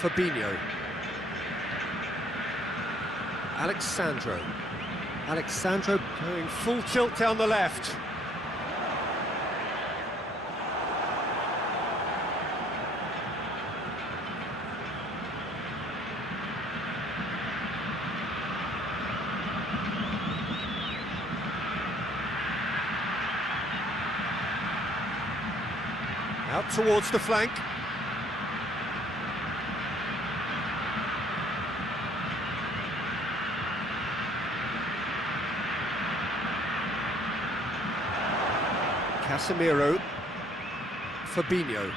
Fabinho. Alexandro. Alexandro going full tilt down the left. Out towards the flank. Casemiro. Fabinho.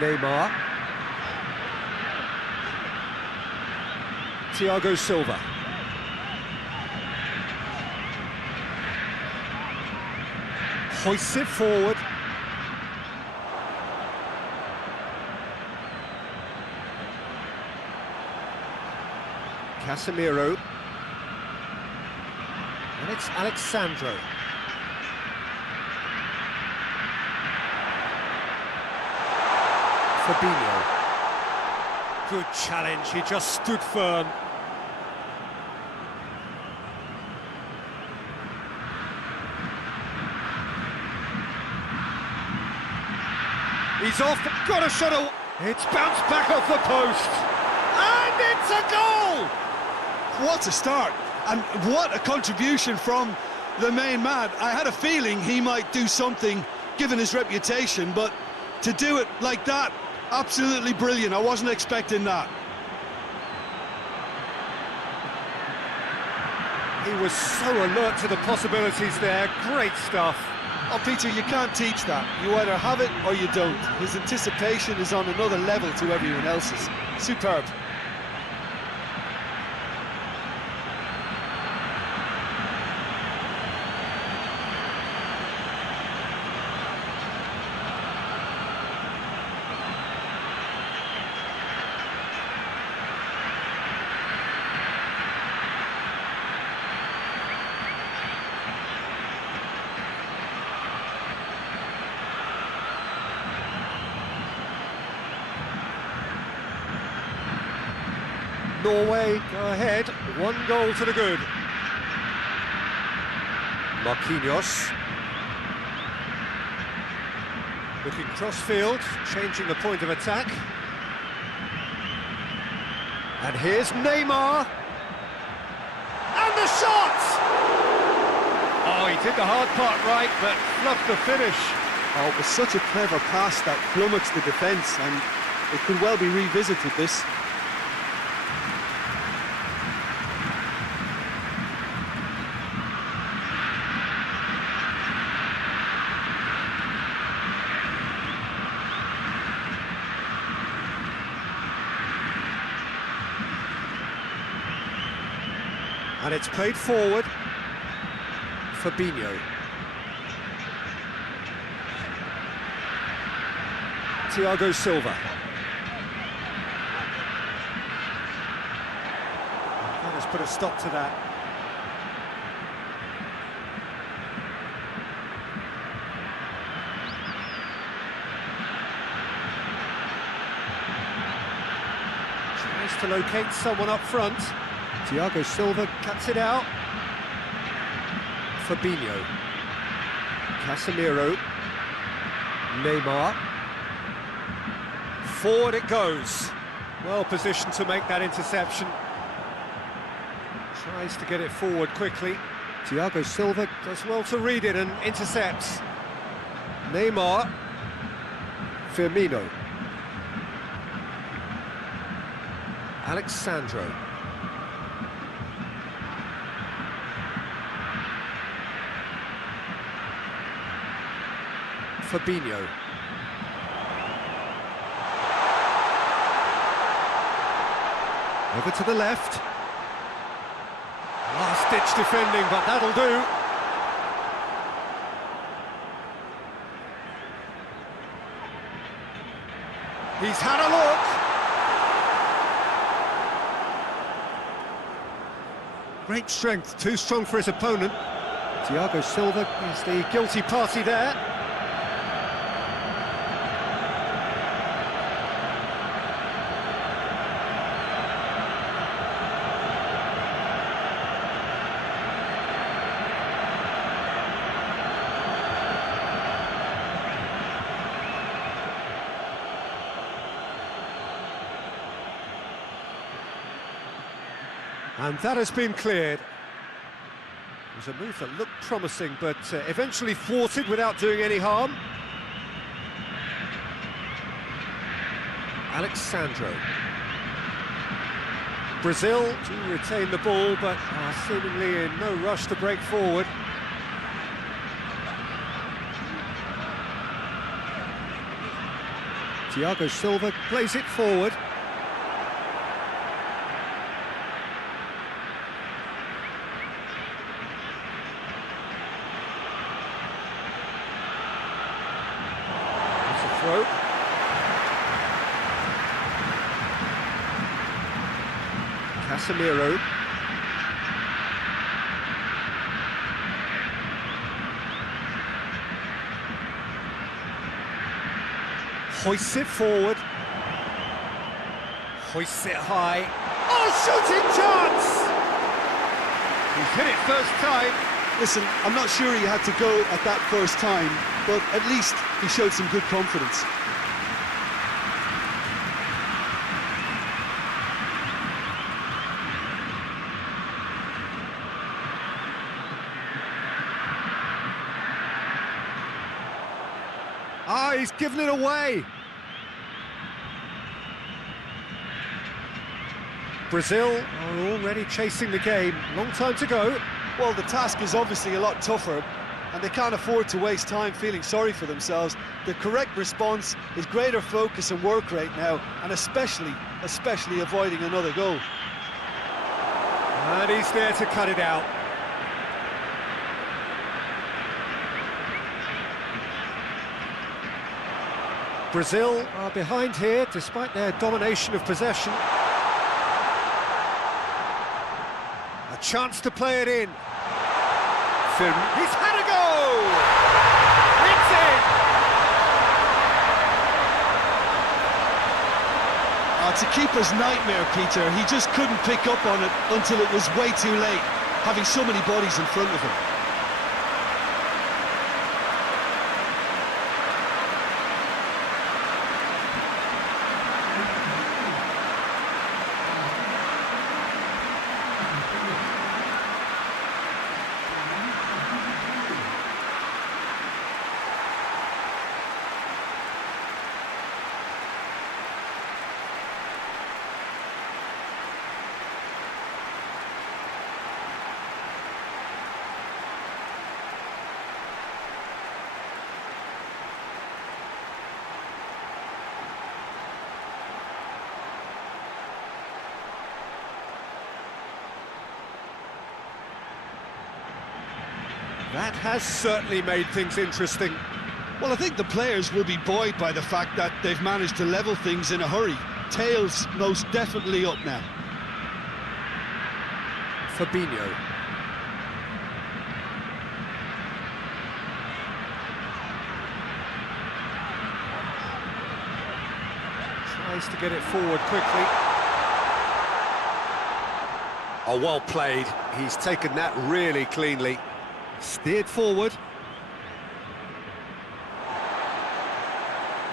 Neymar. Thiago Silva. Hoists it forward. Casemiro. And it's Alexandro. Fabinho. Good challenge, he just stood firm. He's off, got a shot away. It's bounced back off the post. And it's a goal! What a start, and what a contribution from the main man. I had a feeling he might do something, given his reputation, but to do it like that, absolutely brilliant. I wasn't expecting that. He was so alert to the possibilities there, great stuff. Oh, Peter, you can't teach that. You either have it or you don't. His anticipation is on another level to everyone else's. Superb. Norway go ahead, 1 goal to the good. Marquinhos. Looking cross-field, changing the point of attack. And here's Neymar. And the shot! Oh, he did the hard part right, but fluffed the finish. Oh, it was such a clever pass that flummoxed the defence, and it could well be revisited, this. And it's played forward. Fabinho. Thiago Silva. That has put a stop to that. Tries to locate someone up front. Thiago Silva cuts it out. Fabinho. Casemiro. Neymar. Forward it goes. Well positioned to make that interception. Tries to get it forward quickly. Thiago Silva does well to read it and intercepts. Neymar. Firmino. Alexandro. Fabinho. Over to the left. Last-ditch defending, but that'll do. He's had a look. Great strength, too strong for his opponent. Thiago Silva is the guilty party there. And that has been cleared. It was a move that looked promising, but eventually thwarted without doing any harm. Alexandro. Brazil do retain the ball, but are seemingly in no rush to break forward. Thiago Silva plays it forward. Throw. Casemiro. Hoists it forward. Hoists it high. Oh, shooting chance! He's hit it first time. Listen, I'm not sure he had to go at that first time, but at least he showed some good confidence. Ah, he's given it away. Brazil are already chasing the game. Long time to go. Well, the task is obviously a lot tougher, and they can't afford to waste time feeling sorry for themselves. The correct response is greater focus and work rate now, and especially avoiding another goal. And he's there to cut it out. Brazil are behind here, despite their domination of possession. A chance to play it in. He's had a go! It's in! It's a keeper's nightmare, Peter. He just couldn't pick up on it until it was way too late, having so many bodies in front of him. That has certainly made things interesting. Well, I think the players will be buoyed by the fact that they've managed to level things in a hurry. Tails most definitely up now. Fabinho. Tries to get it forward quickly. Oh, well played. He's taken that really cleanly. Steered forward.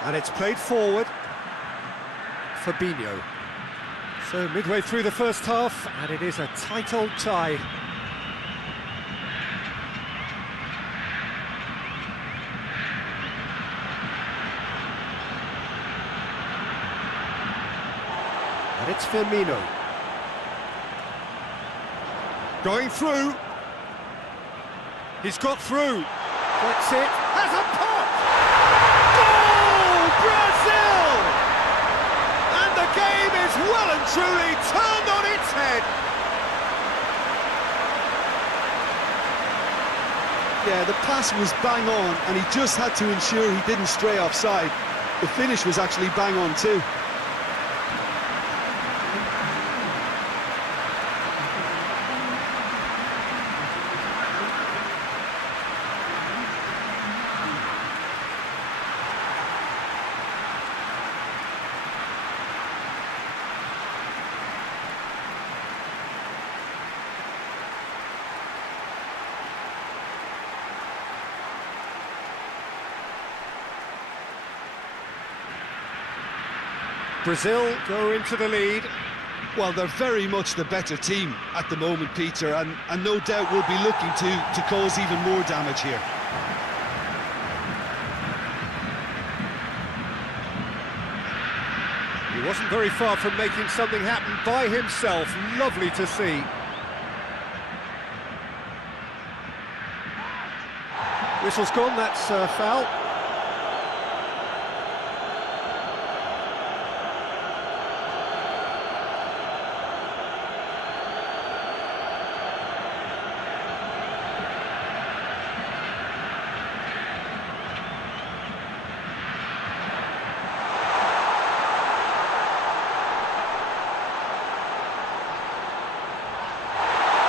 And it's played forward. Fabinho. So midway through the first half, and it is a tight old tie. And it's Firmino. Going through. He's got through. That's it. Has a pop! Goal! Brazil! And the game is well and truly turned on its head. Yeah, the pass was bang on, and he just had to ensure he didn't stray offside. The finish was actually bang on too. Brazil go into the lead. Well, they're very much the better team at the moment, Peter, and no doubt will be looking to cause even more damage here. He wasn't very far from making something happen by himself. Lovely to see. Whistle's gone, that's a foul.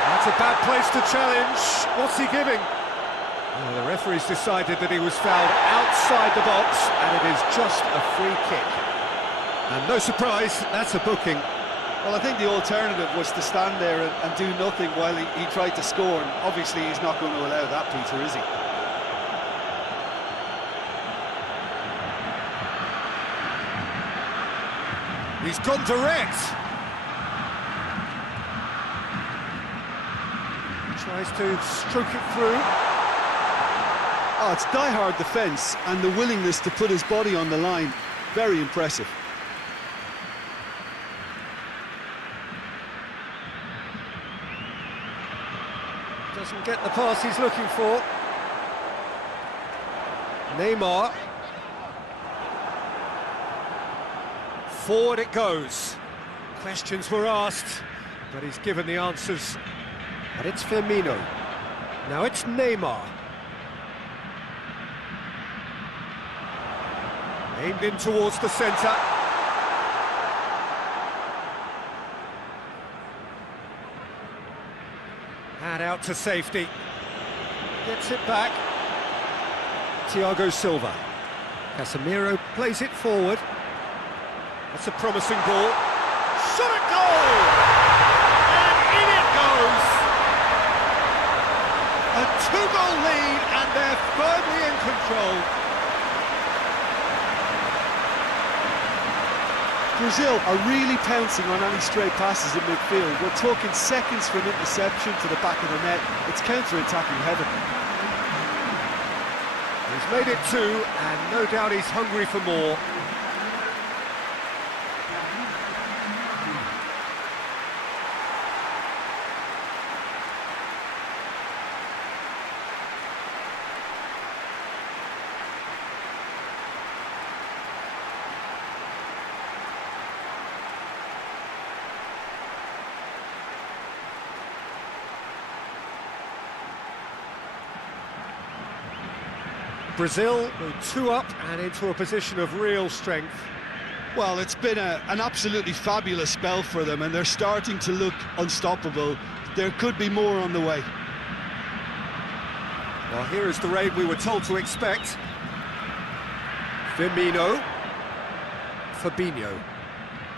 That's a bad place to challenge. What's he giving? Oh, the referee's decided that he was fouled outside the box, and it is just a free kick. And no surprise, that's a booking. Well, I think the alternative was to stand there and do nothing while he tried to score, and obviously he's not going to allow that, Peter, is he? He's gone direct. Tries to stroke it through. Oh, it's die-hard defence and the willingness to put his body on the line. Very impressive. Doesn't get the pass he's looking for. Neymar. Forward it goes. Questions were asked, but he's given the answers. And it's Firmino. Now it's Neymar. Aimed in towards the centre. And out to safety. Gets it back. Thiago Silva. Casemiro plays it forward. That's a promising ball. Shot at goal! And in it goes! A two-goal lead, and they're firmly in control. Brazil are really pouncing on any stray passes in midfield. We're talking seconds from interception to the back of the net. It's counter-attacking heaven. He's made it two, and no doubt he's hungry for more. Brazil go two up and into a position of real strength. Well, it's been an absolutely fabulous spell for them, and they're starting to look unstoppable. There could be more on the way. Well, here is the raid we were told to expect. Fabinho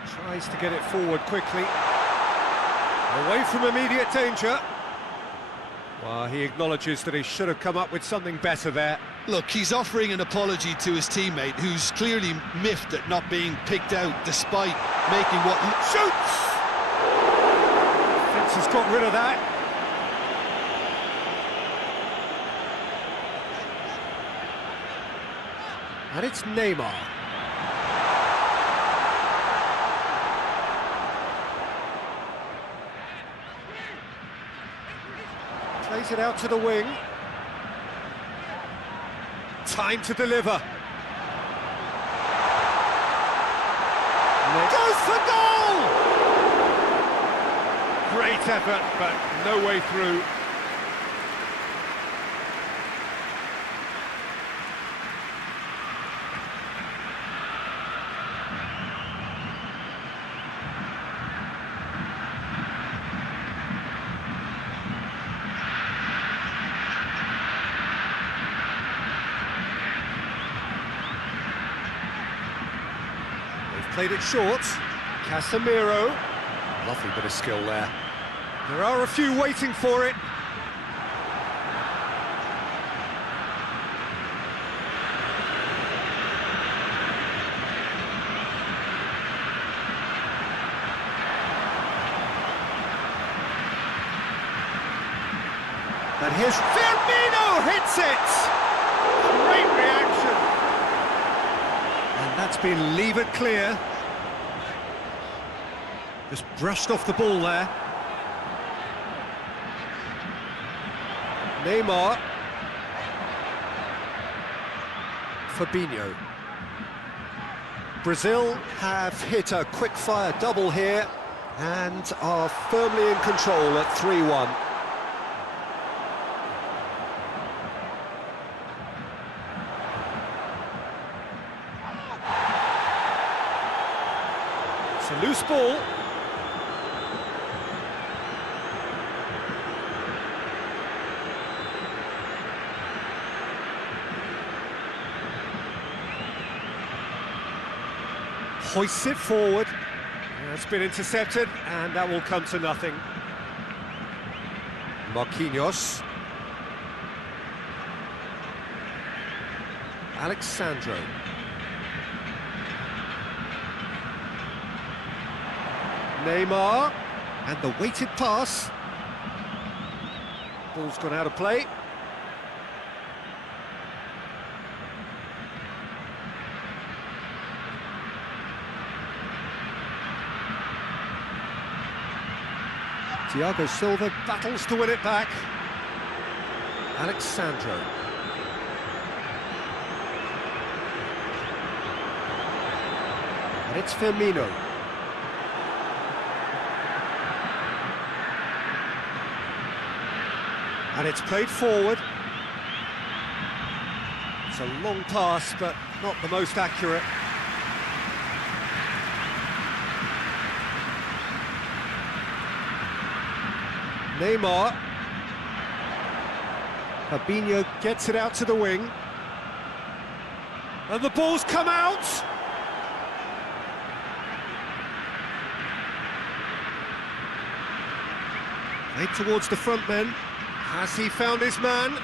tries to get it forward quickly. Away from immediate danger. Well, he acknowledges that he should have come up with something better there. Look, he's offering an apology to his teammate, who's clearly miffed at not being picked out despite making what... Shoots! Fitz has got rid of that. And it's Neymar. Plays it out to the wing. Time to deliver. Goes for goal! Great effort, but no way through. Played it short. Casemiro. Lovely bit of skill there. There are a few waiting for it. And here's Firmino hits it! Great reaction. And that's been levered clear. Just brushed off the ball there. Neymar. Fabinho. Brazil have hit a quick-fire double here and are firmly in control at 3-1. It's a loose ball. Hoists it forward. It's been intercepted, and that will come to nothing. Marquinhos. Alexandro. Neymar. And the weighted pass. Ball's gone out of play. Thiago Silva battles to win it back. Alexandro. And it's Firmino. And it's played forward. It's a long pass, but not the most accurate. Neymar. Fabinho gets it out to the wing. And the ball's come out! Played towards the front men. Has he found his man?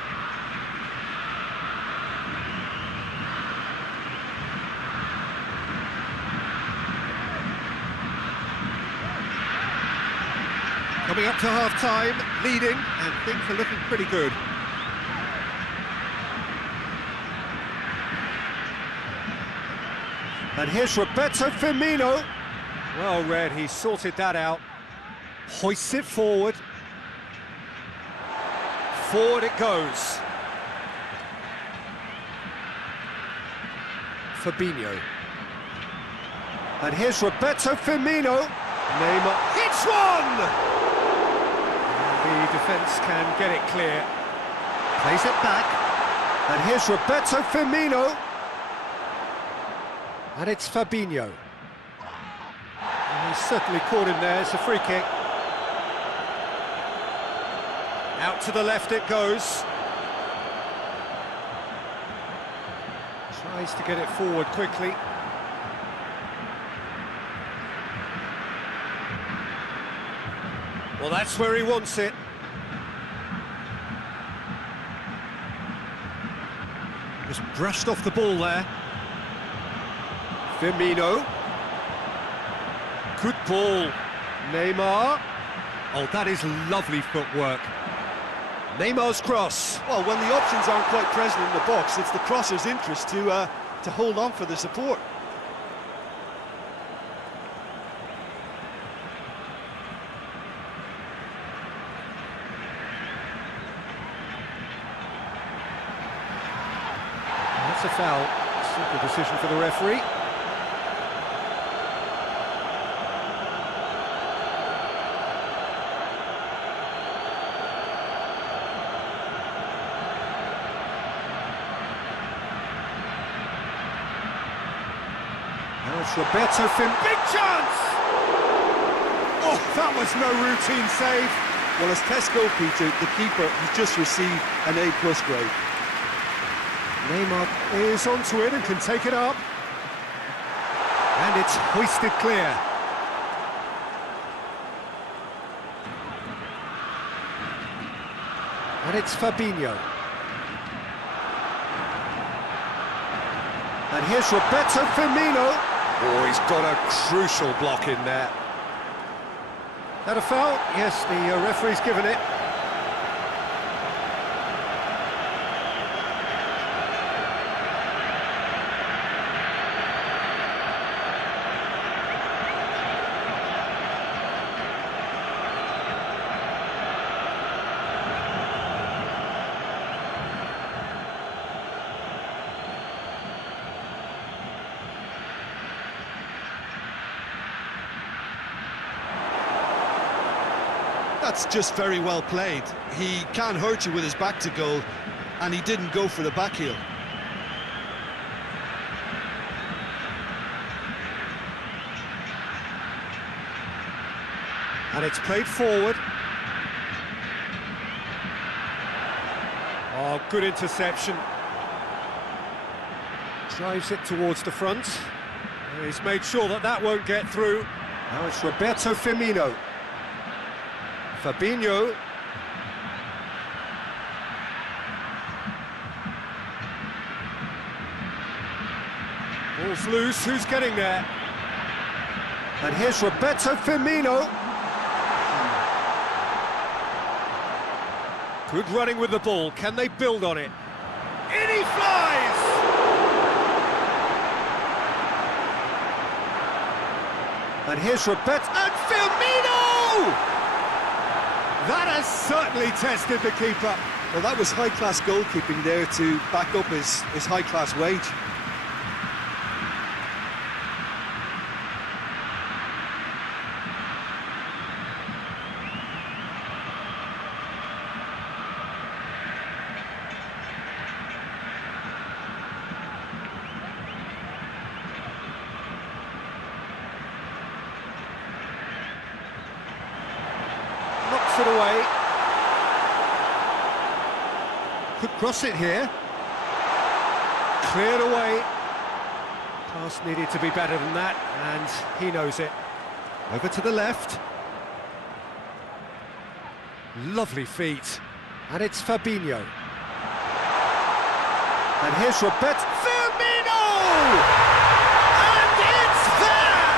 Coming up to half-time, leading, and things are looking pretty good. And here's Roberto Firmino. Well read, he sorted that out. Hoists it forward. Forward it goes. Fabinho. And here's Roberto Firmino. Neymar hits one! The defence can get it clear. Plays it back. And here's Roberto Firmino. And it's Fabinho. And he's certainly caught him there. It's a free kick. Out to the left it goes. Tries to get it forward quickly. Well, that's where he wants it. Just brushed off the ball there. Firmino. Good ball. Neymar. Oh, that is lovely footwork. Neymar's cross. Well, when the options aren't quite present in the box, it's the crosser's interest to hold on for the support. That's a foul. Simple decision for the referee. Now it's Roberto Firmino. Big chance! Oh, that was no routine save. Well, as test goalkeeper, the keeper has just received an A+ grade. Neymar is onto it and can take it up. And it's hoisted clear. And it's Fabinho. And here's Roberto Firmino. Oh, he's got a crucial block in there. That a foul? Yes, the referee's given it. that's just very well played. He can't hurt you with his back to goal, and he didn't go for the back heel. And it's played forward. Oh, good interception. Drives it towards the front. He's made sure that that won't get through. Now it's Roberto Firmino. Fabinho. Ball's loose, who's getting there? And here's Roberto Firmino. Good running with the ball, can they build on it? In he flies! And here's Roberto, and Firmino! That has certainly tested the keeper. Well, that was high-class goalkeeping there to back up his high-class wage. Knocks it away. Could cross it here. Cleared away. Pass needed to be better than that, and he knows it. Over to the left. Lovely feet. And it's Fabinho. And here's Roberto Firmino! And it's there!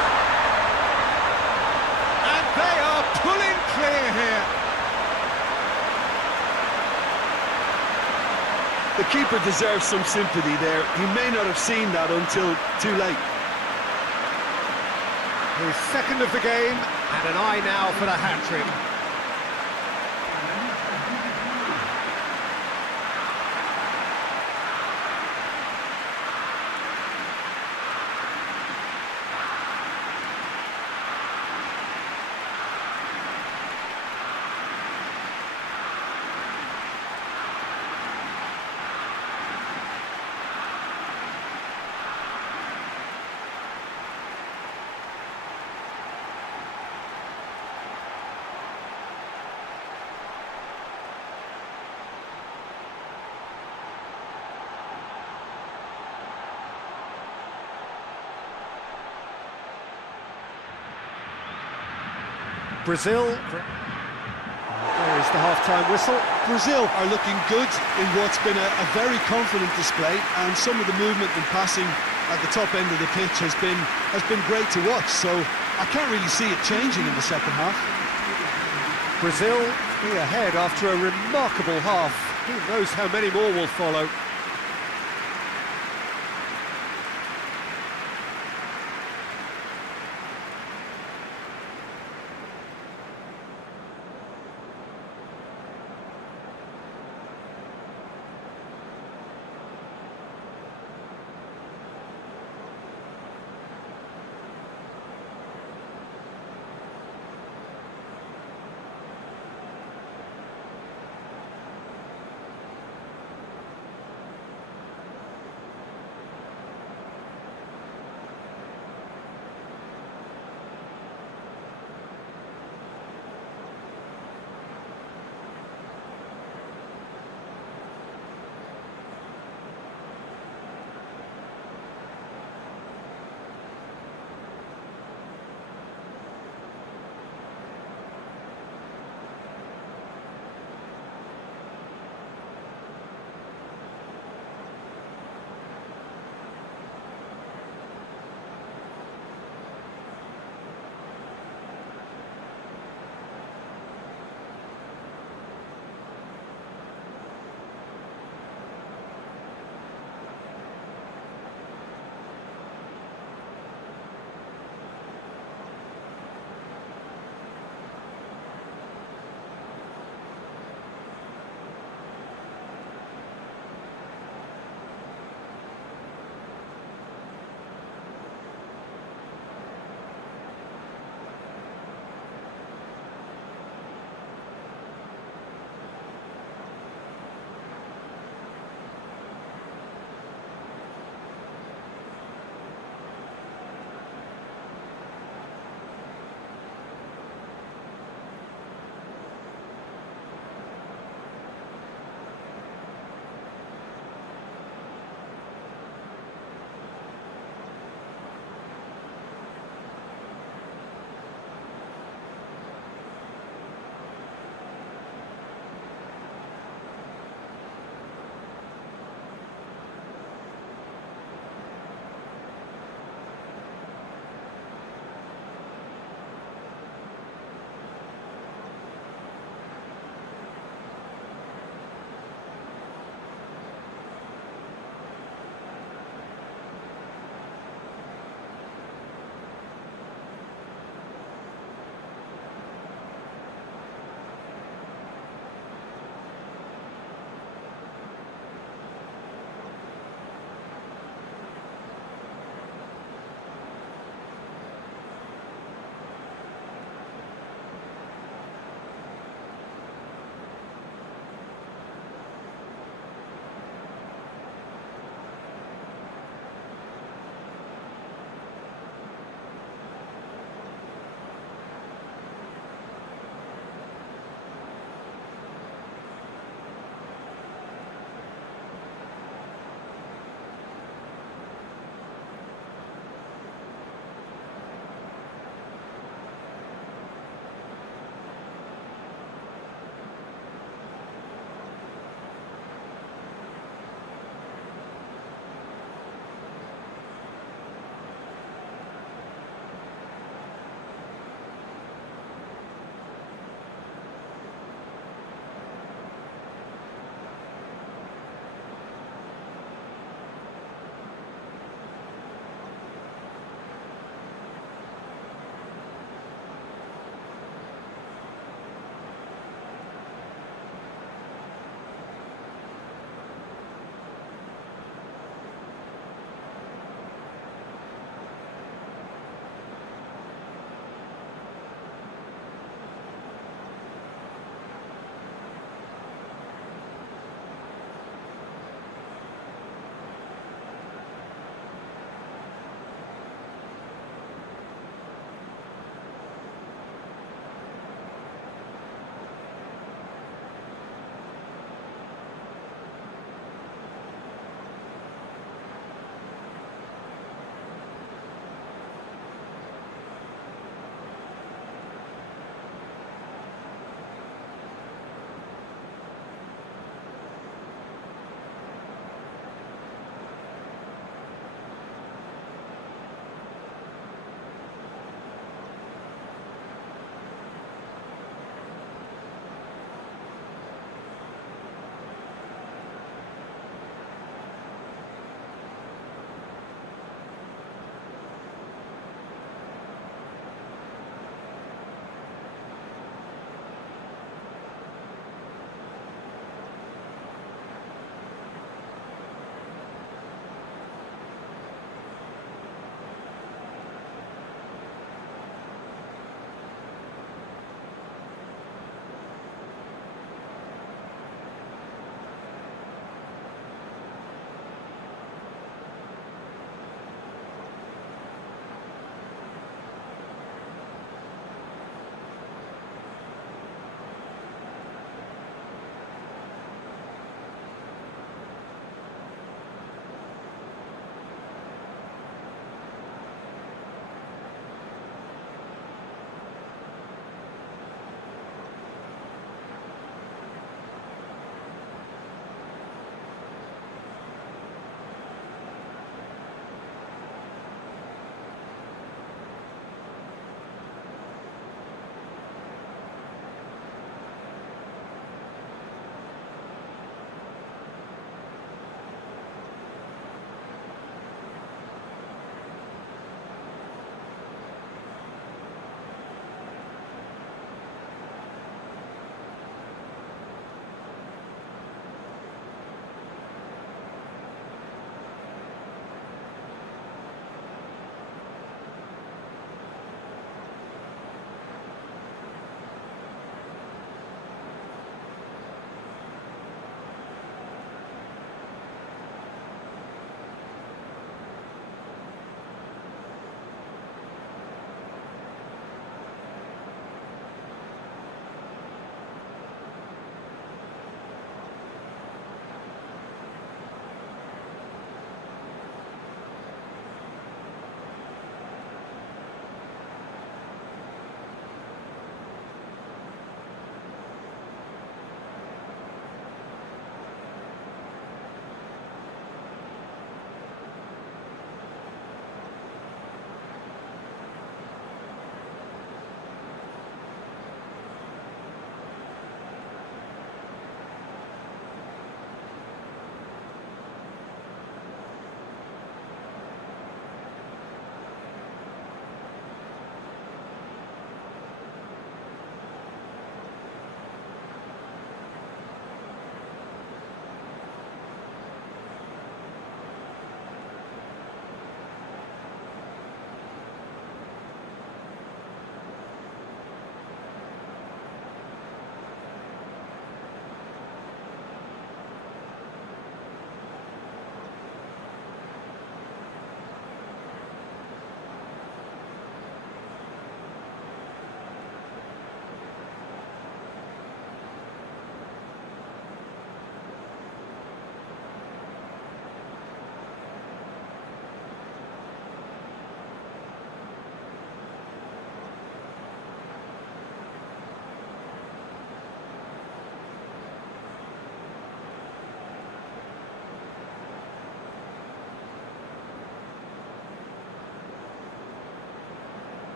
And they are pulling clear here. The keeper deserves some sympathy there. He may not have seen that until too late. His second of the game, and an eye now for the hat-trick. Brazil. There is the half-time whistle. Brazil are looking good in what's been a very confident display, and some of the movement and passing at the top end of the pitch has been great to watch. So I can't really see it changing in the second half. Brazil be ahead after a remarkable half. Who knows how many more will follow.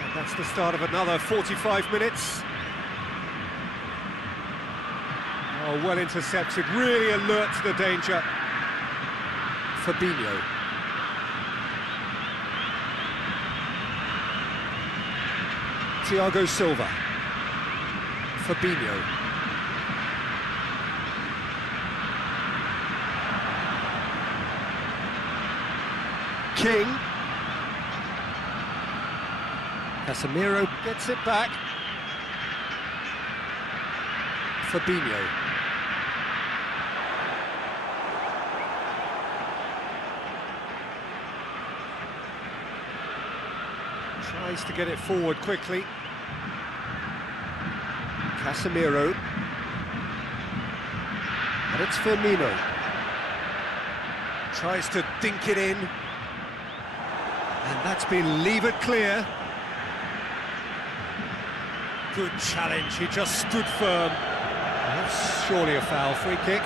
And that's the start of another 45 minutes. Oh, well intercepted, really alert to the danger. Fabinho. Thiago Silva. Fabinho. King. Casemiro gets it back. Fabinho. Tries to get it forward quickly. Casemiro. And it's Firmino. Tries to dink it in. And that's been levered clear. Good challenge, he just stood firm. That's surely a foul, free kick.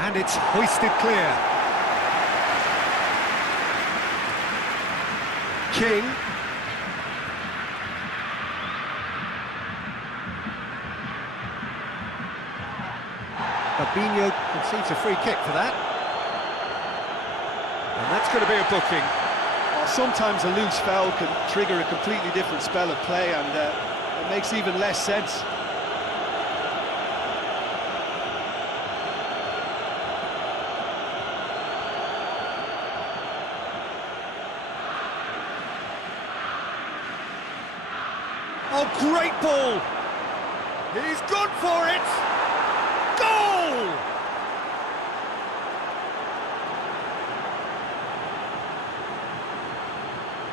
And it's hoisted clear. King. Fabinho concedes a free kick for that. And that's going to be a booking. Well, sometimes a loose foul can trigger a completely different spell of play, and it makes even less sense. Oh, great ball! He's gone for it! Goal!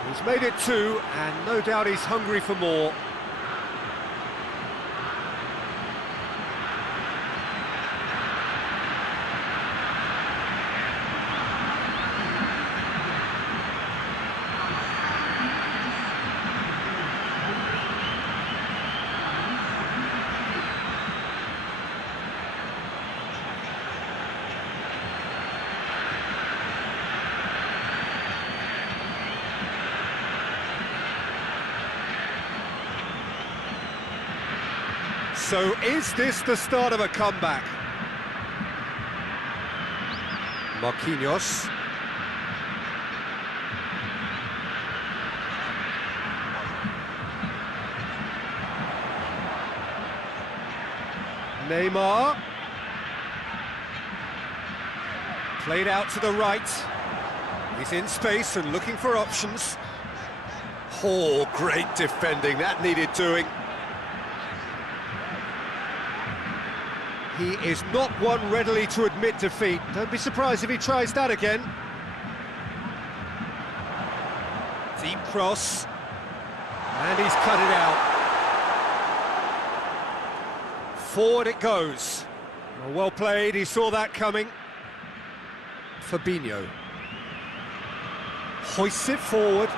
He's made it 2, and no doubt he's hungry for more. So is this the start of a comeback? Marquinhos. Neymar. Played out to the right. He's in space and looking for options. Oh, great defending, that needed doing. He is not one readily to admit defeat. Don't be surprised if he tries that again. Deep cross. And he's cut it out. Forward it goes. Well played, he saw that coming. Fabinho. Hoists it forward.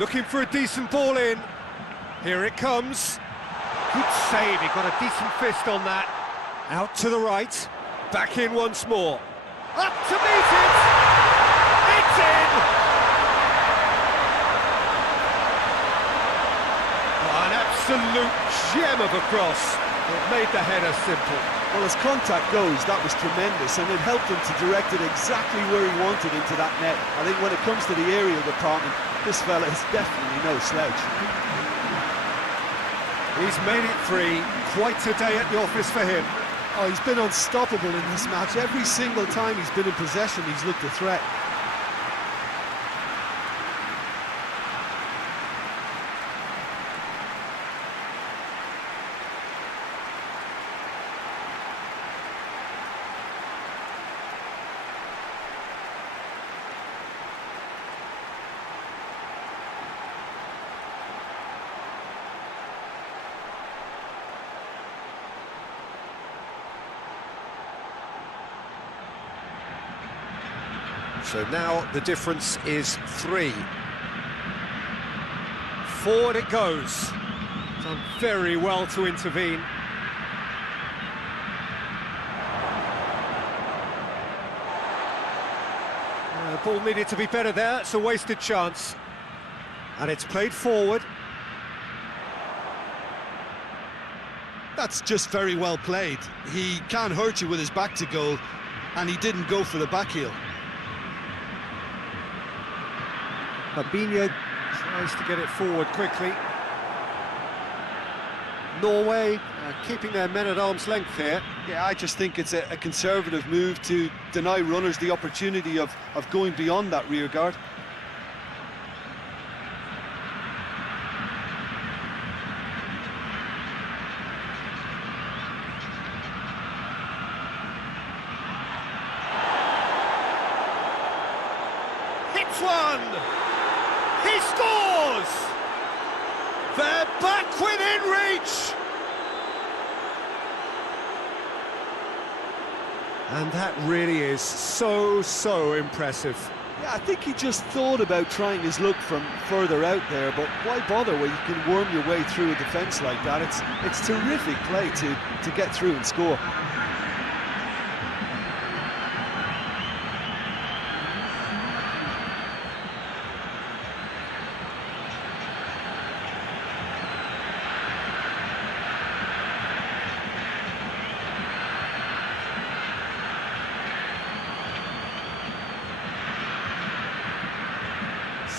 Looking for a decent ball in. Here it comes. Good save, he got a decent fist on that. Out to the right, back in once more. Up to meet it! It's in! Oh, an absolute gem of a cross. It made the header simple. Well, as contact goes, that was tremendous, and it helped him to direct it exactly where he wanted into that net. I think when it comes to the aerial department, this fella is definitely no slouch. He's made it 3, quite a day at the office for him. Oh, he's been unstoppable in this match. Every single time he's been in possession, he's looked a threat. So now the difference is 3. Forward it goes. Done very well to intervene. Ball needed to be better there, it's a wasted chance. And it's played forward. That's just very well played. He can't hurt you with his back to goal, and he didn't go for the back heel. Fabinho tries to get it forward quickly. Norway keeping their men at arm's length here. Yeah, I just think it's a conservative move to deny runners the opportunity of going beyond that rear guard. Hits one! He scores! They're back within reach! And that really is so impressive. Yeah, I think he just thought about trying his luck from further out there, but why bother when you can worm your way through a defence like that? It's terrific play to get through and score.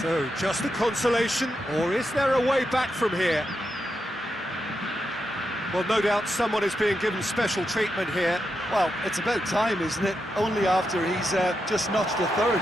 So, just a consolation, or is there a way back from here? Well, no doubt someone is being given special treatment here. Well, it's about time, isn't it? Only after he's just notched a third.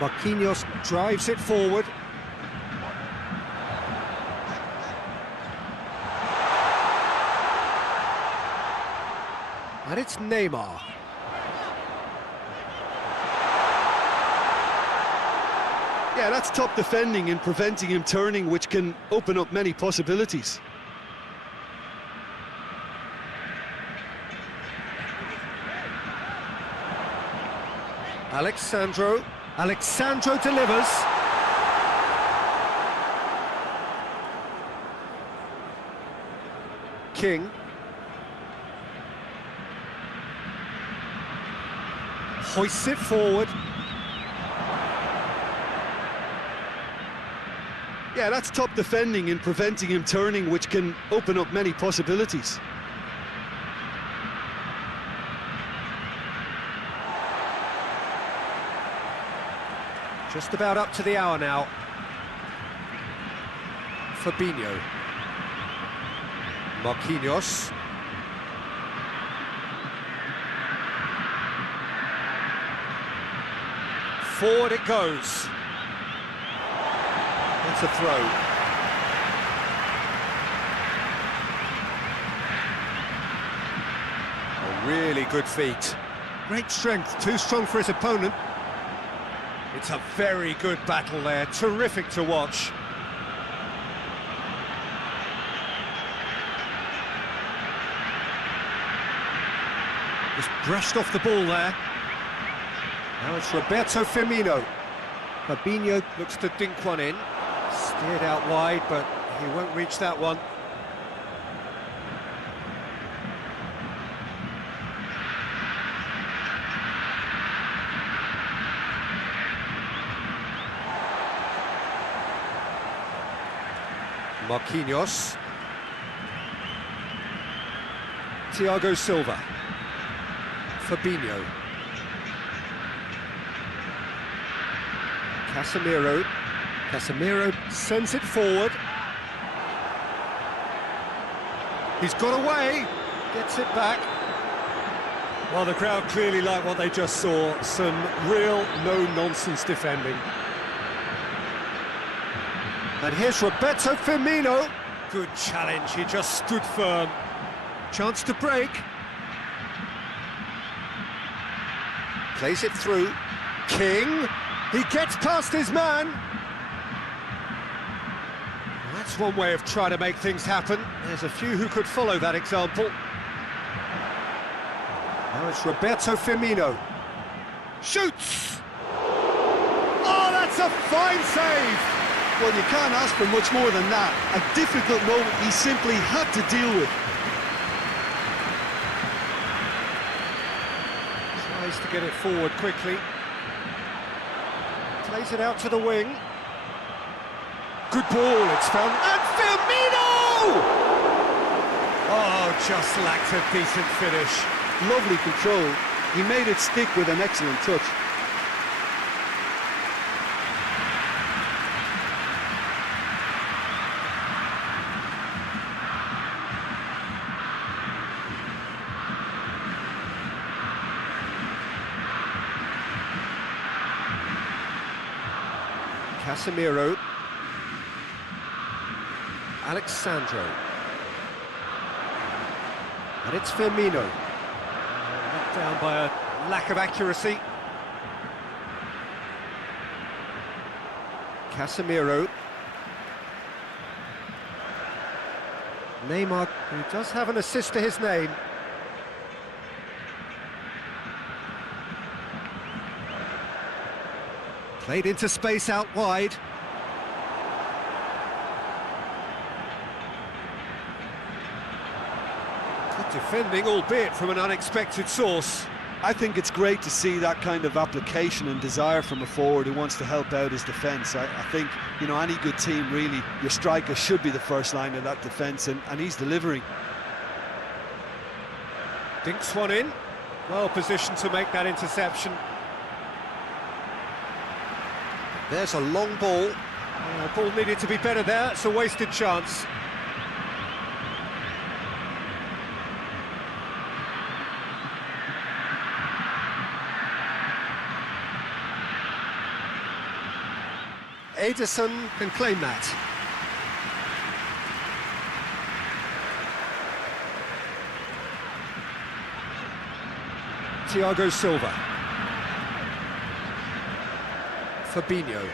Marquinhos drives it forward. And it's Neymar. Yeah, that's top defending and preventing him turning, which can open up many possibilities. Alexandro delivers. King. Hoists it forward. Yeah, that's top defending and preventing him turning, which can open up many possibilities. Just about up to the hour now. Fabinho. Marquinhos. Forward it goes. That's a throw. A really good feat. Great strength, too strong for his opponent. It's a very good battle there, terrific to watch. Just brushed off the ball there. Now it's Roberto Firmino. Fabinho looks to dink one in. Steered out wide, but he won't reach that one. Marquinhos. Thiago Silva. Fabinho. Casemiro sends it forward. He's got away, gets it back. Well, the crowd clearly like what they just saw. Some real no-nonsense defending. And here's Roberto Firmino. Good challenge, he just stood firm. Chance to break. Plays it through. King. He gets past his man. That's one way of trying to make things happen. There's a few who could follow that example. Now it's Roberto Firmino. Shoots! Oh, that's a fine save! Well, you can't ask for much more than that. A difficult moment he simply had to deal with. Tries to get it forward quickly. Plays it out to the wing. Good ball, it's found. And Firmino! Oh, just lacked a decent finish. Lovely control. He made it stick with an excellent touch. Casemiro. Alexandro. And it's Firmino. Knocked down by a lack of accuracy. Casemiro. Neymar, who does have an assist to his name. Played into space out wide. Good defending, albeit from an unexpected source. I think it's great to see that kind of application and desire from a forward who wants to help out his defence. I think, you know, any good team, really, your striker should be the first line of that defence, and he's delivering. Dinks one in. Well positioned to make that interception. There's a long ball. Ball needed to be better there. It's a wasted chance. Ederson can claim that. Thiago Silva. Fabinho.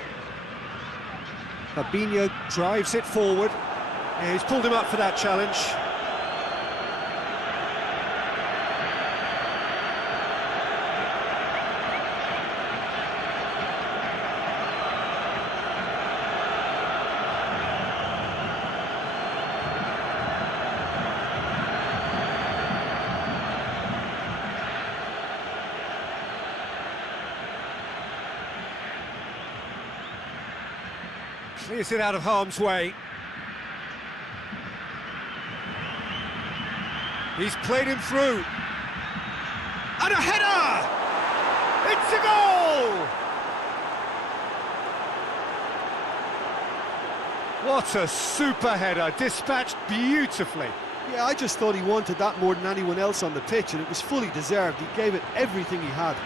Fabinho drives it forward. Yeah, he's pulled him up for that challenge. Clears it out of harm's way. He's played him through. And a header! It's a goal! What a super header, dispatched beautifully. Yeah, I just thought he wanted that more than anyone else on the pitch, and it was fully deserved. He gave it everything he had.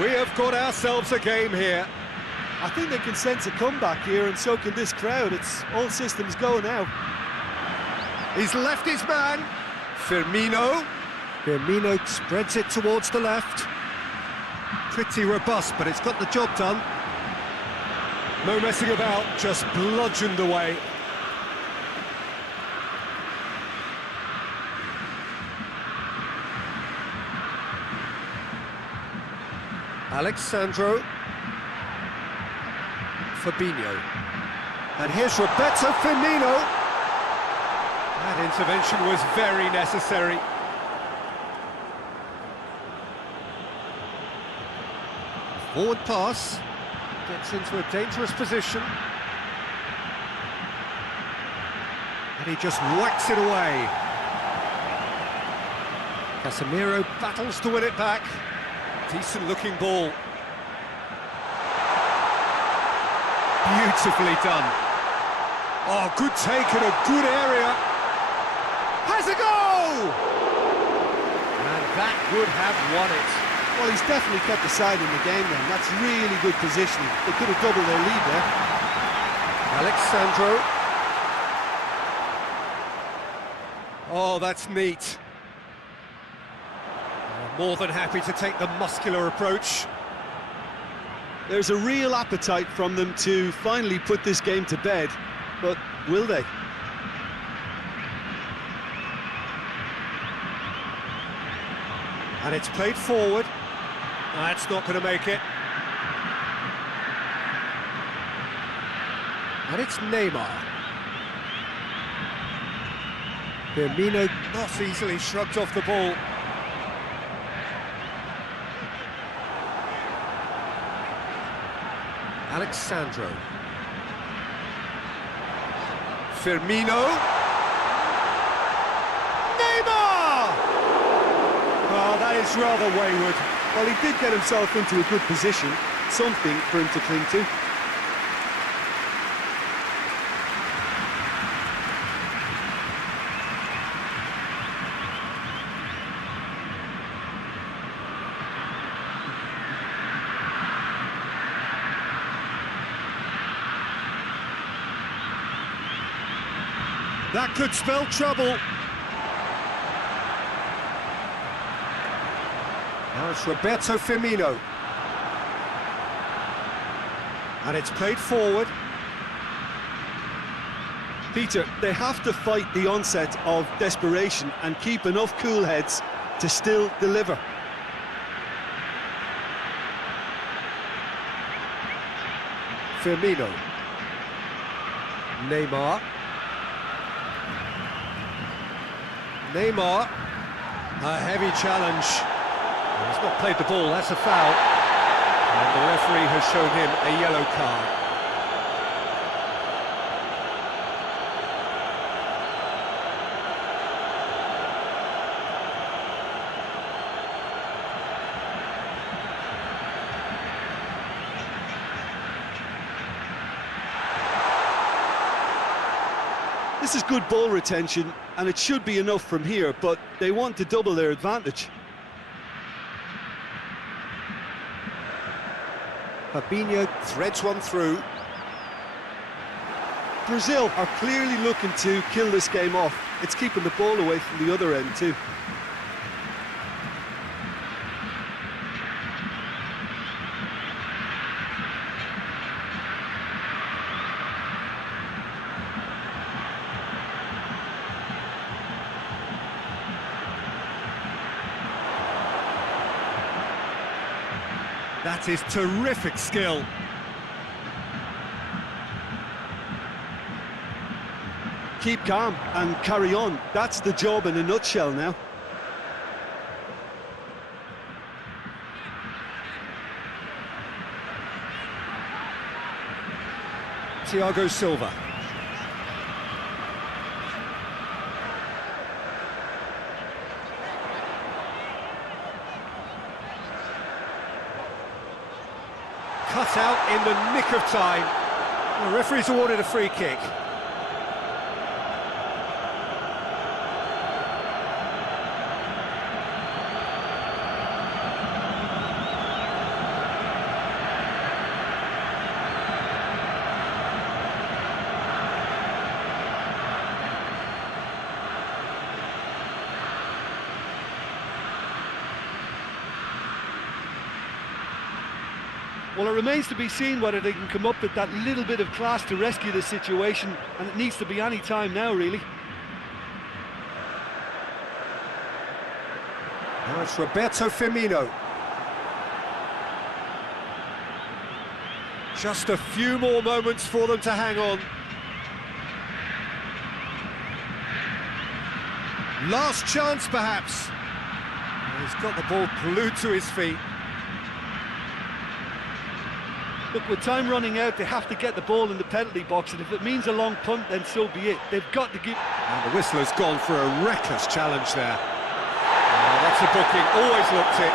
We have got ourselves a game here. I think they can sense a comeback here, and so can this crowd. It's all systems go now. He's left his man. Firmino. Firmino spreads it towards the left. Pretty robust, but it's got the job done. No messing about, just bludgeoned away. Alexandro. Fabinho. And here's Roberto Firmino. That intervention was very necessary. Forward pass. Gets into a dangerous position. And he just whacks it away. Casemiro battles to win it back. Decent looking ball. Beautifully done. Oh, good take in a good area. Has a goal! And that would have won it. Well, he's definitely kept the side in the game then. That's really good positioning. They could have doubled their lead there. Alexandro. Oh, that's neat. More than happy to take the muscular approach. There's a real appetite from them to finally put this game to bed, but will they? And it's played forward. That's not going to make it. And it's Neymar. Firmino not easily shrugged off the ball. Alexandro. Firmino. Neymar! Oh, that is rather wayward. Well, he did get himself into a good position, something for him to cling to. That could spell trouble. Now it's Roberto Firmino. And it's played forward. Peter, they have to fight the onset of desperation and keep enough cool heads to still deliver. Firmino. Neymar. Neymar. A heavy challenge. He's not played the ball, that's a foul. And the referee has shown him a yellow card. This is good ball retention, and it should be enough from here, but they want to double their advantage. Fabinho threads one through. Brazil are clearly looking to kill this game off. It's keeping the ball away from the other end too. That is terrific skill. Keep calm and carry on. That's the job in a nutshell now. Thiago Silva. Cut out in the nick of time. The referee's awarded a free kick. Well, it remains to be seen whether they can come up with that little bit of class to rescue the situation, and it needs to be any time now, really. Now it's Roberto Firmino. Just a few more moments for them to hang on. Last chance, perhaps. He's got the ball glued to his feet. Look, with time running out, they have to get the ball in the penalty box, and if it means a long punt, then so be it. They've got to give... And the whistler's gone for a reckless challenge there. Oh, that's a booking, always looked it.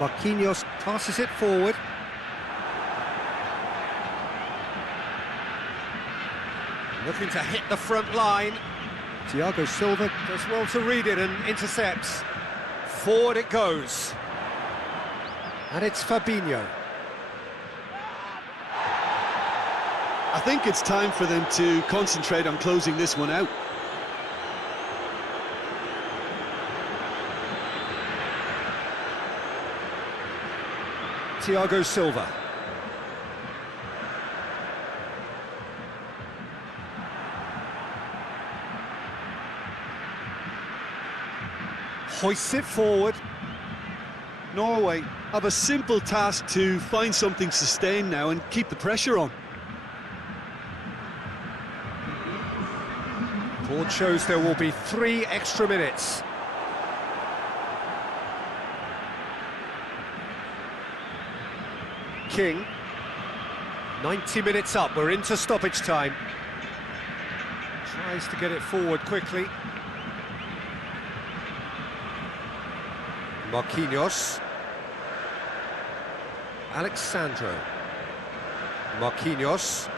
Marquinhos passes it forward. Looking to hit the front line. Thiago Silva does well to read it and intercepts. Forward it goes. And it's Fabinho. I think it's time for them to concentrate on closing this one out. Thiago Silva. Hoists it forward. Norway have a simple task to find something sustained now and keep the pressure on. Board shows there will be 3 extra minutes. King. 90 minutes up, we're into stoppage time. Tries to get it forward quickly. Marquinhos. Alexandro. Marquinhos.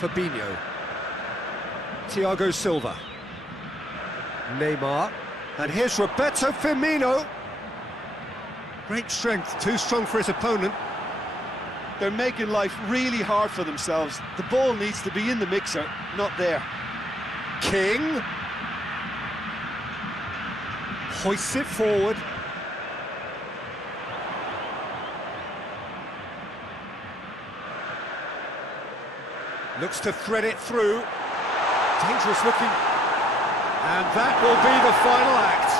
Fabinho. Thiago Silva. Neymar. And here's Roberto Firmino. Great strength, too strong for his opponent. They're making life really hard for themselves. The ball needs to be in the mixer, not there. King. Hoists it forward. Looks to thread it through. Dangerous looking. And that will be the final act.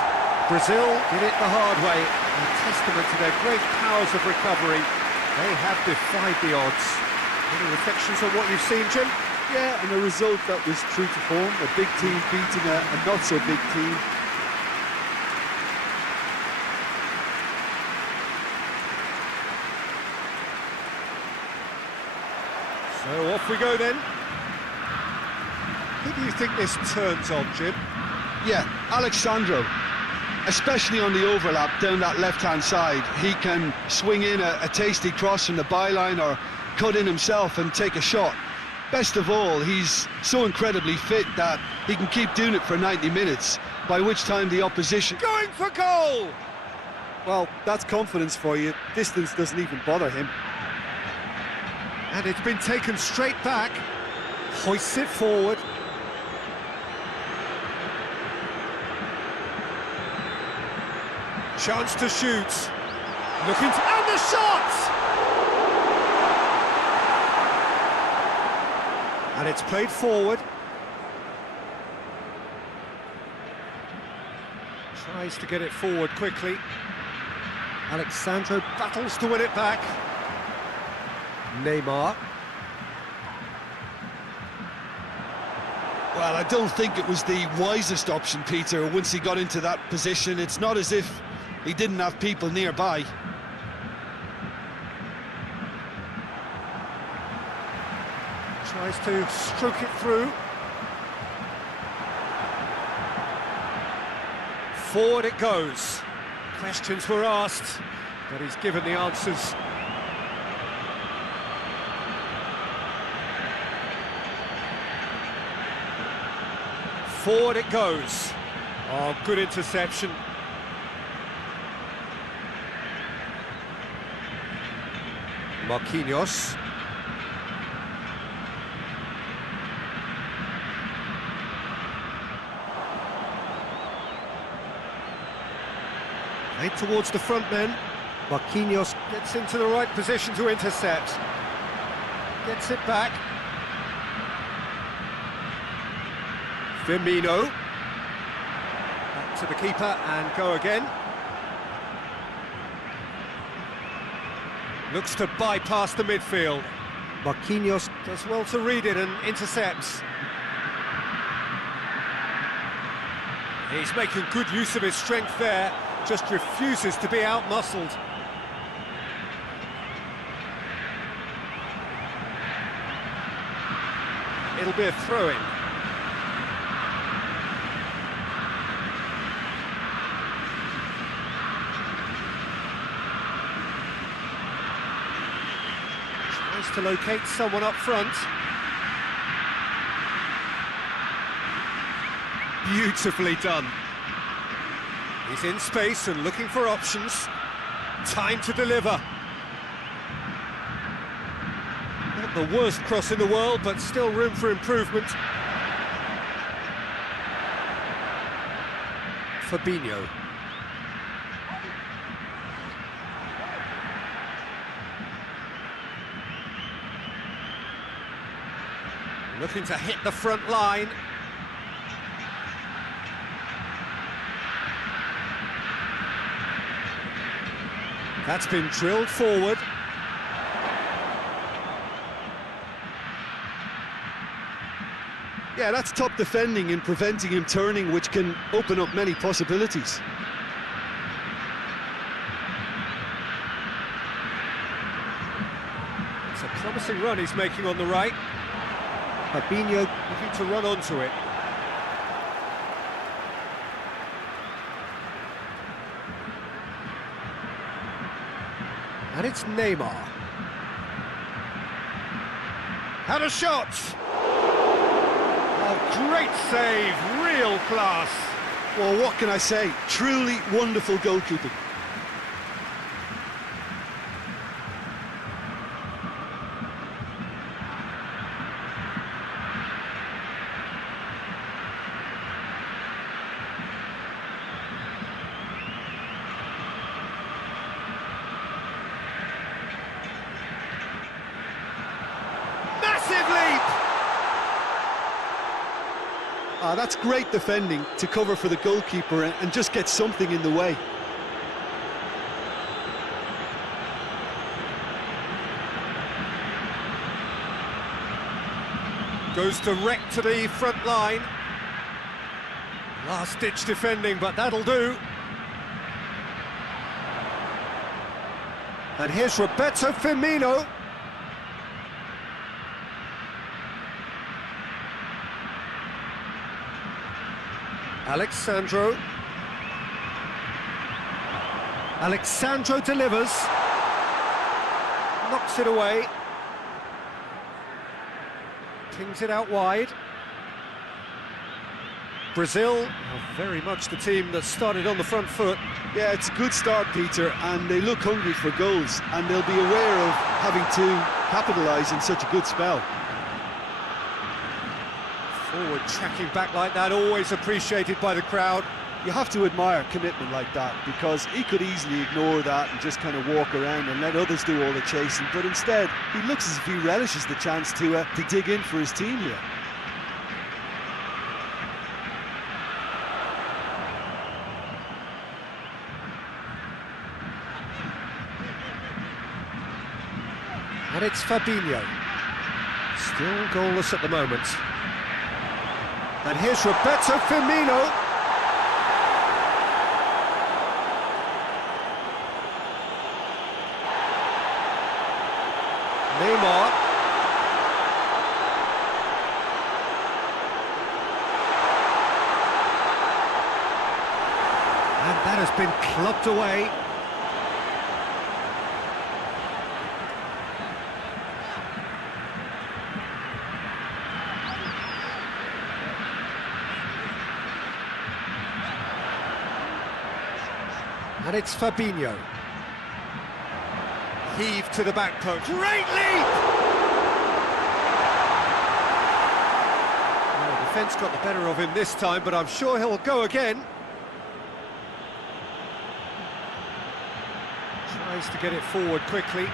Brazil did it the hard way. A testament to their great powers of recovery. They have defied the odds. Any reflections on what you've seen, Jim? Yeah, and a result that was true to form. A big team beating a not-so-big team. So off we go then. Who do you think this turns on, Jim? Yeah, Alexandro. Especially on the overlap down that left-hand side. He can swing in a tasty cross from the byline or cut in himself and take a shot. Best of all, he's so incredibly fit that he can keep doing it for 90 minutes, by which time the opposition... Going for goal! Well, that's confidence for you. Distance doesn't even bother him. And it's been taken straight back. Hoists it forward. Chance to shoot. Looking to... And the shot! And it's played forward. Tries to get it forward quickly. Alexandro battles to win it back. Neymar. Well, I don't think it was the wisest option, Peter, once he got into that position. It's not as if he didn't have people nearby. Tries to stroke it through. Forward it goes. Questions were asked, but he's given the answers. Forward it goes. Oh, good interception. Marquinhos. Played towards the front men. Marquinhos gets into the right position to intercept. Gets it back. Firmino. Back to the keeper and go again. Looks to bypass the midfield. Marquinhos does well to read it and intercepts. He's making good use of his strength there, just refuses to be out-muscled. It'll be a throw-in. Has to locate someone up front. Beautifully done. He's in space and looking for options. Time to deliver. Not the worst cross in the world, but still room for improvement. Fabinho. Looking to hit the front line. That's been drilled forward. Yeah, that's top defending and preventing him turning, which can open up many possibilities. It's a promising run he's making on the right. Fabinho looking to run onto it. And it's Neymar. Had a shot! Oh, great save, real class. Well, what can I say? Truly wonderful goalkeeping. That's great defending to cover for the goalkeeper and just get something in the way. Goes direct to the front line. Last-ditch defending, but that'll do. And here's Roberto Firmino. Alexandro delivers, knocks it away, pings it out wide. Brazil are very much the team that started on the front foot. Yeah, it's a good start, Peter, and they look hungry for goals, and they'll be aware of having to capitalise in such a good spell. Forward tracking back like that, always appreciated by the crowd. You have to admire commitment like that, because he could easily ignore that and just kind of walk around and let others do all the chasing, but instead he looks as if he relishes the chance to dig in for his team here. And it's Fabinho, still goalless at the moment. And here's Roberto Firmino. Neymar. And that has been clubbed away. And it's Fabinho. Heave to the back post. Great leap! Well, the defence got the better of him this time, but I'm sure he'll go again. Tries to get it forward quickly.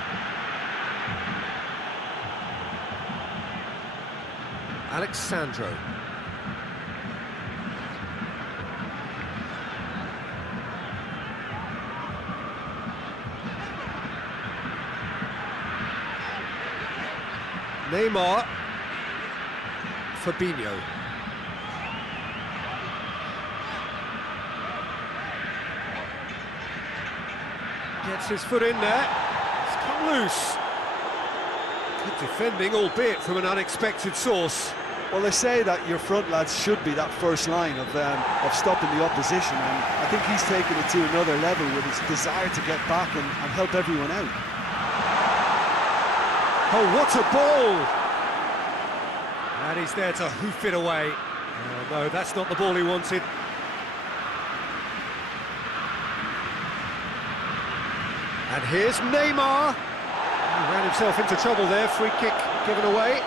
Alexandro. Neymar. Fabinho. Gets his foot in there. It's come loose. Good defending, albeit from an unexpected source. Well, they say that your front lads should be that first line of stopping the opposition, and I think he's taken it to another level with his desire to get back and help everyone out. Oh, what a ball! And he's there to hoof it away. Oh, no, that's not the ball he wanted. And here's Neymar. He ran himself into trouble there, free kick given away.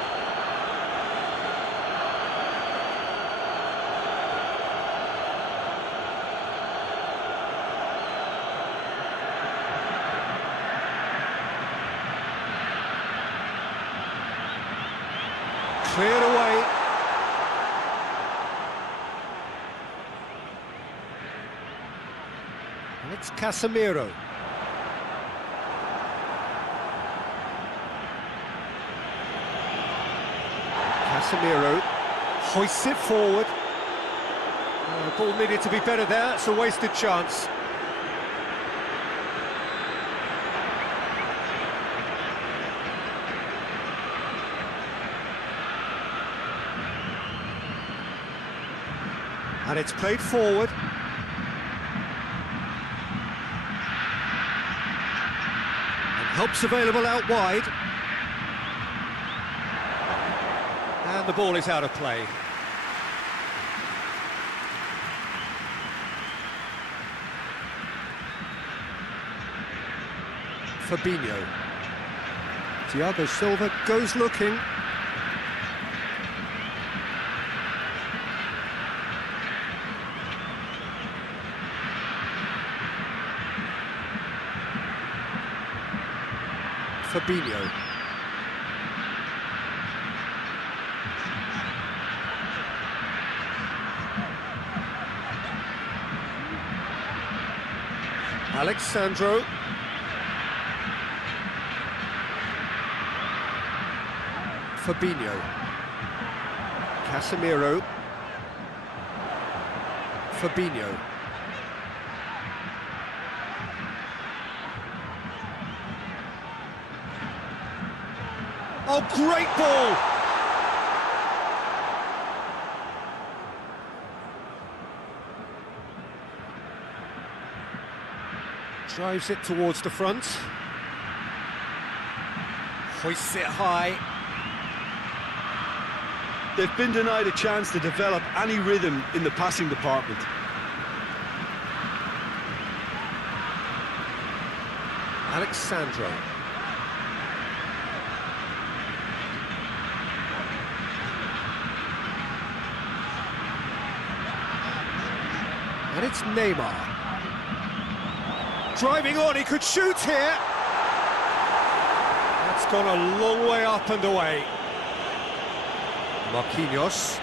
Cleared away. And it's Casemiro. Casemiro hoists it forward. The ball needed to be better there, it's a wasted chance. And it's played forward. And help's available out wide. And the ball is out of play. Fabinho. Thiago Silva goes looking. Fabinho. Alexandro. Fabinho. Casemiro. Fabinho. Oh, great ball! Drives it towards the front. Hoists it high. They've been denied a chance to develop any rhythm in the passing department. Alexandro. And it's Neymar. Driving on, he could shoot here. That's gone a long way up and away. Marquinhos.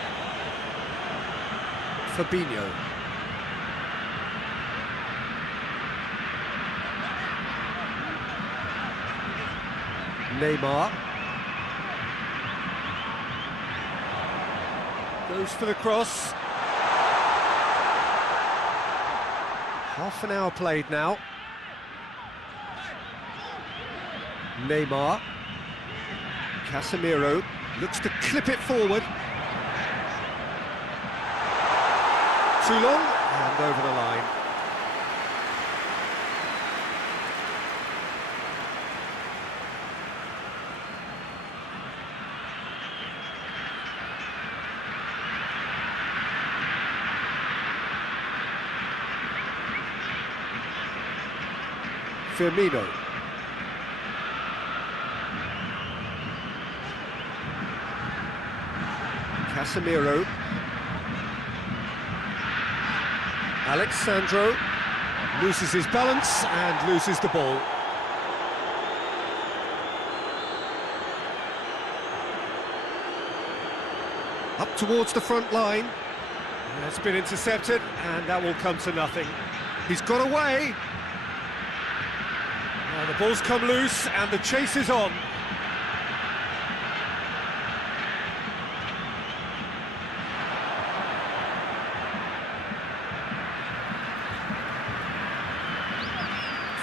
Fabinho. Neymar. Goes for the cross. Half an hour played now. Neymar. Casemiro looks to clip it forward. Too long and over the line. Firmino. Casemiro. Alexandro loses his balance and loses the ball. Up towards the front line. That's been intercepted and that will come to nothing. He's got away. Now the ball's come loose and the chase is on.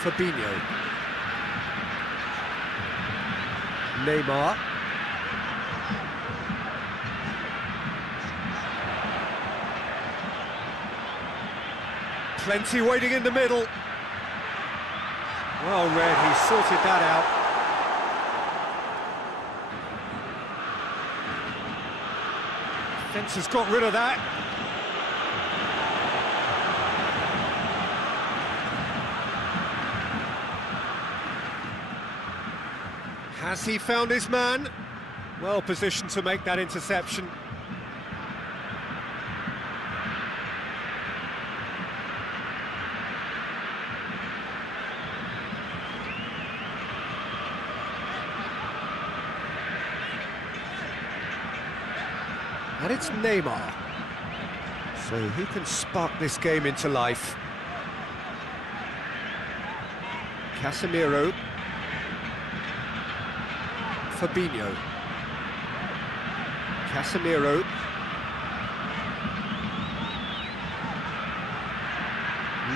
Fabinho. Neymar. Plenty waiting in the middle. Well read, he sorted that out. Defence has got rid of that. Has he found his man? Well positioned to make that interception. And it's Neymar. So who can spark this game into life? Casemiro. Fabinho. Casemiro.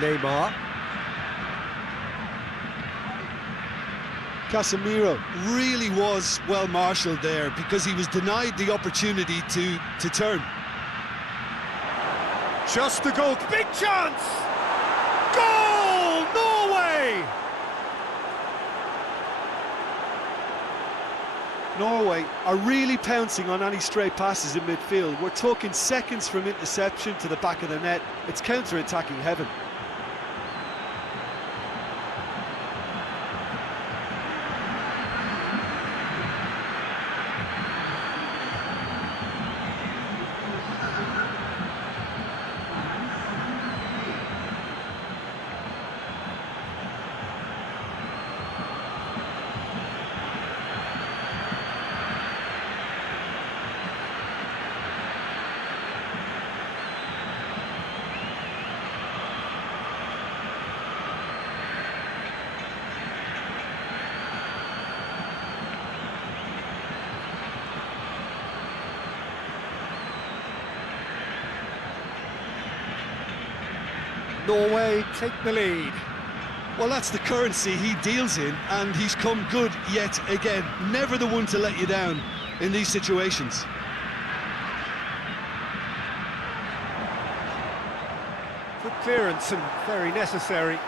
Neymar. Casemiro really was well marshalled there because he was denied the opportunity to turn. Just the goal. Big chance! Goal! Norway! Norway are really pouncing on any stray passes in midfield. We're talking seconds from interception to the back of the net. It's counter-attacking heaven. Norway take the lead. Well, that's the currency he deals in, and he's come good yet again. Never the one to let you down in these situations. Good clearance and very necessary.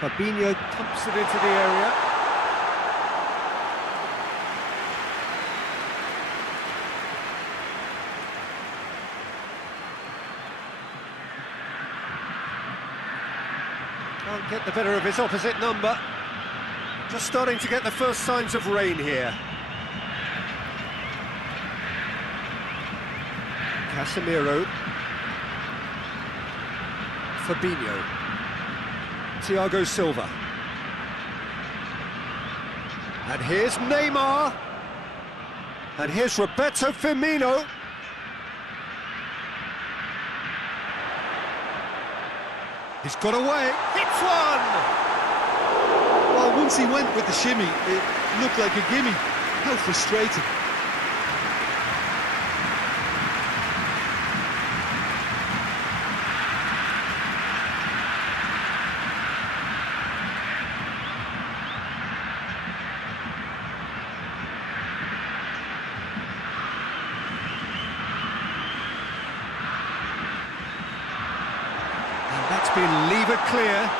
Fabinho pumps it into the area. Can't get the better of his opposite number. Just starting to get the first signs of rain here. Casemiro. Fabinho. Thiago Silva. And here's Neymar. And here's Roberto Firmino. He's got away. Hits one! Well, once he went with the shimmy, it looked like a gimme. How frustrating. That's been levered clear.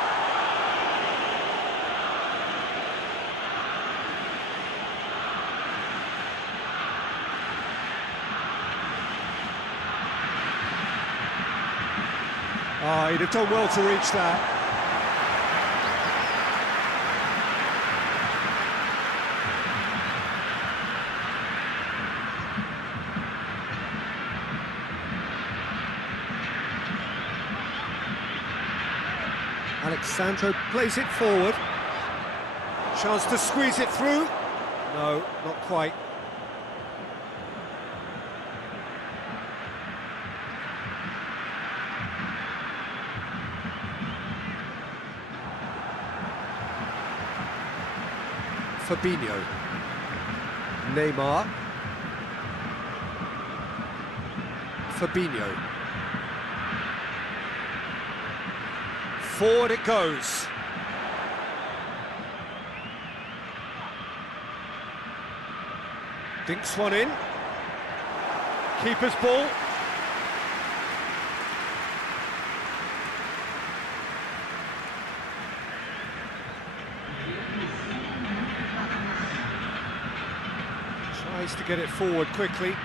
Oh, he'd have done well to reach that. Alexandro plays it forward. Chance to squeeze it through. No, not quite. Fabinho. Neymar. Fabinho. Forward it goes. Dinks one in. Keeper's ball. Tries to get it forward quickly.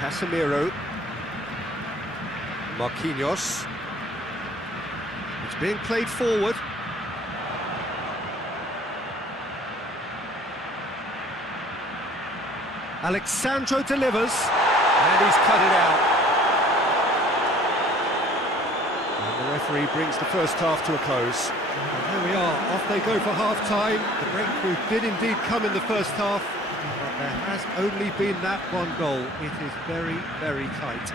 Casemiro. Marquinhos. It's being played forward. Alexandro delivers, and he's cut it out. And the referee brings the first half to a close. And here we are, off they go for half-time. The breakthrough did indeed come in the first half, but there has only been that one goal. It is very, very tight.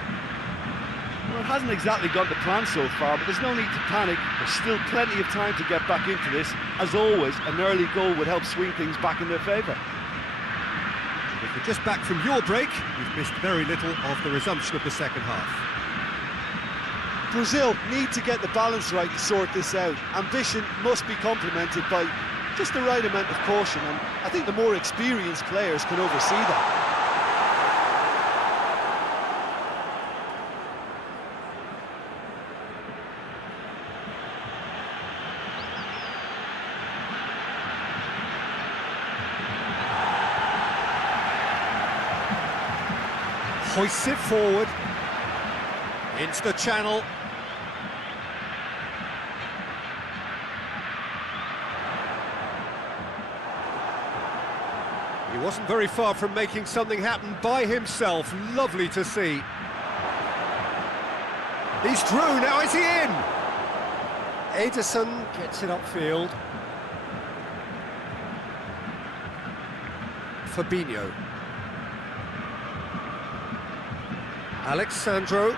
Well, it hasn't exactly gone to plan so far, but there's no need to panic. There's still plenty of time to get back into this. As always, an early goal would help swing things back in their favour. If you're just back from your break, you've missed very little of the resumption of the second half. Brazil need to get the balance right to sort this out. Ambition must be complemented by just the right amount of caution, and I think the more experienced players can oversee that. Hoists it forward, into the channel. He wasn't very far from making something happen by himself. Lovely to see. He's through, now is he in? Ederson gets it upfield. Fabinho. Alexandro.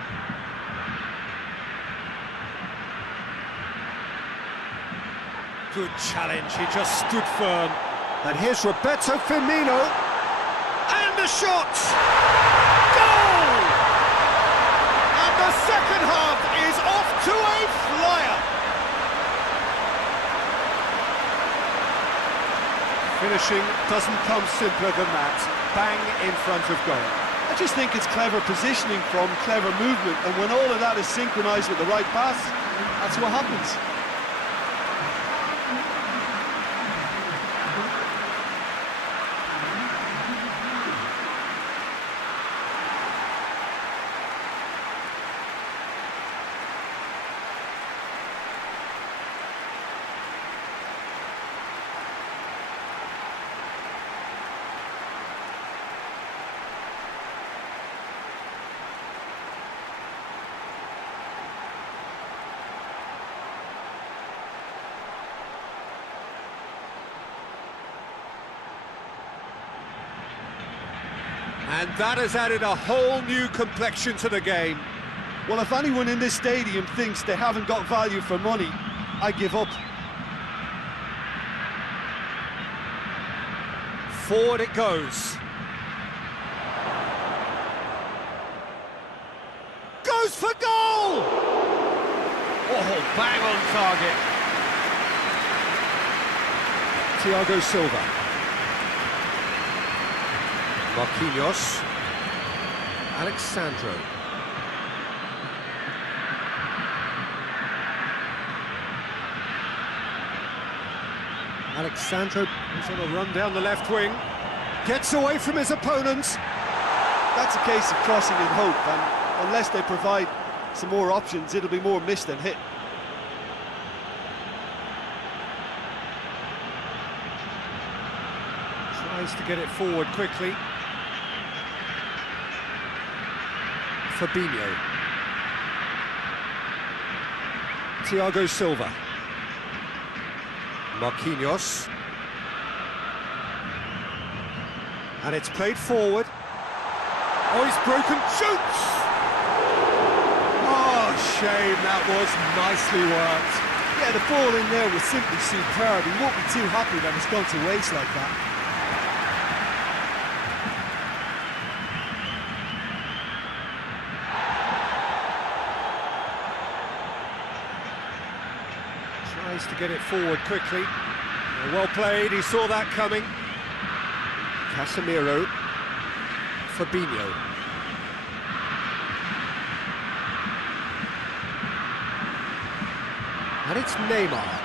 Good challenge, he just stood firm. And here's Roberto Firmino. And the shot! Goal! And the second half is off to a flyer. Finishing doesn't come simpler than that. Bang in front of goal. I just think it's clever positioning from clever movement, and when all of that is synchronised with the right pass, that's what happens. And that has added a whole new complexion to the game. Well, if anyone in this stadium thinks they haven't got value for money, I give up. Forward it goes. Goes for goal! Oh, bang on target. Thiago Silva. Marquinhos. Alexandro. Alexandro is on a run down the left wing. Gets away from his opponents. That's a case of crossing in hope, and unless they provide some more options, it'll be more miss than hit. Tries to get it forward quickly. Fabinho. Thiago Silva. Marquinhos. And it's played forward. Oh, he's broken. Shoots! Oh, shame, that was nicely worked. Yeah, the ball in there was simply superb. He won't be too happy that it's gone to waste like that. Tries to get it forward quickly. Well played, he saw that coming. Casemiro. Fabinho. And it's Neymar.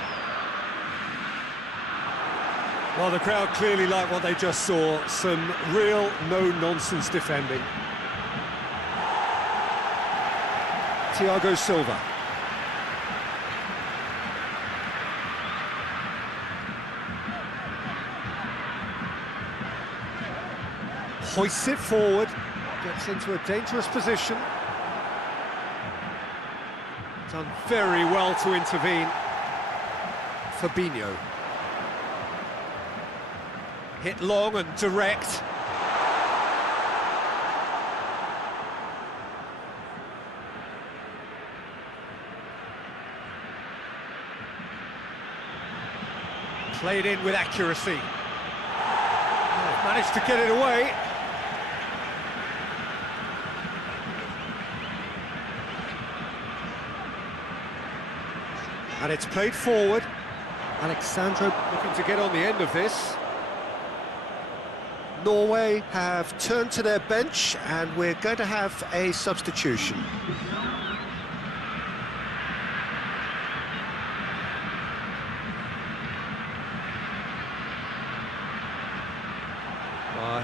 Well, the crowd clearly like what they just saw. Some real no-nonsense defending. Thiago Silva. Hoists it forward, gets into a dangerous position. Done very well to intervene. Fabinho. Hit long and direct. Played in with accuracy. Managed to get it away. And it's played forward. Alexandro looking to get on the end of this. Norway have turned to their bench and we're going to have a substitution.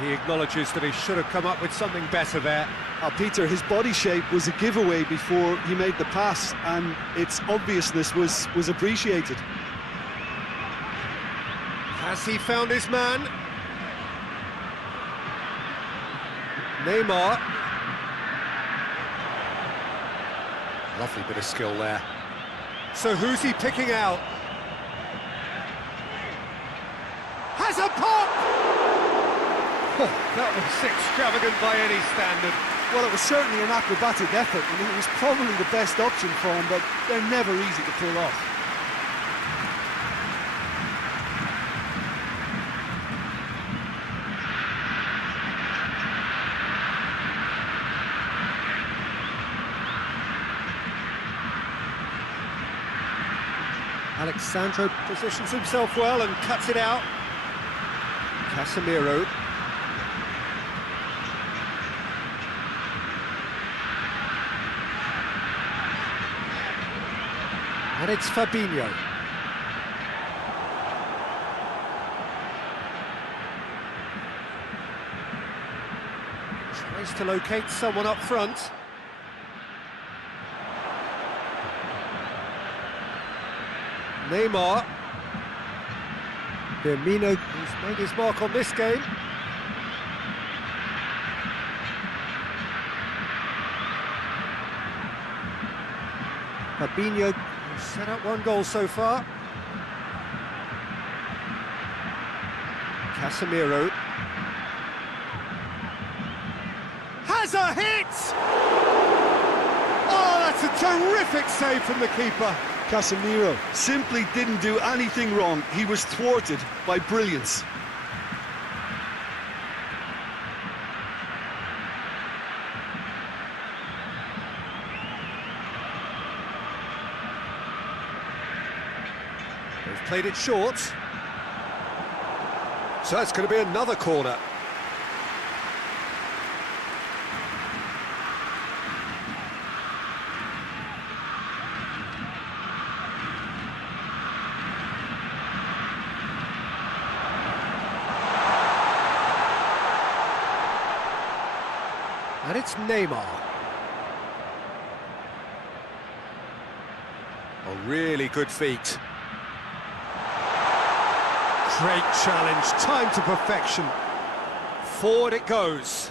He acknowledges that he should have come up with something better there. Peter, his body shape was a giveaway before he made the pass, and its obviousness was appreciated. Has he found his man? Neymar. Lovely bit of skill there. So who's he picking out? Has a pop! Oh, that was extravagant by any standard. Well, it was certainly an acrobatic effort, and it was probably the best option for him, but they're never easy to pull off. Alexandro positions himself well and cuts it out. Casemiro. And it's Fabinho. Tries to locate someone up front. Neymar. Firmino, who's made his mark on this game. Fabinho has set up one goal so far. Casemiro. Has a hit! Oh, that's a terrific save from the keeper. Casemiro simply didn't do anything wrong. He was thwarted by brilliance. They've played it short. So that's going to be another corner. And it's Neymar. Oh, really good feet. Great challenge, time to perfection. Forward it goes.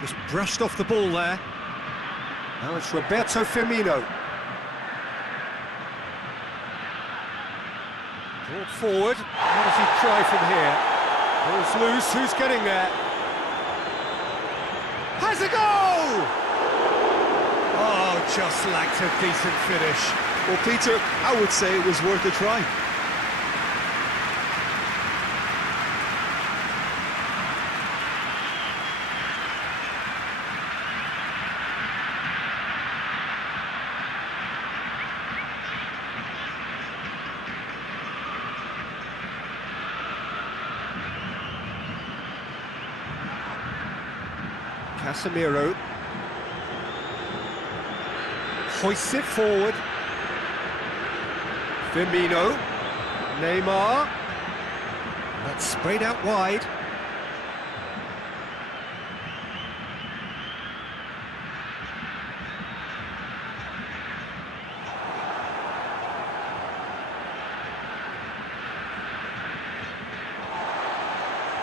Just brushed off the ball there. Now it's Roberto Firmino. Brought forward. What does he try from here? Ball's loose, who's getting there? Has a goal! Oh, just lacked a decent finish. Well, Peter, I would say it was worth a try. Casemiro. Hoists it forward. Firmino. Neymar. That's sprayed out wide.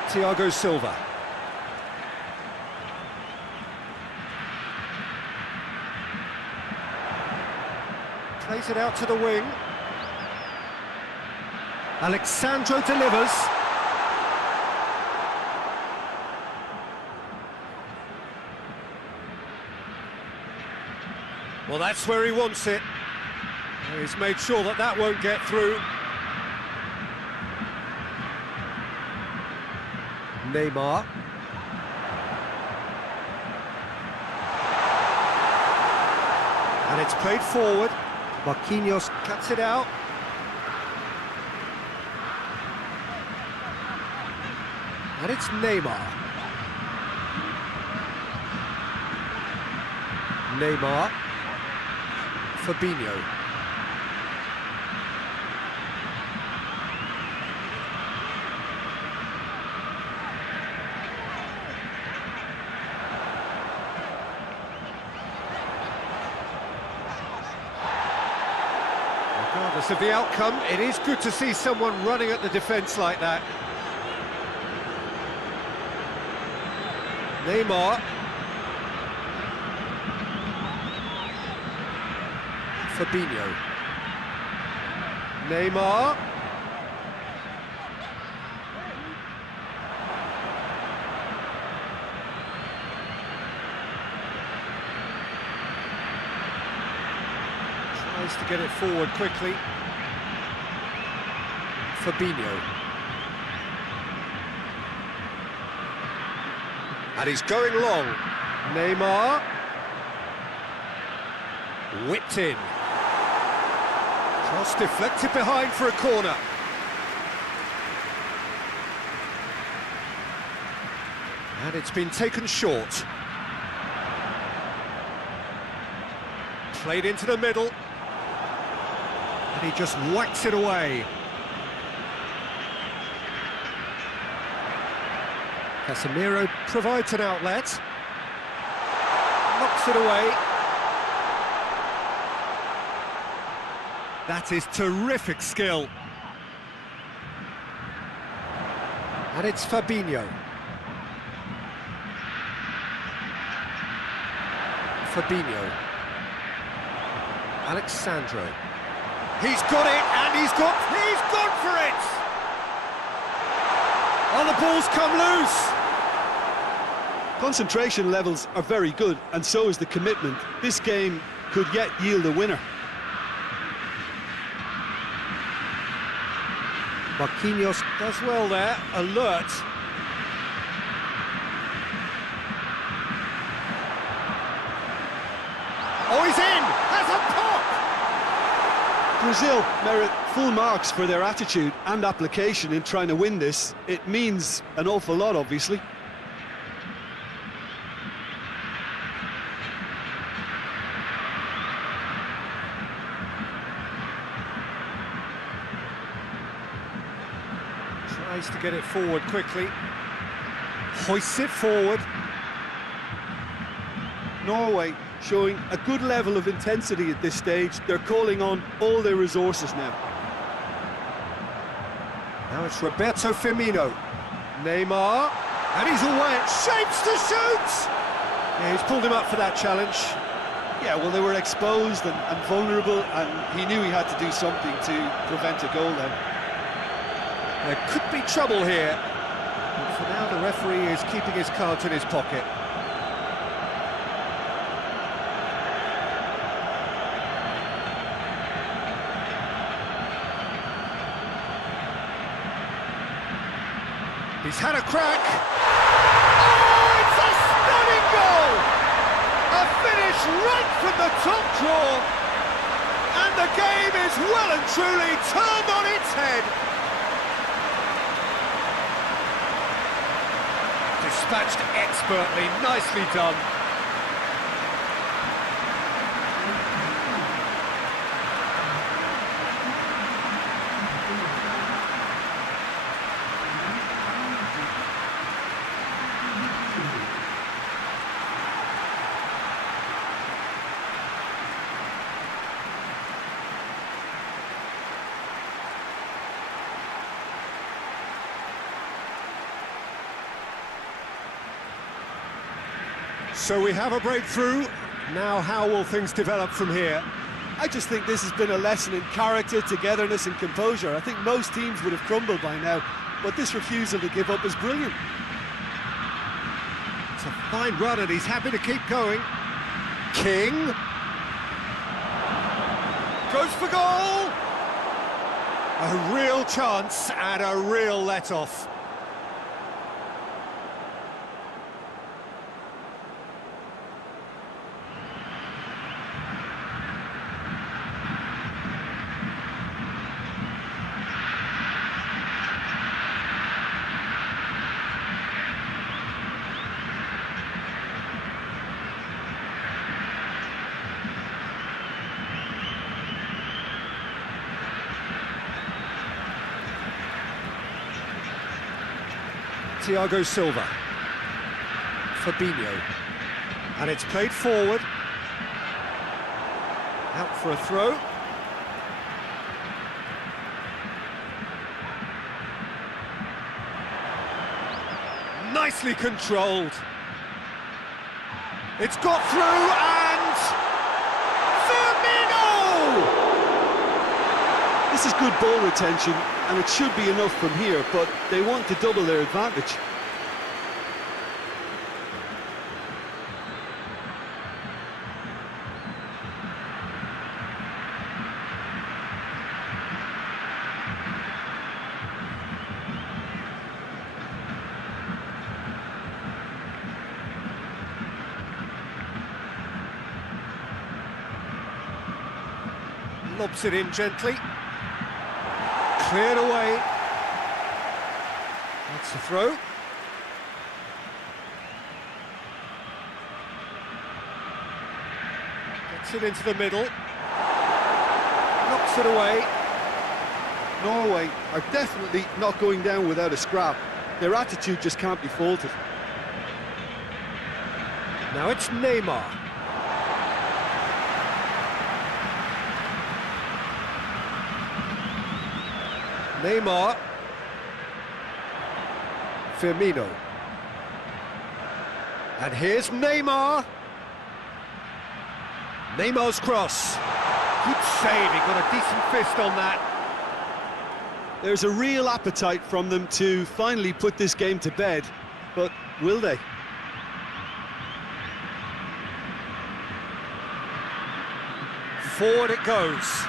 Thiago Silva. Plays it out to the wing. Alexandro delivers. Well, that's where he wants it. He's made sure that that won't get through. Neymar. And it's played forward. Marquinhos cuts it out. And it's Neymar. Neymar. Fabinho. Regardless of the outcome, it is good to see someone running at the defence like that. Neymar. Fabinho. Neymar. Tries to get it forward quickly. Fabinho. And he's going long. Neymar. Whipped in. Cross deflected behind for a corner. And it's been taken short. Played into the middle. And he just whacks it away. Casemiro provides an outlet. Knocks it away. That is terrific skill. And it's Fabinho. Fabinho. Alexandro. He's got it, and he's gone for it! Oh, the ball's come loose! Concentration levels are very good, and so is the commitment. This game could yet yield a winner. Marquinhos does well there, alert. Oh, he's in! Has a pop! Brazil merit full marks for their attitude and application in trying to win this. It means an awful lot, obviously. Tries to get it forward quickly. Hoists it forward. Norway showing a good level of intensity at this stage. They're calling on all their resources now. Now it's Roberto Firmino. Neymar. And he's away. Shapes to shoot! Yeah, he's pulled him up for that challenge. Yeah, well, they were exposed and vulnerable, and he knew he had to do something to prevent a goal then. There could be trouble here. But for now, the referee is keeping his cards in his pocket. He's had a crack. Oh, it's a stunning goal! A finish right from the top draw. And the game is well and truly turned on its head. Dispatched expertly, nicely done. So we have a breakthrough. Now how will things develop from here? I just think this has been a lesson in character, togetherness and composure. I think most teams would have crumbled by now, but this refusal to give up is brilliant. It's a fine run and he's happy to keep going. King. Goes for goal! A real chance and a real let-off. Thiago Silva, Fabinho, and it's played forward, out for a throw. Nicely controlled. It's got through and Firmino! This is good ball retention, and it should be enough from here, but they want to double their advantage. Lobs it in gently. Cleared away. That's the throw. Gets it into the middle. Knocks it away. Norway are definitely not going down without a scrap. Their attitude just can't be faulted. Now it's Neymar. Neymar. Firmino. And here's Neymar. Neymar's cross. Good save, he got a decent fist on that. There's a real appetite from them to finally put this game to bed, but will they? Forward it goes.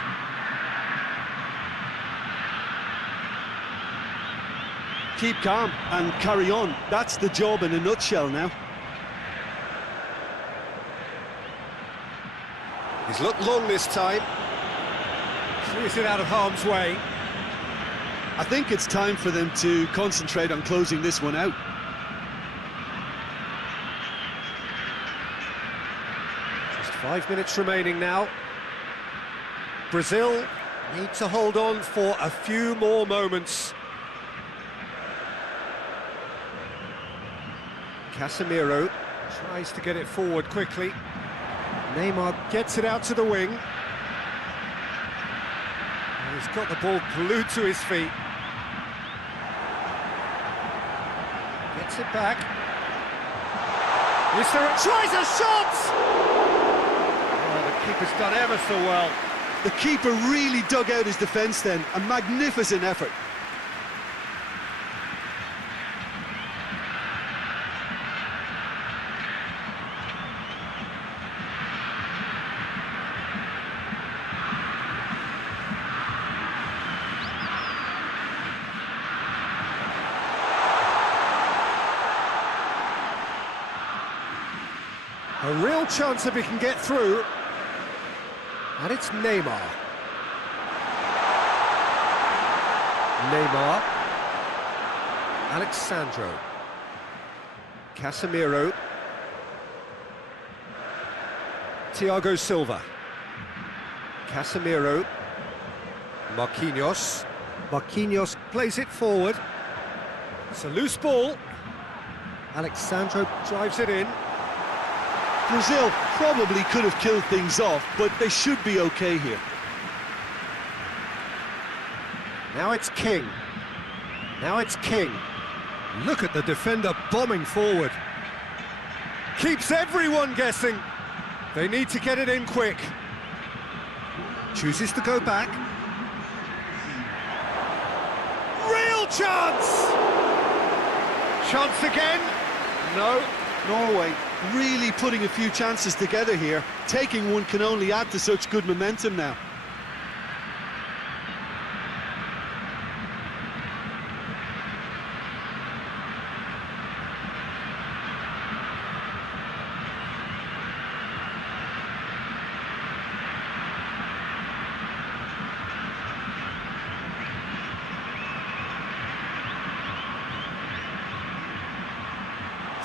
Keep calm and carry on. That's the job in a nutshell now. He's looked long this time. Clears it out of harm's way. I think it's time for them to concentrate on closing this one out. Just 5 minutes remaining now. Brazil need to hold on for a few more moments. Casemiro tries to get it forward quickly. Neymar gets it out to the wing. And he's got the ball glued to his feet. Gets it back. Is there a... tries a shot! Oh, the keeper's done ever so well. The keeper really dug out his defence then. A magnificent effort. A real chance if he can get through. And it's Neymar. Neymar. Alexandro. Casemiro. Thiago Silva. Casemiro. Marquinhos. Marquinhos plays it forward. It's a loose ball. Alexandro drives it in. Brazil probably could have killed things off, but they should be okay here. Now it's King. Now it's King. Look at the defender bombing forward. keeps everyone guessing. They need to get it in quick. Chooses to go back. Real chance! Chance again? No. Norway really putting a few chances together here. Taking one can only add to such good momentum now.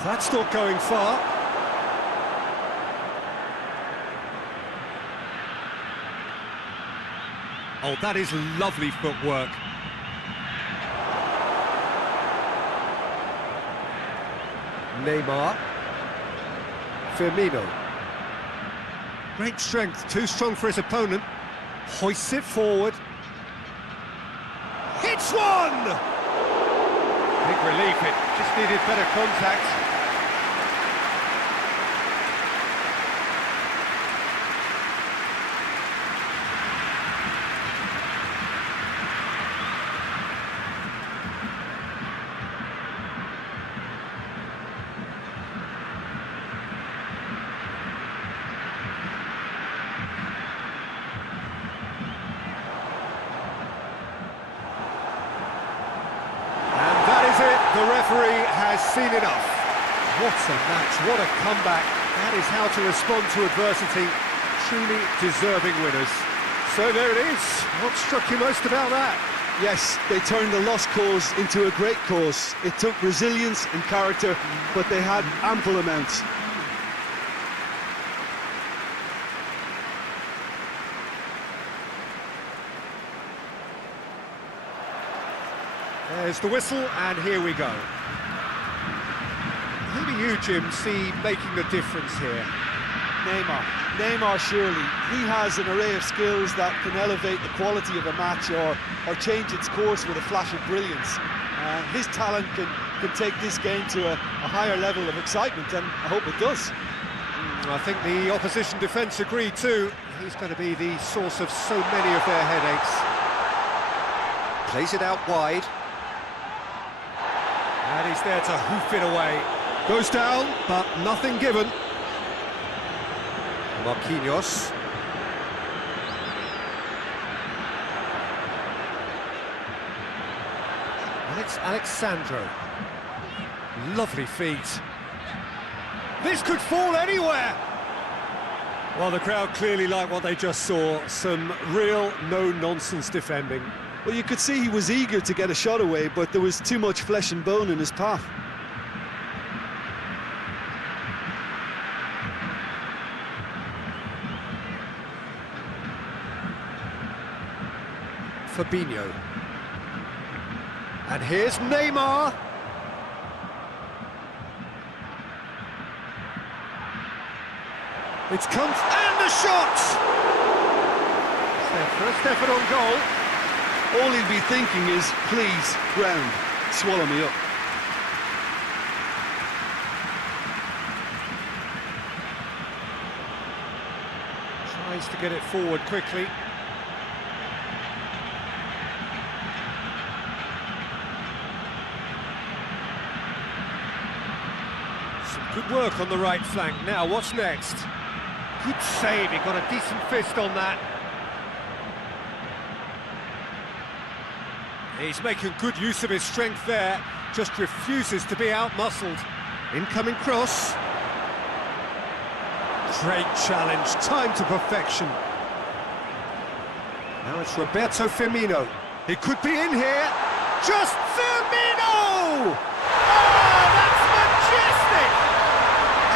That's not going far. Oh, that is lovely footwork. Neymar. Firmino. Great strength, too strong for his opponent. Hoists it forward. Hits one! Big relief, it just needed better contact. The referee has seen enough. What a match, what a comeback. That is how to respond to adversity. Truly deserving winners. So there it is. What struck you most about that? Yes, they turned the lost cause into a great cause. It took resilience and character, but they had ample amounts. There's the whistle, and here we go. Who do you, Jim, see making the difference here? Neymar, surely. He has an array of skills that can elevate the quality of a match or change its course with a flash of brilliance. His talent can take this game to a higher level of excitement, and I hope it does. I think the opposition defence agree too. He's going to be the source of so many of their headaches. Plays it out wide. And he's there to hoof it away. Goes down, but nothing given. Marquinhos. And it's Alexandro. Lovely feet. This could fall anywhere. Well, the crowd clearly like what they just saw. Some real no-nonsense defending. Well, you could see he was eager to get a shot away, but there was too much flesh and bone in his path. Fabinho. And here's Neymar. It's come, and the shot! It's their first effort on goal. All he'll be thinking is, please, ground, swallow me up. Tries to get it forward quickly. Some good work on the right flank. Now, what's next? Good save, he got a decent fist on that. He's making good use of his strength there, just refuses to be out-muscled. Incoming cross. Great challenge, time to perfection. Now it's Roberto Firmino. He could be in here. Just Firmino! Oh, that's majestic!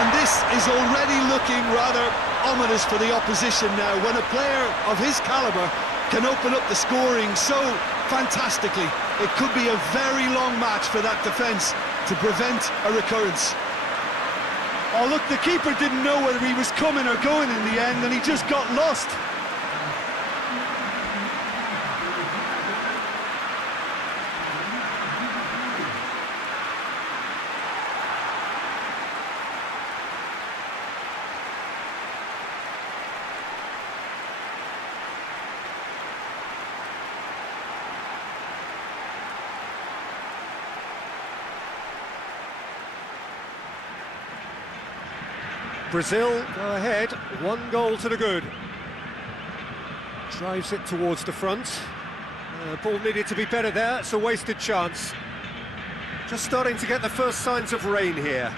And this is already looking rather ominous for the opposition now, when a player of his calibre can open up the scoring so fantastically. It could be a very long match for that defence to prevent a recurrence. Oh look, the keeper didn't know whether he was coming or going in the end, and he just got lost. Brazil go ahead, 1 goal to the good. Drives it towards the front. Ball needed to be better there, it's a wasted chance. Just starting to get the first signs of rain here.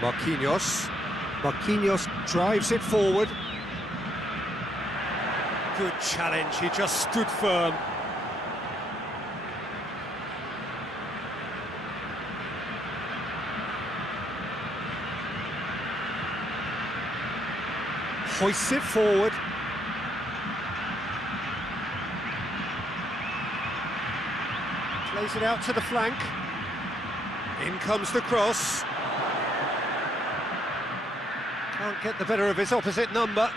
Marquinhos drives it forward. Good challenge, he just stood firm. Hoists it forward. Plays it out to the flank. In comes the cross. Can't get the better of his opposite number.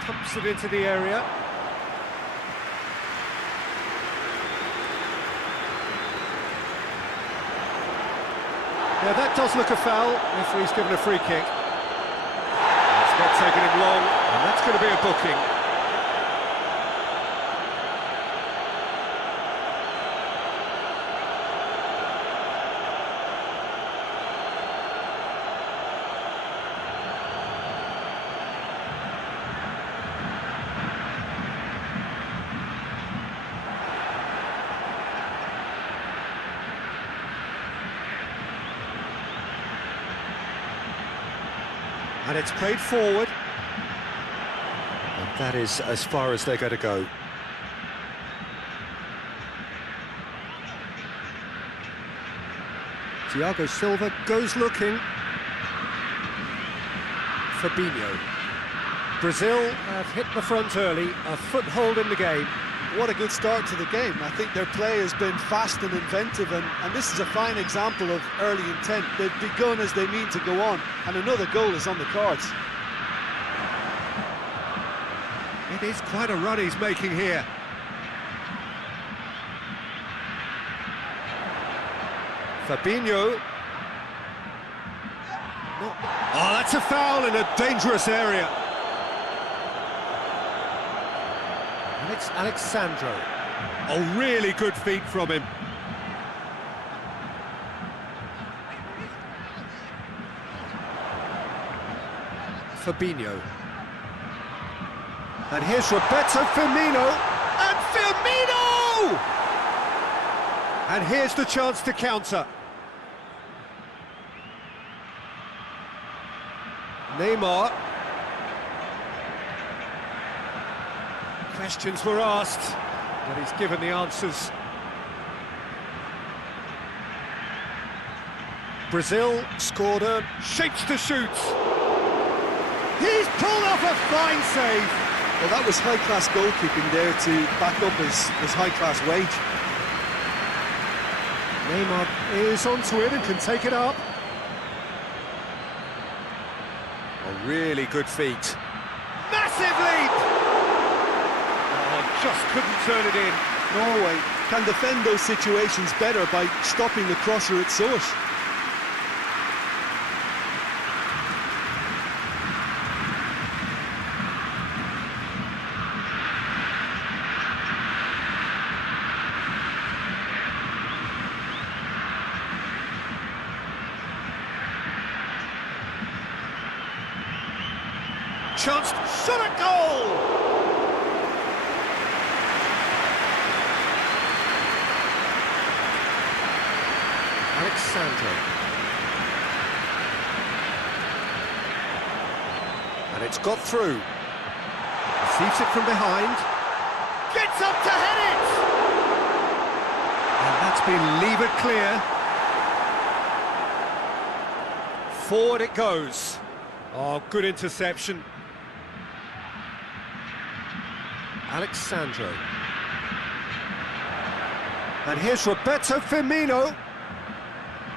Pumps it into the area. Yeah, that does look a foul. Referee's given a free kick. It's not taking him long, and that's going to be a booking. And it's played forward. And that is as far as they're going to go. Thiago Silva goes looking. Fabinho. Brazil have hit the front early, a foothold in the game. What a good start to the game. I think their play has been fast and inventive, and this is a fine example of early intent. They've begun as they mean to go on, and another goal is on the cards. It is quite a run he's making here. Fabinho. Oh, that's a foul in a dangerous area. And it's Alexandro. Oh, really good feet from him. Fabinho. And here's Roberto Firmino. And Firmino! And here's the chance to counter. Neymar. Questions were asked, but he's given the answers. Brazil scored a shapes to shoot. He's pulled off a fine save. Well, that was high-class goalkeeping there to back up his high-class wage. Neymar is onto it and can take it up. Oh, really good feet. Massive leap! Oh, just couldn't turn it in. Norway can defend those situations better by stopping the crosser at source. Chance, shot a goal! Alexandro. And it's got through. Receives it from behind. Gets up to head it! And that's been levered clear. Forward it goes. Oh, good interception. Alexandro. And here's Roberto Firmino.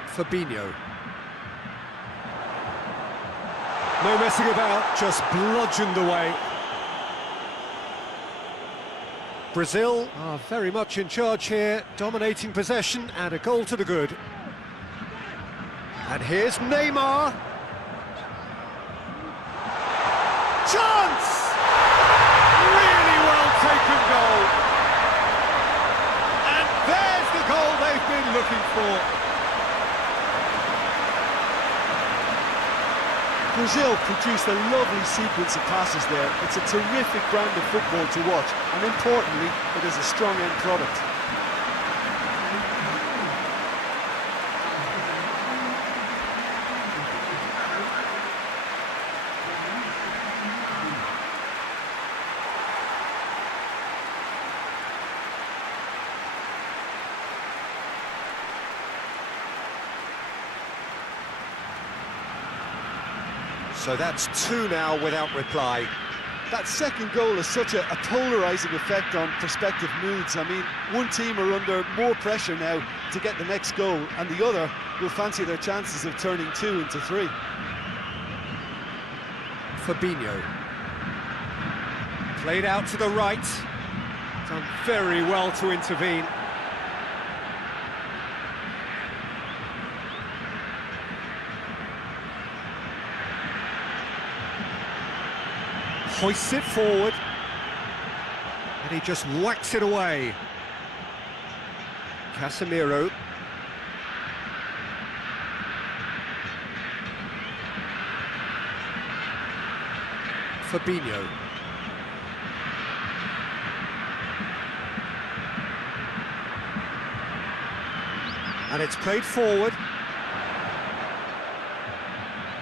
Fabinho. No messing about, just bludgeoned away. Brazil are very much in charge here, dominating possession and a goal to the good. And here's Neymar. Chance! Really well taken goal. produced a lovely sequence of passes there. It's a terrific brand of football to watch, and importantly, it is a strong end product. So that's 2 now without reply. That second goal has such a polarising effect on prospective moods. I mean, one team are under more pressure now to get the next goal, and the other will fancy their chances of turning 2 into 3. Fabinho. Played out to the right. Done very well to intervene. Hoists it forward, and he just whacks it away. Casemiro. Fabinho. And it's played forward.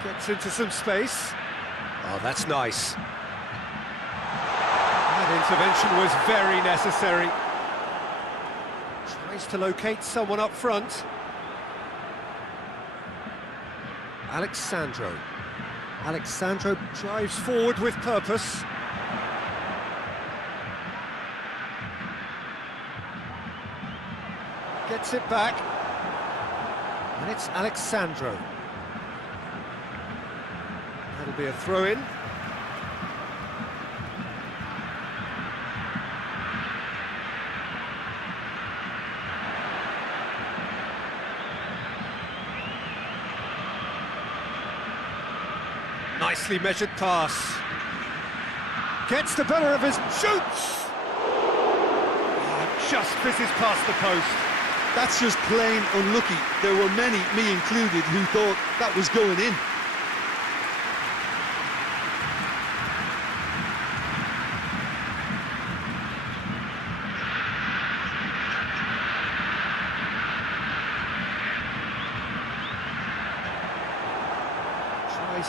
Gets into some space. Oh, that's nice. Intervention was very necessary. Tries to locate someone up front. Alexandro. Alexandro drives forward with purpose. Gets it back. And it's Alexandro. That'll be a throw-in. Nicely measured pass. Gets the better of his... Shoots! Oh, just fizzes past the post. That's just plain unlucky. There were many, me included, who thought that was going in.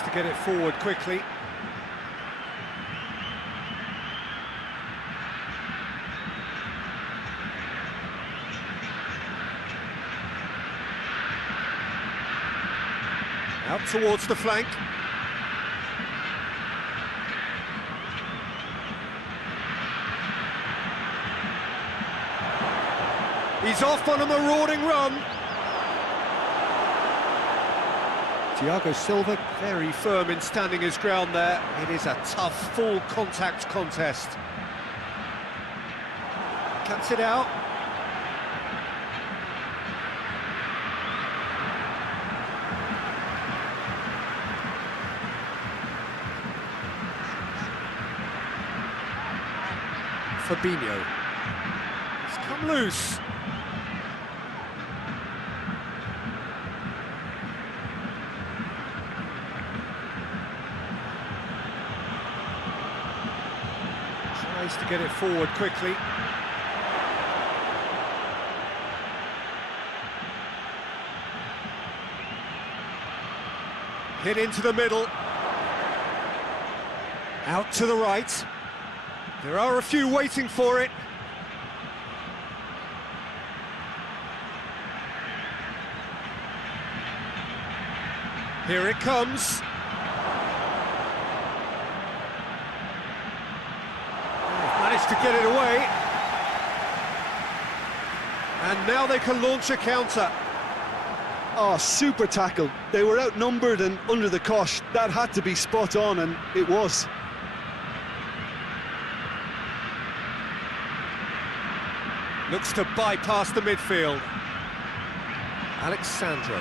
To get it forward quickly. Out towards the flank. He's off on a marauding run. Thiago Silva very firm in standing his ground there. It is a tough, full contact contest. Cuts it out. Fabinho. It's come loose. Tries to get it forward quickly. Hit into the middle. Out to the right. There are a few waiting for it. Here it comes. Managed to get it away. And now they can launch a counter. Oh, super tackle. They were outnumbered and under the cosh. That had to be spot on, and it was. Looks to bypass the midfield. Alexandro.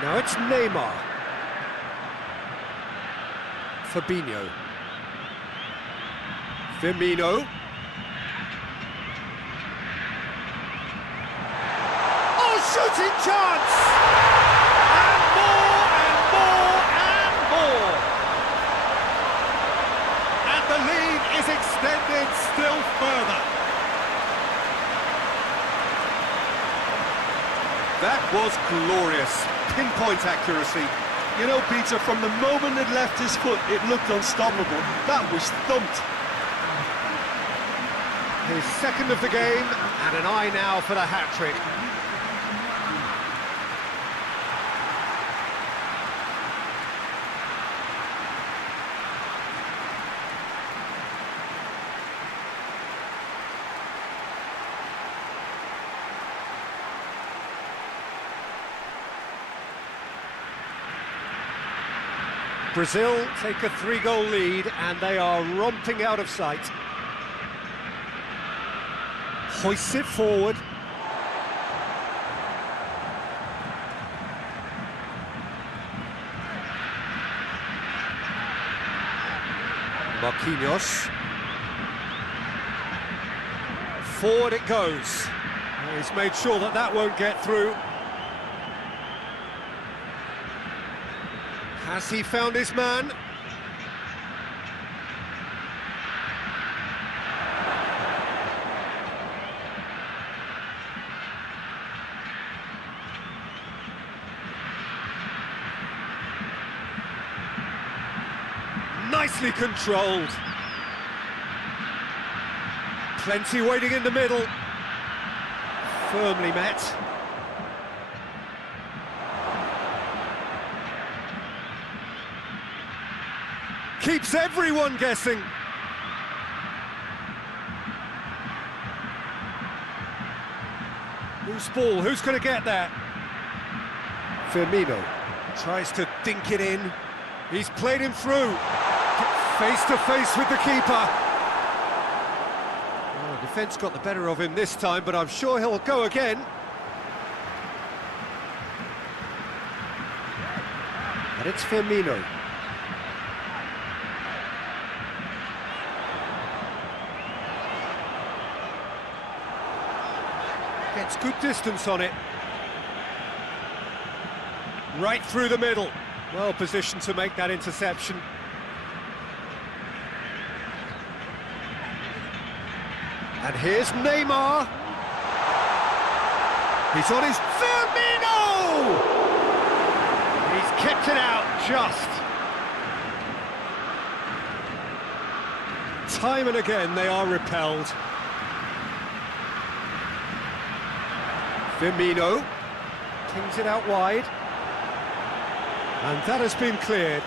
Now it's Neymar. Fabinho. Firmino. Oh, shooting chance! And more and more and more! And the lead is extended still further. That was glorious. Pinpoint accuracy. You know, Peter, from the moment it left his foot, it looked unstoppable. That was thumped. His second of the game, and an eye now for the hat-trick. Brazil take a 3-goal lead, and they are romping out of sight. Hoists it forward. Marquinhos. Forward it goes. He's made sure that that won't get through. Has he found his man? Nicely controlled. Plenty waiting in the middle. Firmly met. Keeps everyone guessing. Whose ball? Who's going to get that? Firmino tries to dink it in. He's played him through. Face to face with the keeper. Well, the defence got the better of him this time, but I'm sure he'll go again. And it's Firmino. Gets good distance on it. Right through the middle. Well positioned to make that interception. And here's Neymar. He's on his... Firmino! He's kept it out just. Time and again they are repelled. Firmino kings it out wide, and that has been cleared.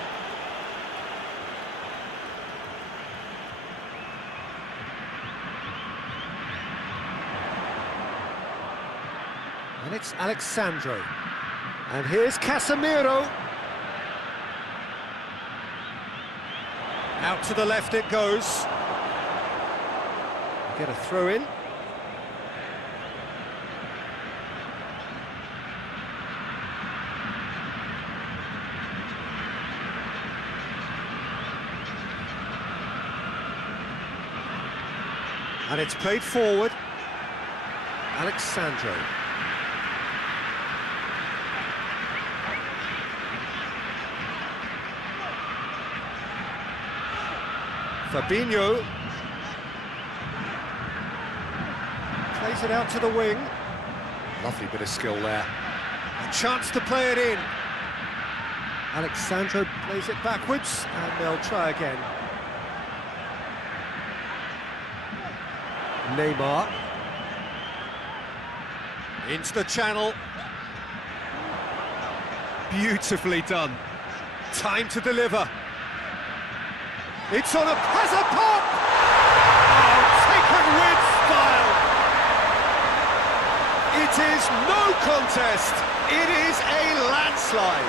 And it's Alexandro, and here's Casemiro. Out to the left it goes. Get a throw in. And it's played forward. Alexandro. Fabinho. Plays it out to the wing. Lovely bit of skill there. A chance to play it in. Alexandro plays it backwards, and they'll try again. Neymar into the channel. Beautifully done. Time to deliver. It's on a... has a pop! Oh, taken with style. It is no contest. It is a landslide.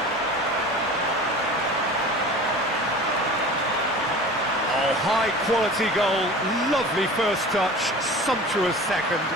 Oh, high-quality goal. Lovely first touch. Sumptuous second.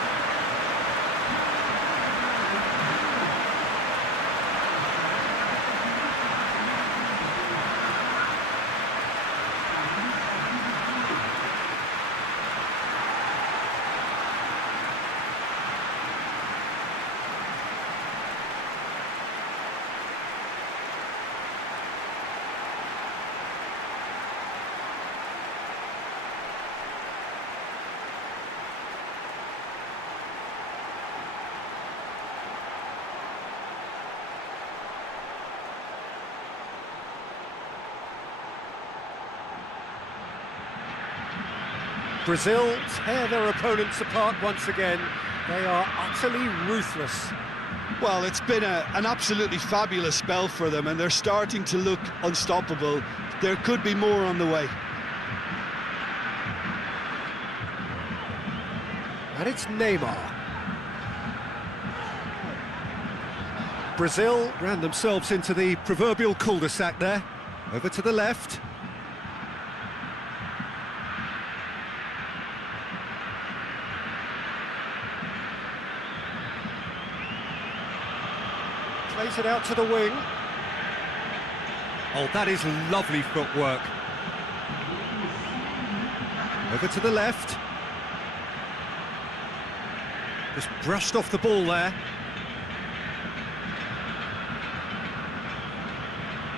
Brazil tear their opponents apart once again. They are utterly ruthless. Well, it's been an absolutely fabulous spell for them, and they're starting to look unstoppable. There could be more on the way. And it's Neymar. Brazil ran themselves into the proverbial cul-de-sac there. Over to the left. Plays it out to the wing. Oh, that is lovely footwork. Over to the left. Just brushed off the ball there.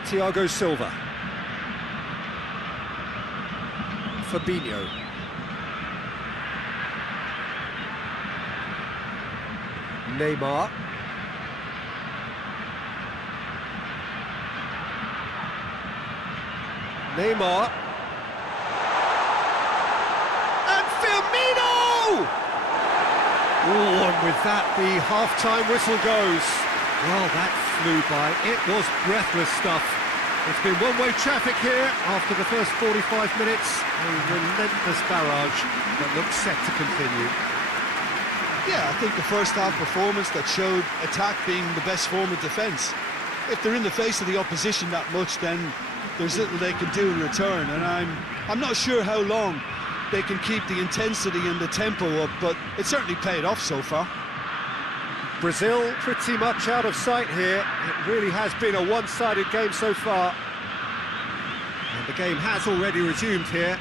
Thiago Silva. Fabinho. Neymar. Neymar. And Firmino! Oh, and with that, the half-time whistle goes. Well, that flew by. It was breathless stuff. It's been one-way traffic here after the first 45 minutes. A relentless barrage that looks set to continue. Yeah, I think the first half performance that showed attack being the best form of defence. If they're in the face of the opposition that much, then there's little they can do in return, and I'm not sure how long they can keep the intensity and the tempo up, but it certainly paid off so far. Brazil pretty much out of sight here. It really has been a one-sided game so far. And the game has already resumed here.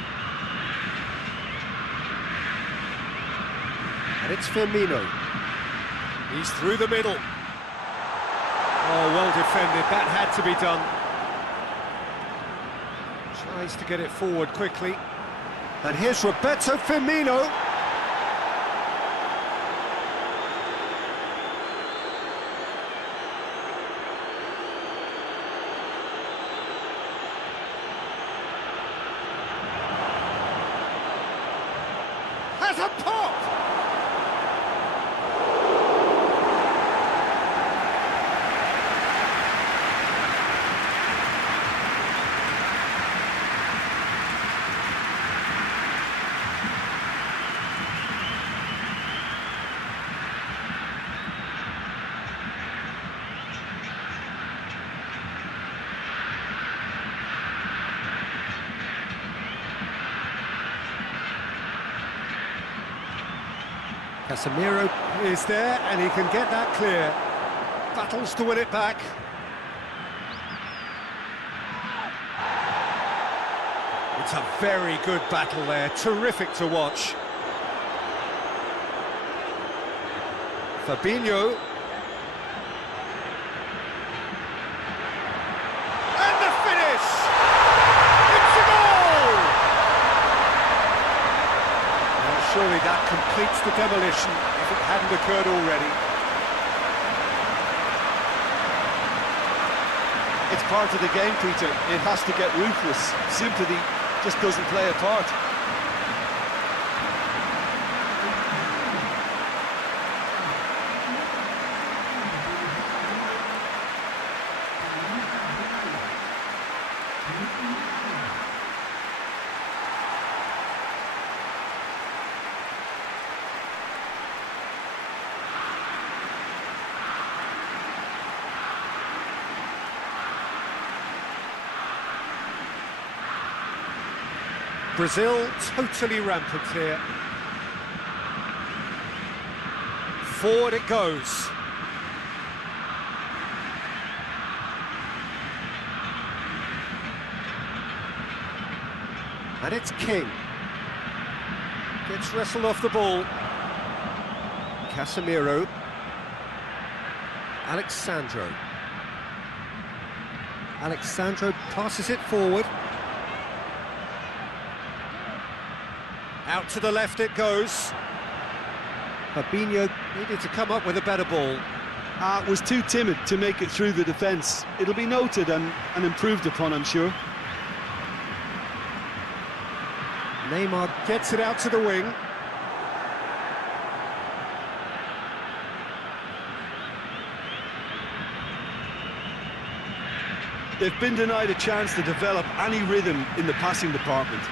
And it's Firmino. He's through the middle. Oh, well defended. That had to be done. Tries to get it forward quickly. And here's Roberto Firmino. Has a pop! Casemiro is there, and he can get that clear. Battles to win it back. It's a very good battle there, terrific to watch. Fabinho. And the finish! It's a goal! Well, surely that completes the demolition if it hadn't occurred already. It's part of the game, Peter. It has to get ruthless. Sympathy just doesn't play a part. Brazil totally rampant here. Forward it goes. And it's King. Gets wrestled off the ball. Casemiro. Alexandro. Alexandro passes it forward. Out to the left it goes. Fabinho needed to come up with a better ball. Was too timid to make it through the defence. It'll be noted and improved upon, I'm sure. Neymar gets it out to the wing. They've been denied a chance to develop any rhythm in the passing department.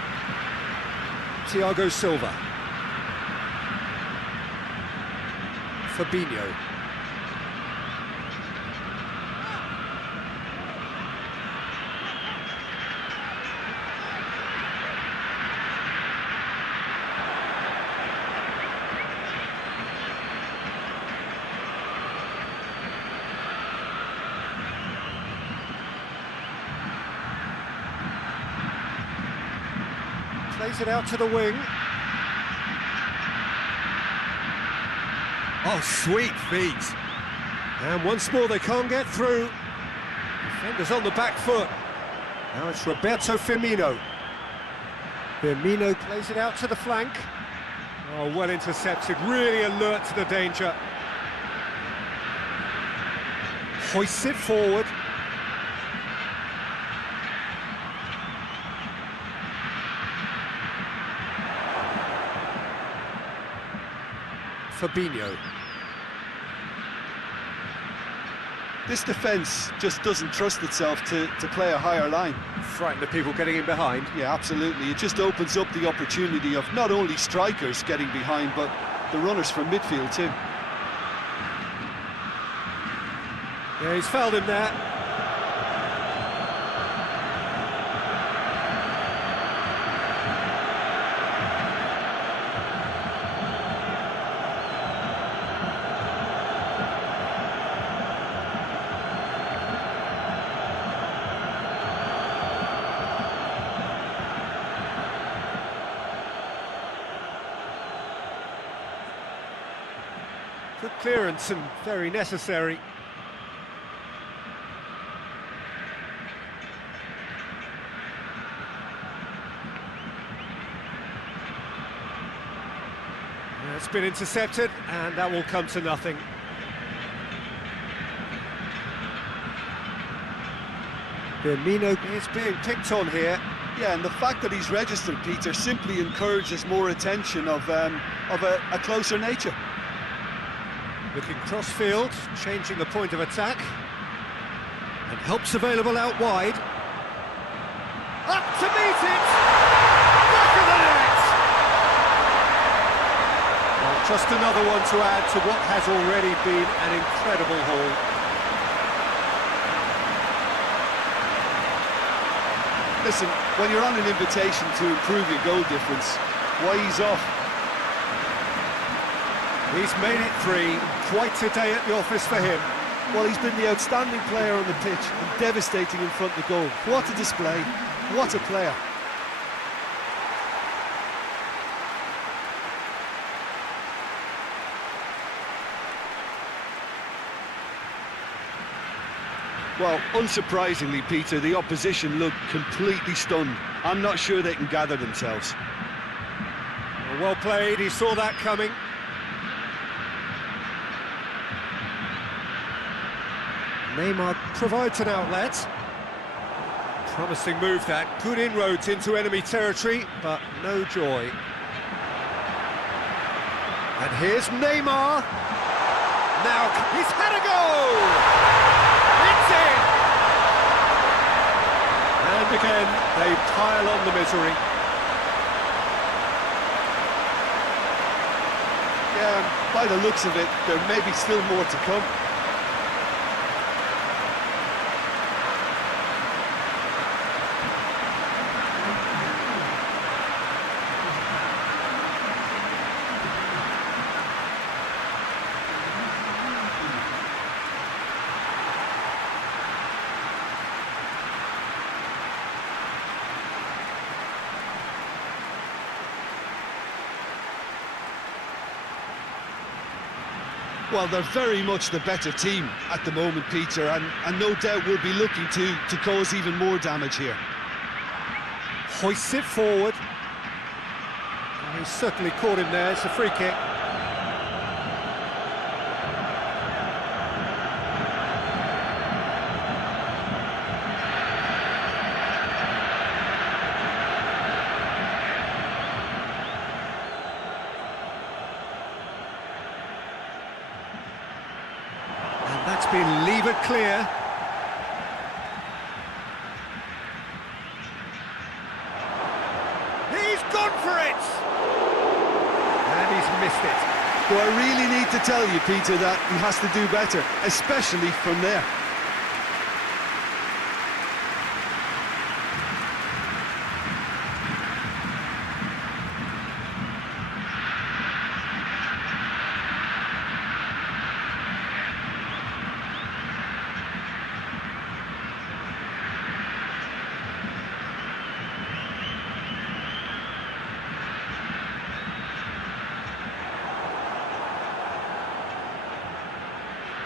Thiago Silva. Fabinho. Plays it out to the wing. Oh, sweet feet. And once more they can't get through. Defenders on the back foot. Now it's Roberto Firmino. Firmino plays it out to the flank. Oh, well intercepted, really alert to the danger. Hoists it forward. Fabinho. This defence just doesn't trust itself to play a higher line. Frighten the people getting in behind. Yeah, absolutely. It just opens up the opportunity of not only strikers getting behind, but the runners from midfield too. Yeah, he's fouled him there. Good clearance and very necessary. Yeah, it's been intercepted and that will come to nothing. Firmino is being picked on here. Yeah, and the fact that he's registered, Peter, simply encourages more attention of a closer nature. Looking cross-field, changing the point of attack. And help's available out wide. Up to meet it! Back of the net! Well, just another one to add to what has already been an incredible haul. Listen, when you're on an invitation to improve your goal difference, why ease off? He's made it 3, quite a day at the office for him. Well, he's been the outstanding player on the pitch and devastating in front of the goal. What a display, what a player. Well, unsurprisingly, Peter, the opposition look completely stunned. I'm not sure they can gather themselves. Well played, he saw that coming. Neymar provides an outlet. Promising move that, good inroads into enemy territory, but no joy. And here's Neymar. Now, he's had a goal! It's in! And again, they pile on the misery. Yeah, by the looks of it, there may be still more to come. Well, they're very much the better team at the moment, Peter, and no doubt will be looking to cause even more damage here. Hoists it forward. Oh, he's certainly caught him there, it's a free kick. It's been levered clear. He's gone for it! And he's missed it. Do I really need to tell you, Peter, that he has to do better, especially from there?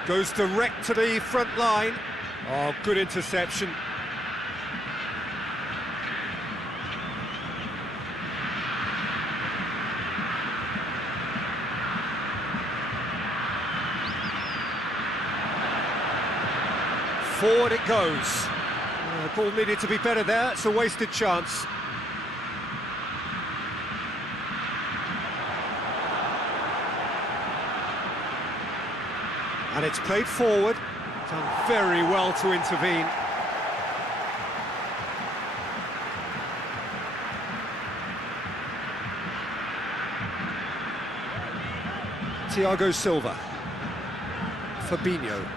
Goes direct to the front line. Oh, good interception. Forward it goes. Ball needed to be better there. It's a wasted chance. And it's played forward. Done very well to intervene. Thiago Silva. Fabinho.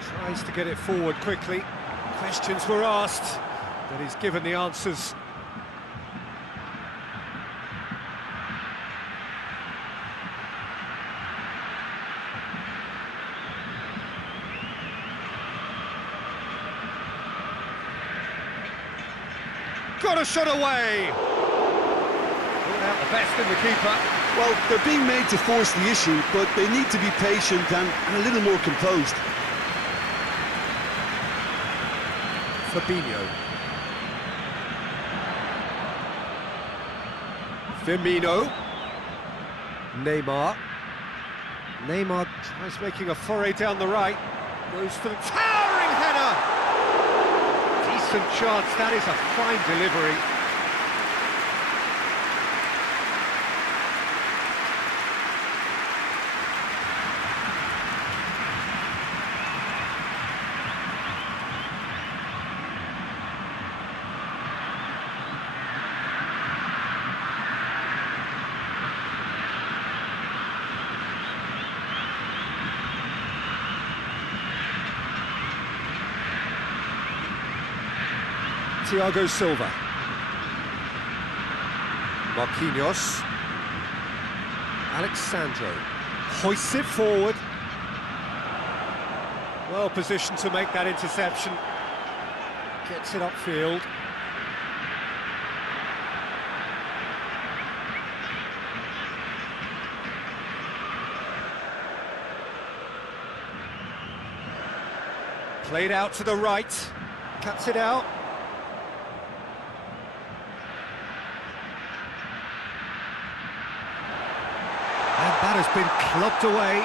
Tries to get it forward quickly. Questions were asked, but he's given the answers. Got a shot away! Brought out the best in the keeper. Well, they're being made to force the issue, but they need to be patient and a little more composed. Fabinho. Firmino. Neymar. Neymar tries making a foray down the right. Goes for the towering header! Decent chance, that is a fine delivery. Thiago Silva. Marquinhos. Alexandro. Hoists it forward. Well positioned to make that interception. Gets it upfield. Played out to the right. Cuts it out. That has been clubbed away.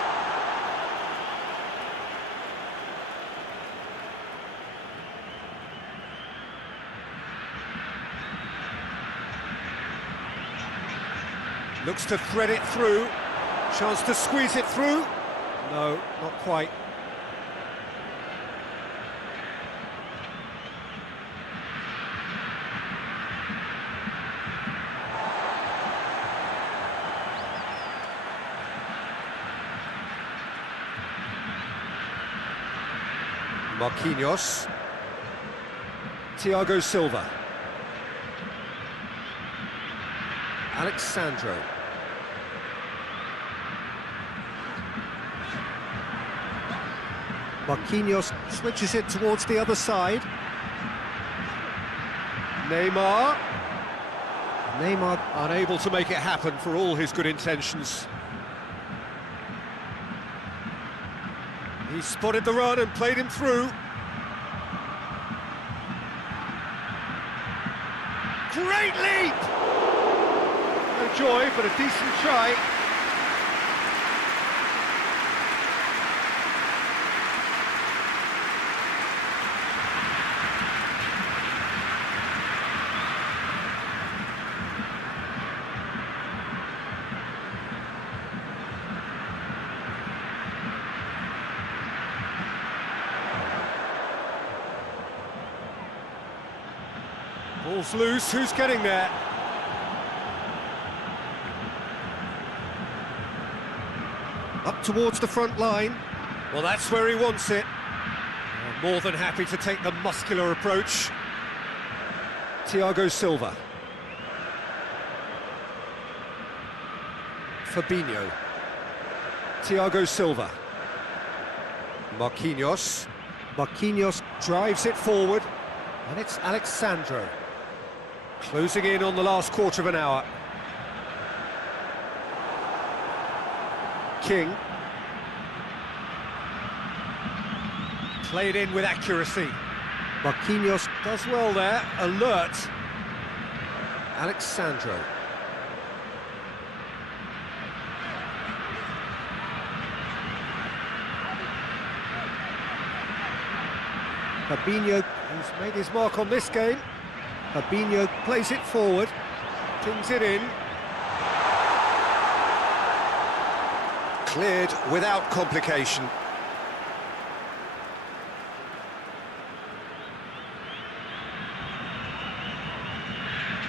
Looks to thread it through. Chance to squeeze it through. No, not quite. Marquinhos. Thiago Silva. Alexandro. Marquinhos switches it towards the other side. Neymar. Neymar unable to make it happen for all his good intentions. He spotted the run and played him through. Great leap! No joy, but a decent try. Ball's loose, who's getting there? Up towards the front line. Well, that's where he wants it. More than happy to take the muscular approach. Thiago Silva. Fabinho. Thiago Silva. Marquinhos. Marquinhos drives it forward. And it's Alexandro. Closing in on the last quarter of an hour. King. Played in with accuracy. Marquinhos does well there, alert. Alexandro. Fabinho, who's made his mark on this game. Fabinho plays it forward, pings it in. Cleared without complication.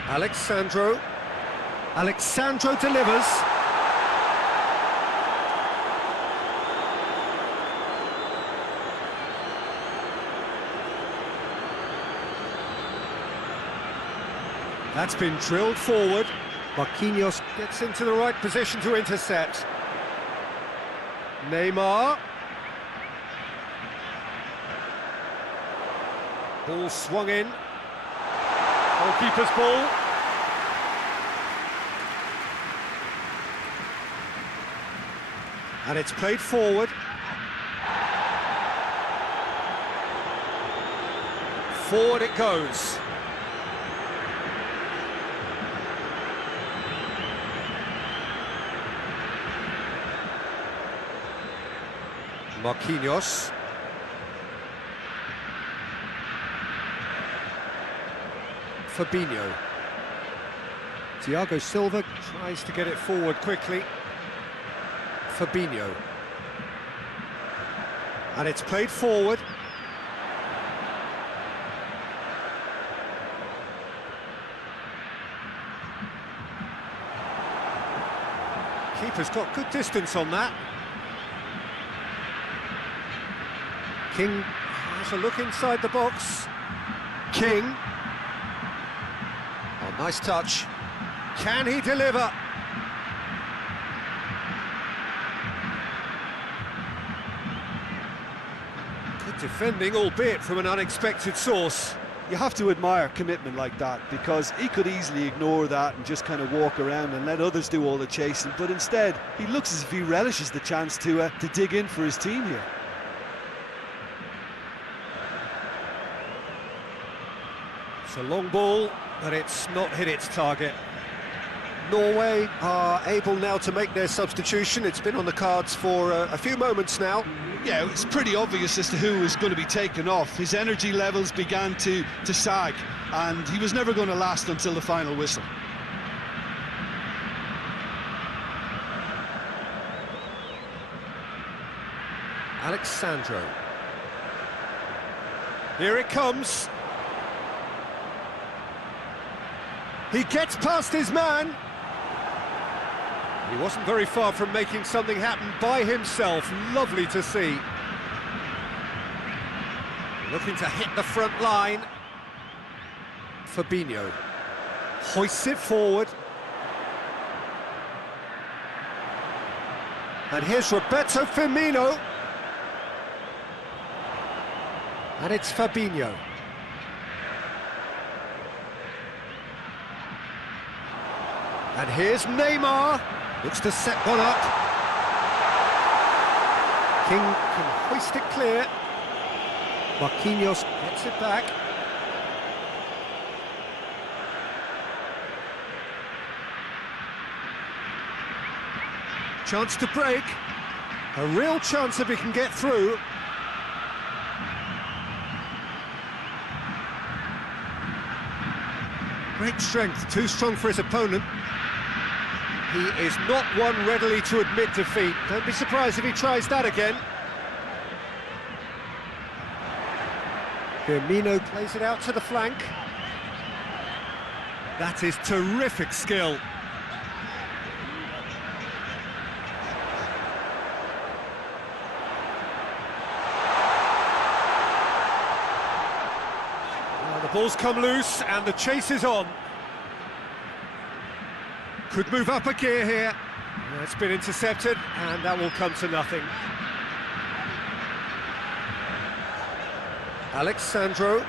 Alexandro. Alexandro delivers. That's been drilled forward. Marquinhos gets into the right position to intercept. Neymar. Ball swung in. Goalkeeper's ball. And it's played forward. Forward it goes. Marquinhos. Fabinho. Thiago Silva tries to get it forward quickly. Fabinho. And it's played forward. Keeper's got good distance on that. King has a look inside the box. King. Oh, nice touch. Can he deliver? Good defending, albeit from an unexpected source. You have to admire commitment like that, because he could easily ignore that and just kind of walk around and let others do all the chasing, but instead he looks as if he relishes the chance to dig in for his team here. It's a long ball, but it's not hit its target. Norway are able now to make their substitution. It's been on the cards for a few moments now. Yeah, it's pretty obvious as to who was going to be taken off. His energy levels began to sag, and he was never going to last until the final whistle. Alexandro. Here it comes. He gets past his man. He wasn't very far from making something happen by himself. Lovely to see. Looking to hit the front line. Fabinho hoists it forward. And here's Roberto Firmino. And it's Fabinho. And here's Neymar. Looks to set one up. King can hoist it clear. Marquinhos gets it back. Chance to break. A real chance if he can get through. Great strength, too strong for his opponent. He is not one readily to admit defeat. Don't be surprised if he tries that again. Firmino plays it out to the flank. That is terrific skill. Well, the ball's come loose and the chase is on. Could move up a gear here. It's been intercepted and that will come to nothing. Alexandro.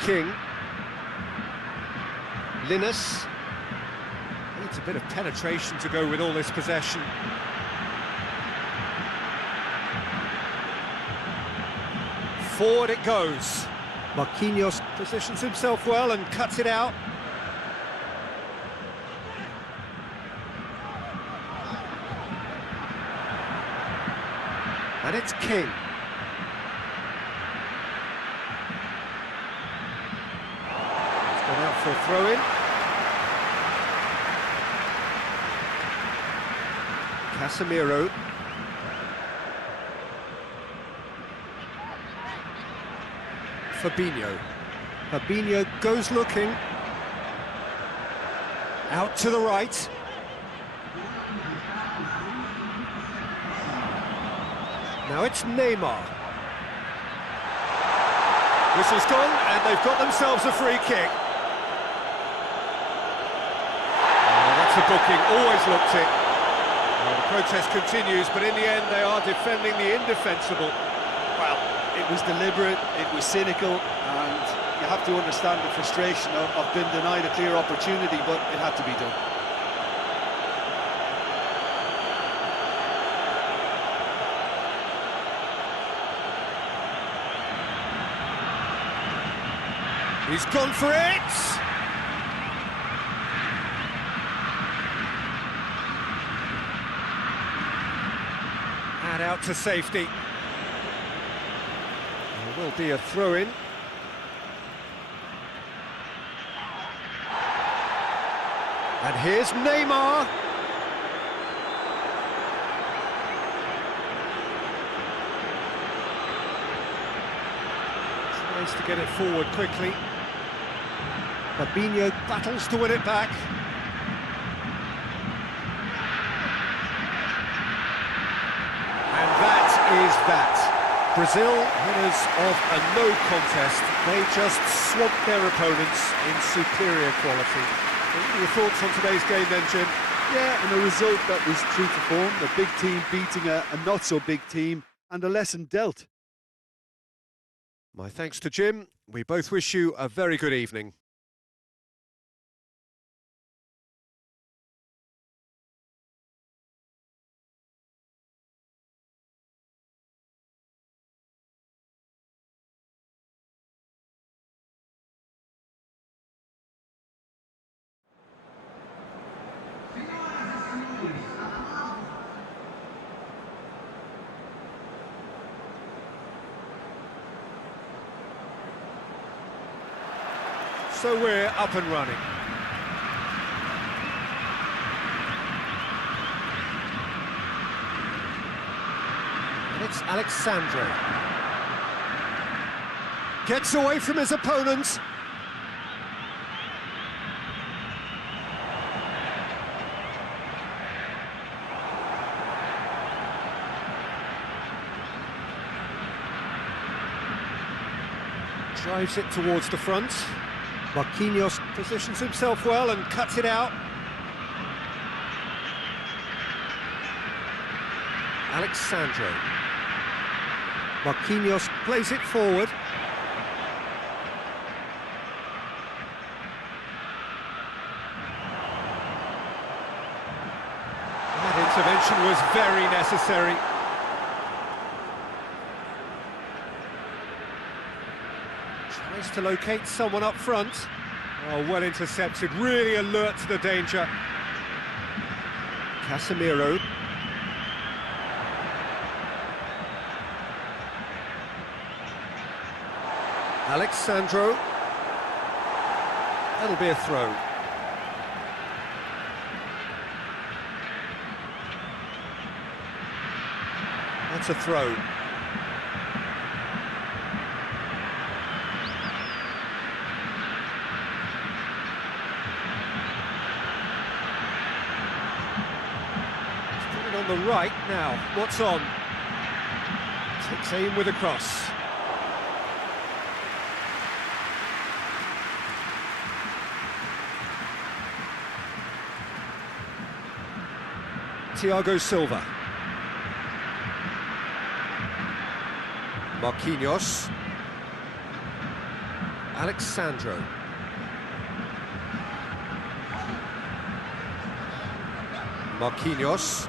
King. Linus. Needs a bit of penetration to go with all this possession. Forward it goes. Marquinhos positions himself well and cuts it out. And it's King. It's gone out for a throw-in. Casemiro. Fabinho. Fabinho goes looking. Out to the right. Now it's Neymar. Whistle's gone, and they've got themselves a free kick. Oh, that's a booking, always looked it. Well, the protest continues, but in the end they are defending the indefensible. Well, it was deliberate, it was cynical, and you have to understand the frustration of being denied a clear opportunity, but it had to be done. He's gone for it! And out to safety. There will be a throw-in. And here's Neymar. Tries to get it forward quickly. Fabinho battles to win it back. And that is that. Brazil, winners of a no contest. They just swamped their opponents in superior quality. What are your thoughts on today's game then, Jim? Yeah, and a result that was true to form. A big team beating a not-so-big team, and a lesson dealt. My thanks to Jim. We both wish you a very good evening. So we're up and running. And it's Alexandro. Gets away from his opponent. Drives it towards the front. Marquinhos positions himself well and cuts it out. Alexandro. Marquinhos plays it forward. That intervention was very necessary. Tries to locate someone up front. Oh, well intercepted, really alert to the danger. Casemiro. Alexandro. That'll be a throw. That's a throw. He's put it on the right now. What's on? Takes aim with a cross. Thiago Silva. Marquinhos. Alexandro. Marquinhos.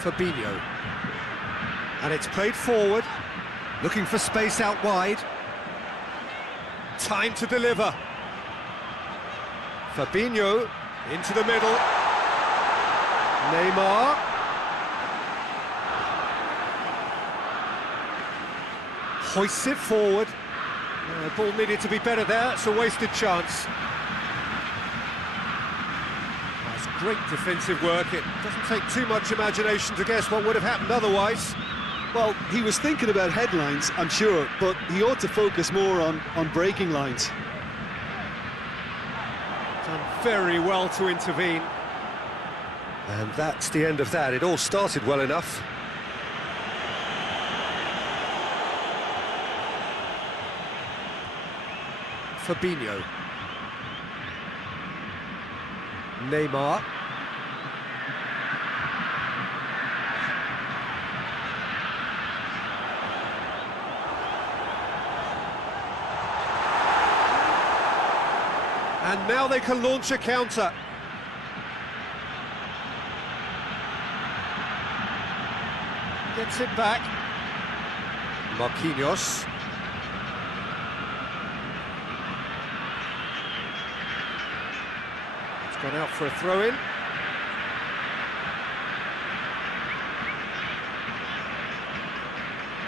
Fabinho. And it's played forward, looking for space out wide. Time to deliver. Fabinho into the middle. Neymar. Hoists it forward. The ball needed to be better there, it's a wasted chance. That's great defensive work. It doesn't take too much imagination to guess what would have happened otherwise. Well, he was thinking about headlines, I'm sure, but he ought to focus more on breaking lines. Done very well to intervene. And that's the end of that. It all started well enough. Fabinho. Neymar. And now they can launch a counter. Gets it back. Marquinhos. It's gone out for a throw-in.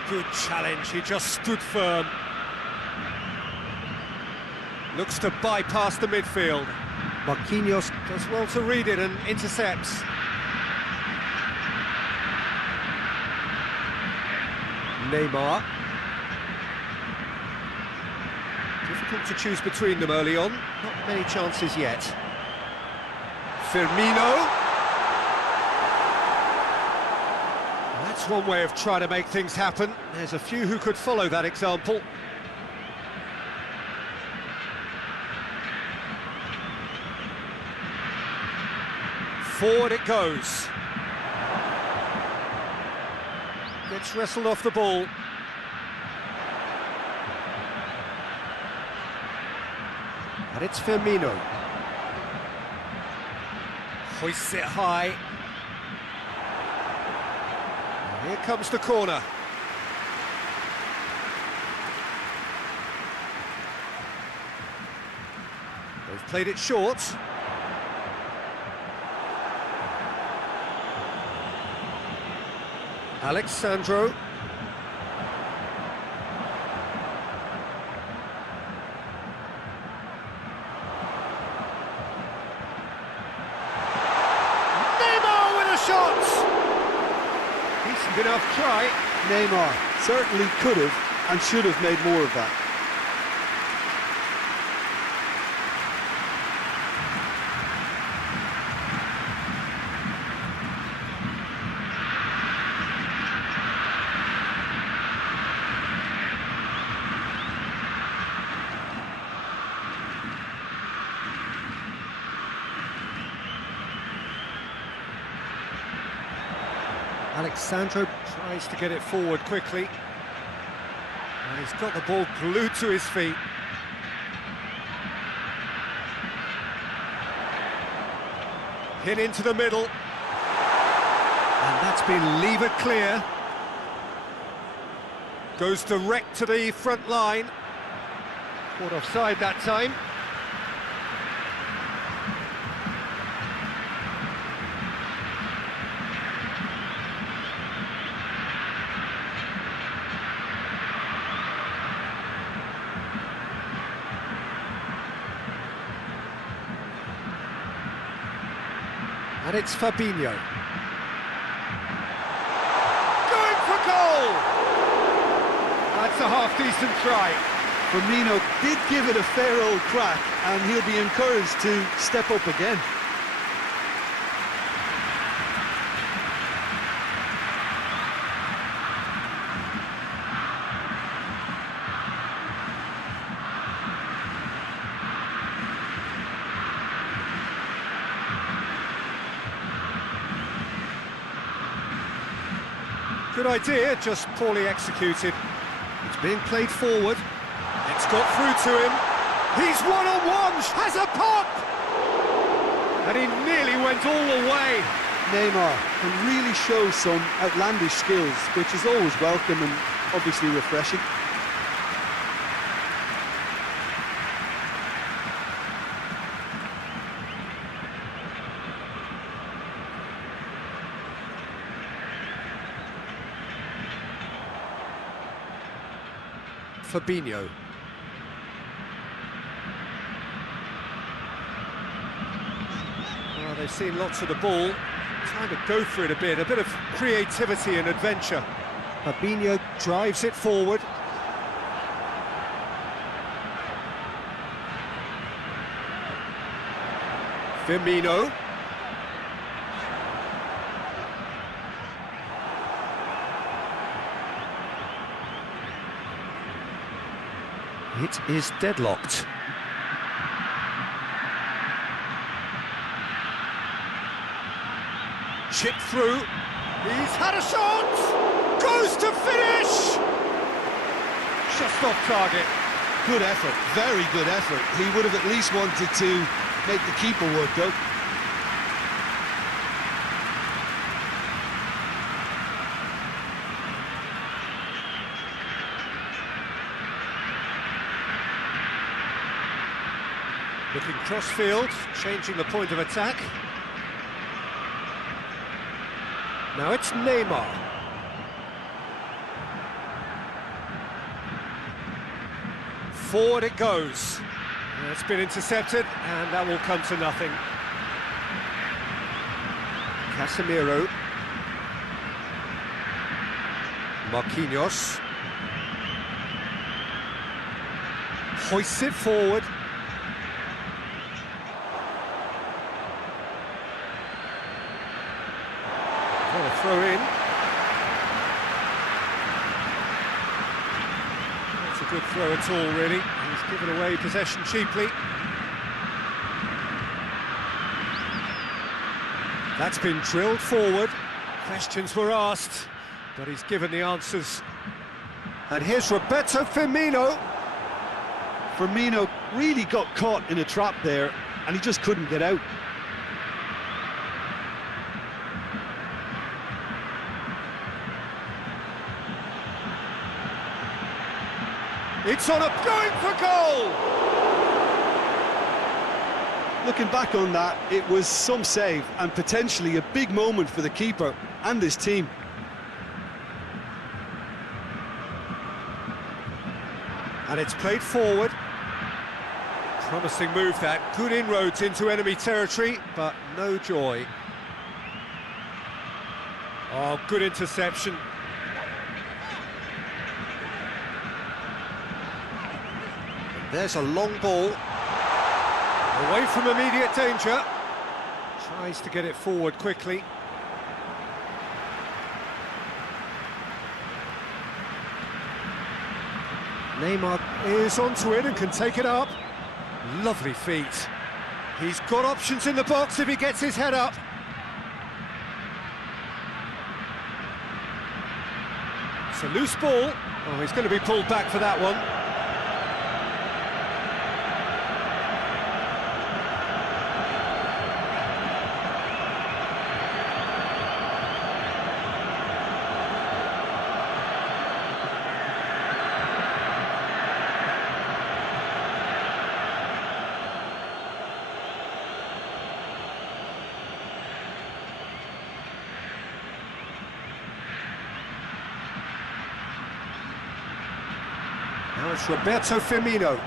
Good challenge, he just stood firm. Looks to bypass the midfield. Marquinhos does well to read it and intercepts. Neymar. Difficult to choose between them early on. Not many chances yet. Firmino. That's one way of trying to make things happen. There's a few who could follow that example. Forward it goes. Gets wrestled off the ball. And it's Firmino. Hoists it high. And here comes the corner. They've played it short. Alexandro. Neymar with a shot! Decent enough try. Neymar certainly could have and should have made more of that. Alexandro tries to get it forward quickly. And he's got the ball glued to his feet. Hit into the middle. And that's been levered clear. Goes direct to the front line. Caught offside that time. And it's Fabinho. goal! That's a half-decent try. Firmino did give it a fair old crack, and he'll be encouraged to step up again. Good idea, just poorly executed. It's being played forward. It's got through to him. He's one-on-one, has a pop! And he nearly went all the way. Neymar can really show some outlandish skills, which is always welcome and obviously refreshing. Fabinho. Well, they've seen lots of the ball, trying to go for it a bit of creativity and adventure. Fabinho drives it forward. Firmino. It is deadlocked. Chip through. He's had a shot! Goes to finish! Just off target. Good effort, very good effort. He would have at least wanted to make the keeper work, though. Looking cross-field, changing the point of attack. Now it's Neymar. Forward it goes. It's been intercepted, and that will come to nothing. Casemiro. Marquinhos. Hoists it forward. What a throw in. Not a good throw at all, really. He's given away possession cheaply. That's been drilled forward. Questions were asked, but he's given the answers. And here's Roberto Firmino. Firmino really got caught in a trap there, and he just couldn't get out. It's on up, going for goal! Looking back on that, it was some save and potentially a big moment for the keeper and his team. And it's played forward. Promising move that, good inroads into enemy territory, but no joy. Oh, good interception. There's a long ball. Away from immediate danger. Tries to get it forward quickly. Neymar is onto it and can take it up. Lovely feet. He's got options in the box if he gets his head up. It's a loose ball. Oh, he's going to be pulled back for that one. Now it's Roberto Firmino.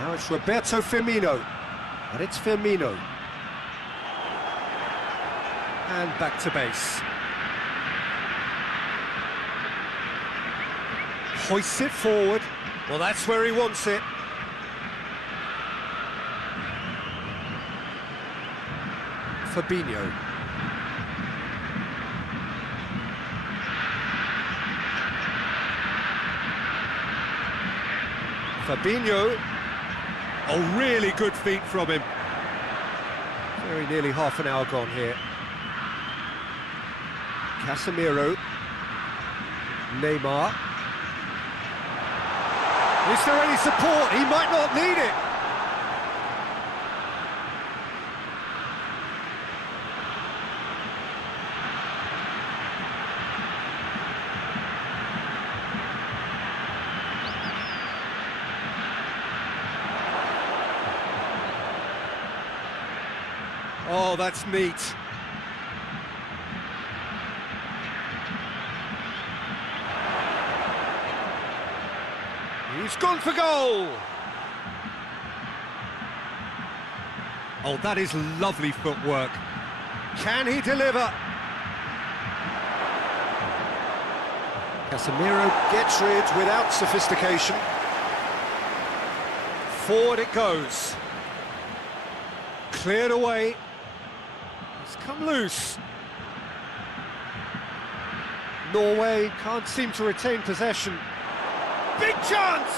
Now it's Roberto Firmino. And it's Firmino. And back to base. hoists it forward. Well, that's where he wants it. Fabinho. Fabinho. Oh, really good feet from him. Very nearly half an hour gone here. Casemiro. Neymar. Is there any support? He might not need it. Oh, that's neat. He's gone for goal! Oh, that is lovely footwork. Can he deliver? Casemiro gets rid without sophistication. Forward it goes. Cleared away. It's come loose. Norway can't seem to retain possession. Big chance!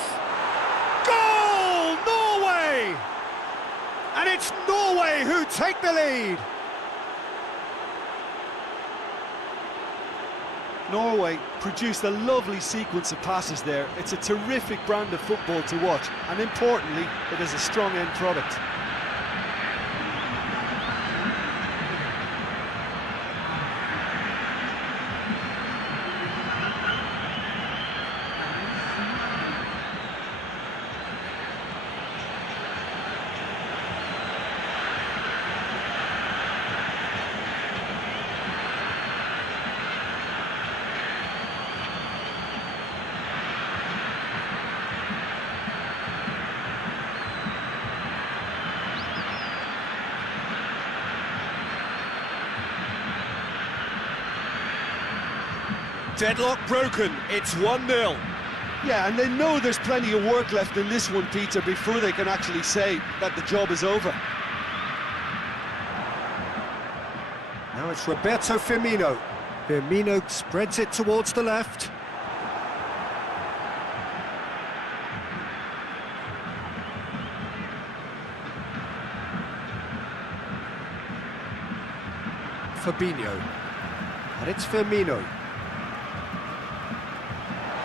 Goal! Norway! And it's Norway who take the lead. Norway produced a lovely sequence of passes there. It's a terrific brand of football to watch, and importantly, it is a strong end product. Deadlock broken, it's 1-0. Yeah, and they know there's plenty of work left in this one, Peter, before they can actually say that the job is over. Now it's Roberto Firmino. Firmino spreads it towards the left. Fabinho. And it's Firmino.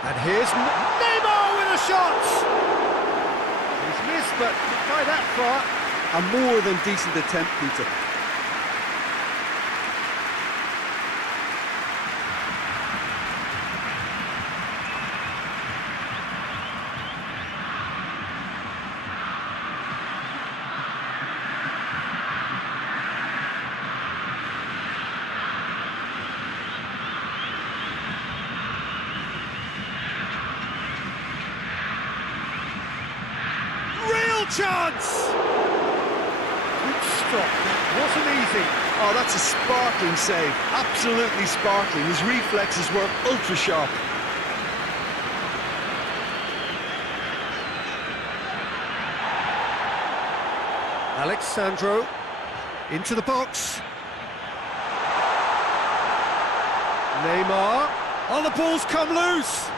And here's Neymar with a shot! He's missed, but by that far. A more than decent attempt, Peter. Chance! Good stop, that wasn't easy. Oh, that's a sparkling save, absolutely sparkling. His reflexes were ultra sharp. Alexandro into the box. Neymar. Oh, the ball's come loose.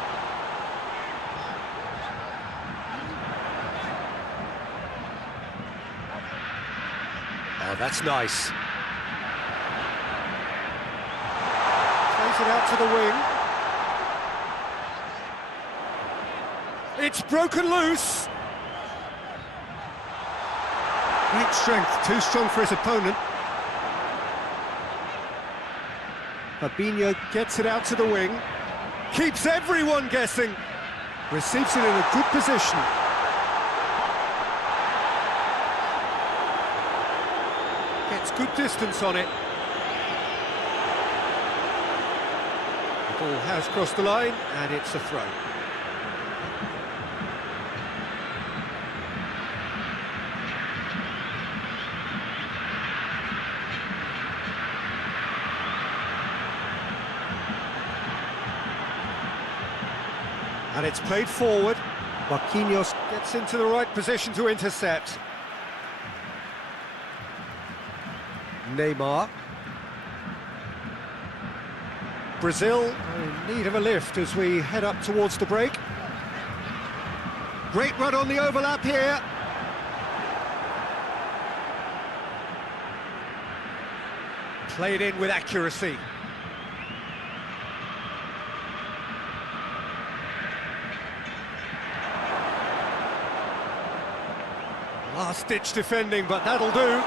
Oh, that's nice. Plays it out to the wing. It's broken loose. Great strength, too strong for his opponent. Fabinho gets it out to the wing. Keeps everyone guessing. Receives it in a good position. Gets good distance on it. The ball has crossed the line, and it's a throw. And it's played forward. Marquinhos gets into the right position to intercept. Neymar. Brazil in need of a lift as we head up towards the break. Great run on the overlap here. Played in with accuracy. Last-ditch defending, but that'll do.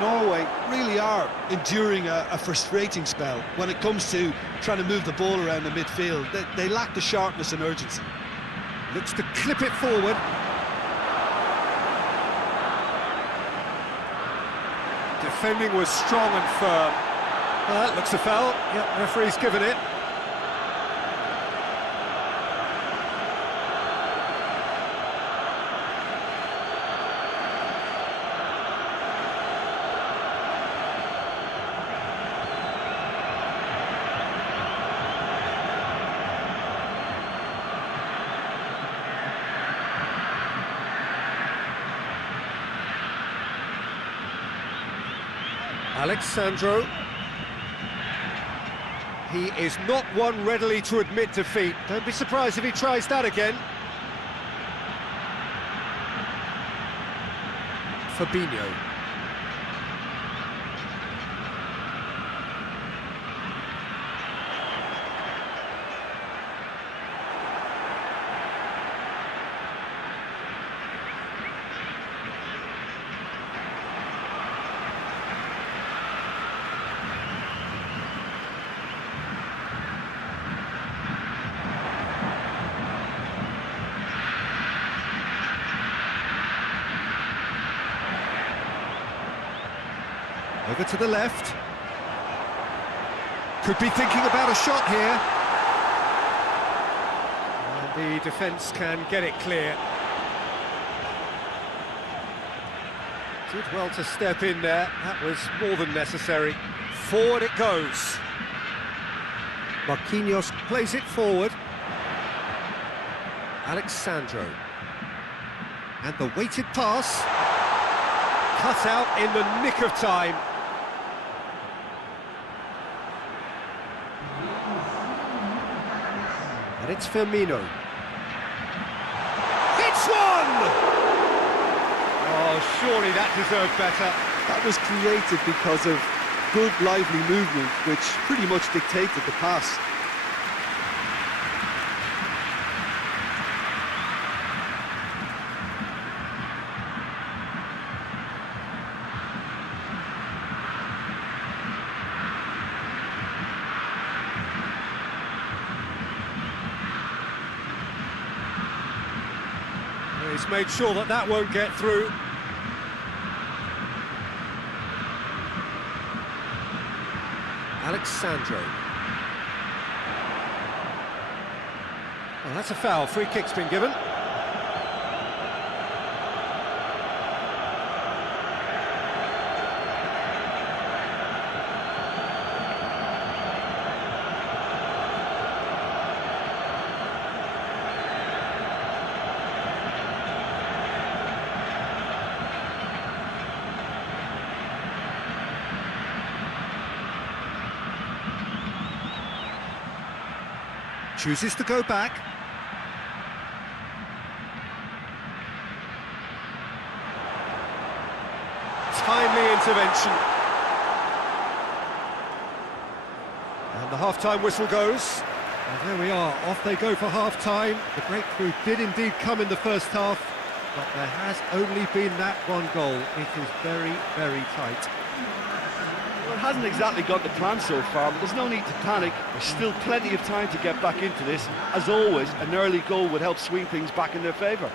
Norway really are enduring a frustrating spell when it comes to trying to move the ball around the midfield. They lack the sharpness and urgency. Looks to clip it forward. Defending was strong and firm. That looks a foul. Yep, referee's given it. Alexandro. He is not one readily to admit defeat. Don't be surprised if he tries that again. Fabinho. Over to the left. Could be thinking about a shot here. And the defence can get it clear. Did well to step in there. That was more than necessary. Forward it goes. Marquinhos plays it forward. Alexandro. And the weighted pass. Cut out in the nick of time. And it's Firmino. It's one! Oh, surely that deserved better. That was created because of good, lively movement, which pretty much dictated the pass. He's made sure that that won't get through. Alexandro. Oh, that's a foul. Free kick's been given. Chooses to go back. Timely intervention. And the half-time whistle goes. And there we are, off they go for half-time. The breakthrough did indeed come in the first half, but there has only been that one goal. It is very, very tight. Well, it hasn't exactly got the plan so far, but there's no need to panic. There's still plenty of time to get back into this. As always, an early goal would help swing things back in their favour.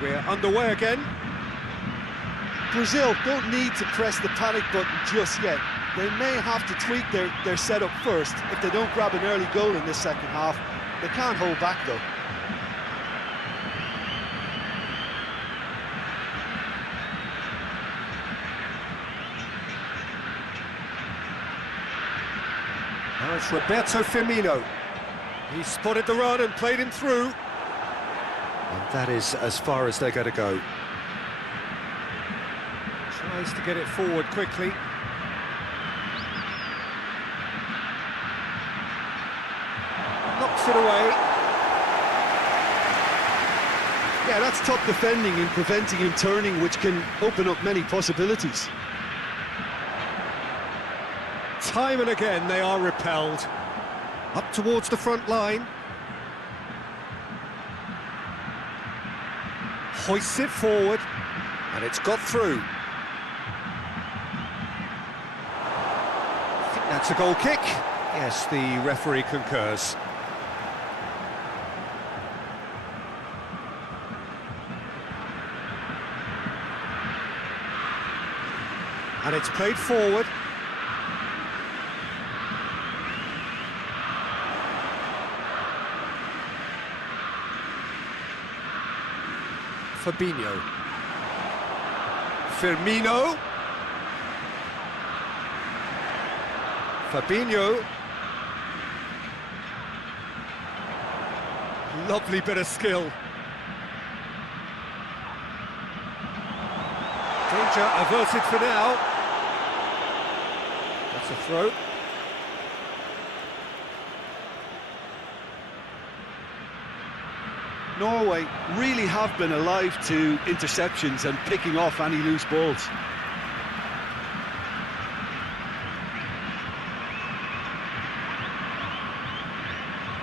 We're underway again. Brazil don't need to press the panic button just yet. They may have to tweak their setup first if they don't grab an early goal in this second half. They can't hold back though. Now it's Roberto Firmino. He spotted the run and played him through. And that is as far as they're going to go. Tries to get it forward quickly. Knocks it away. Yeah, that's top defending and preventing him turning, which can open up many possibilities. Time and again they are repelled. Up towards the front line. Hoists it forward, and it's got through. I think that's a goal kick. Yes, the referee concurs. And it's played forward. Fabinho. Firmino. Fabinho. Lovely bit of skill. Danger averted for now. That's a throw. Norway really have been alive to interceptions and picking off any loose balls.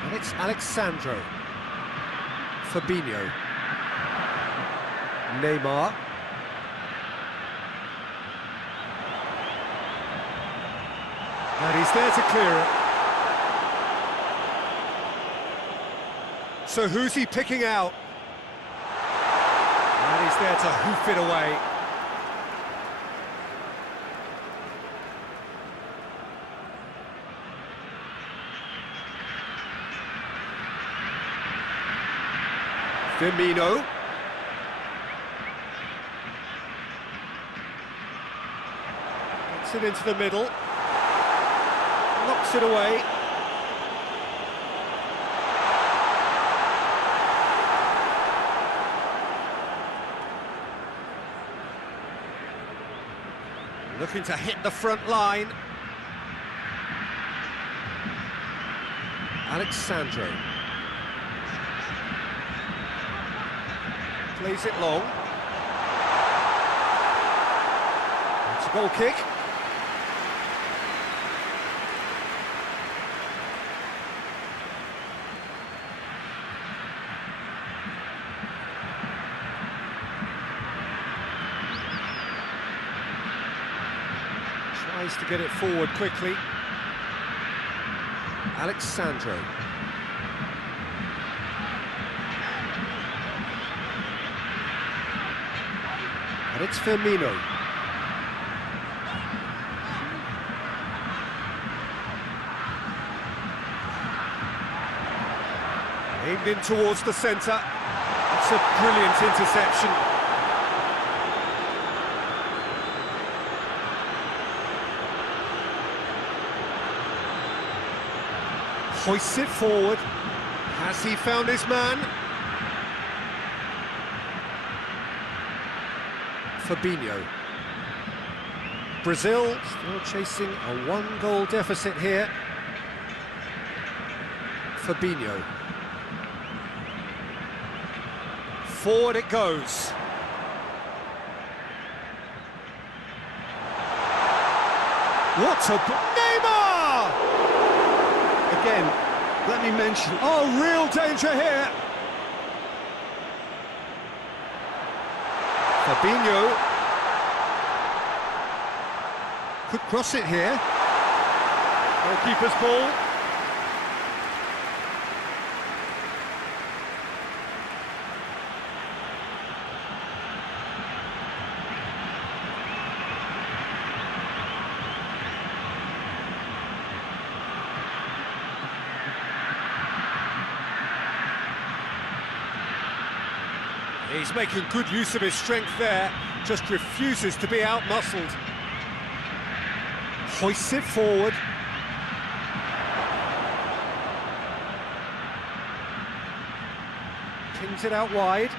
And it's Alexandro. Fabinho. Neymar. And he's there to clear it. So who's he picking out? And he's there to hoof it away. Firmino. Gets it into the middle. Knocks it away. Looking to hit the front line. Alexandro. Plays it long. It's a goal kick. Tries to get it forward quickly. Alexandro. And it's Firmino. Aimed in towards the centre. It's a brilliant interception. Hoists it forward. Has he found his man? Fabinho. Brazil still chasing a one-goal deficit here. Fabinho. Forward it goes. What a... Neymar! Again, let me mention... Oh, real danger here. Fabinho. Could cross it here. Goalkeeper's ball. He's making good use of his strength there, just refuses to be out-muscled. Hoists it forward. Pings it out wide.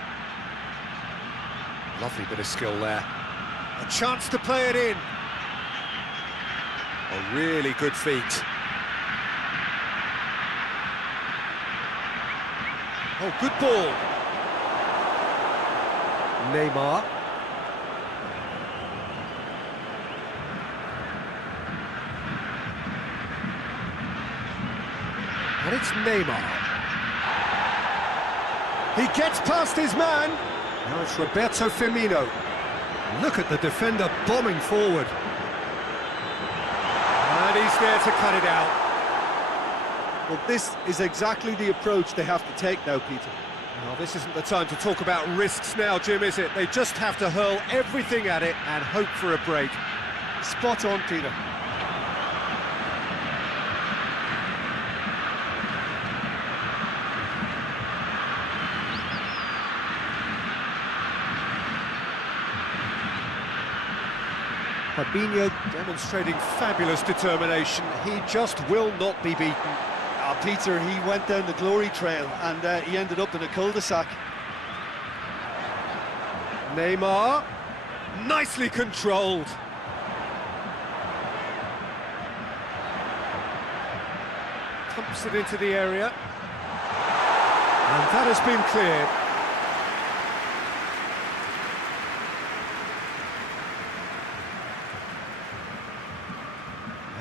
Lovely bit of skill there. A chance to play it in. A really good feat. Oh, good ball. Neymar. And it's Neymar. He gets past his man. Now it's Roberto Firmino. Look at the defender bombing forward. And he's there to cut it out. Well, this is exactly the approach they have to take now, Peter. Well, this isn't the time to talk about risks now, Jim, is it? They just have to hurl everything at it and hope for a break. Spot on, Peter. Fabinho demonstrating fabulous determination. He just will not be beaten. Peter, he went down the glory trail and he ended up in a cul-de-sac. Neymar, nicely controlled. Pumps it into the area. And that has been cleared.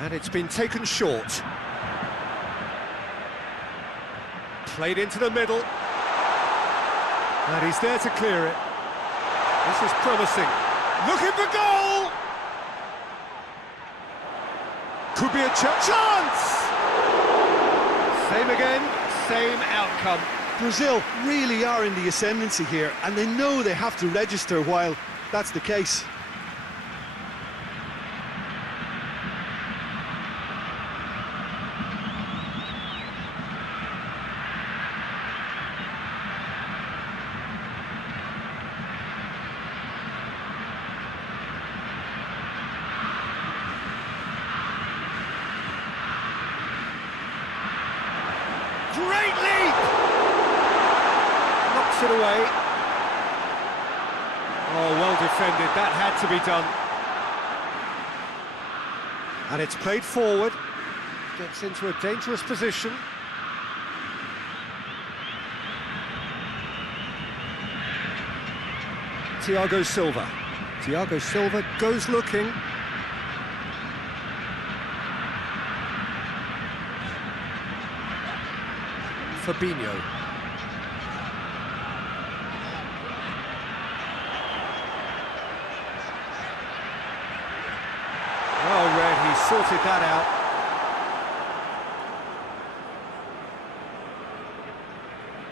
And it's been taken short. Played into the middle. And he's there to clear it. This is promising. Looking for goal! Could be a chance! Same again, same outcome. Brazil really are in the ascendancy here, and they know they have to register while that's the case. Great leap! Knocks it away. Oh, well defended. That had to be done. And it's played forward. Gets into a dangerous position. Thiago Silva. Thiago Silva goes looking. Fabinho. Well read, he sorted that out.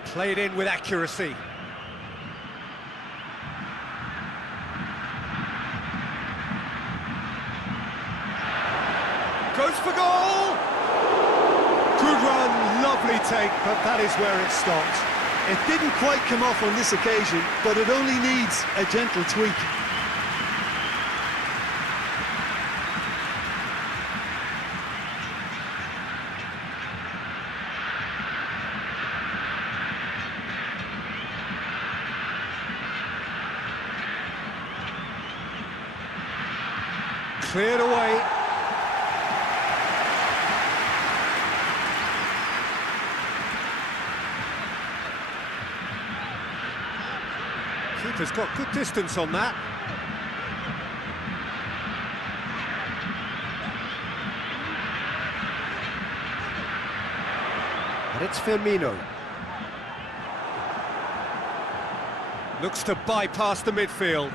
Played in with accuracy. Goes for goal! Good run, lovely take, but that is where it stopped. It didn't quite come off on this occasion, but it only needs a gentle tweak. Cleared away. Keeper's got good distance on that. And it's Firmino. Looks to bypass the midfield.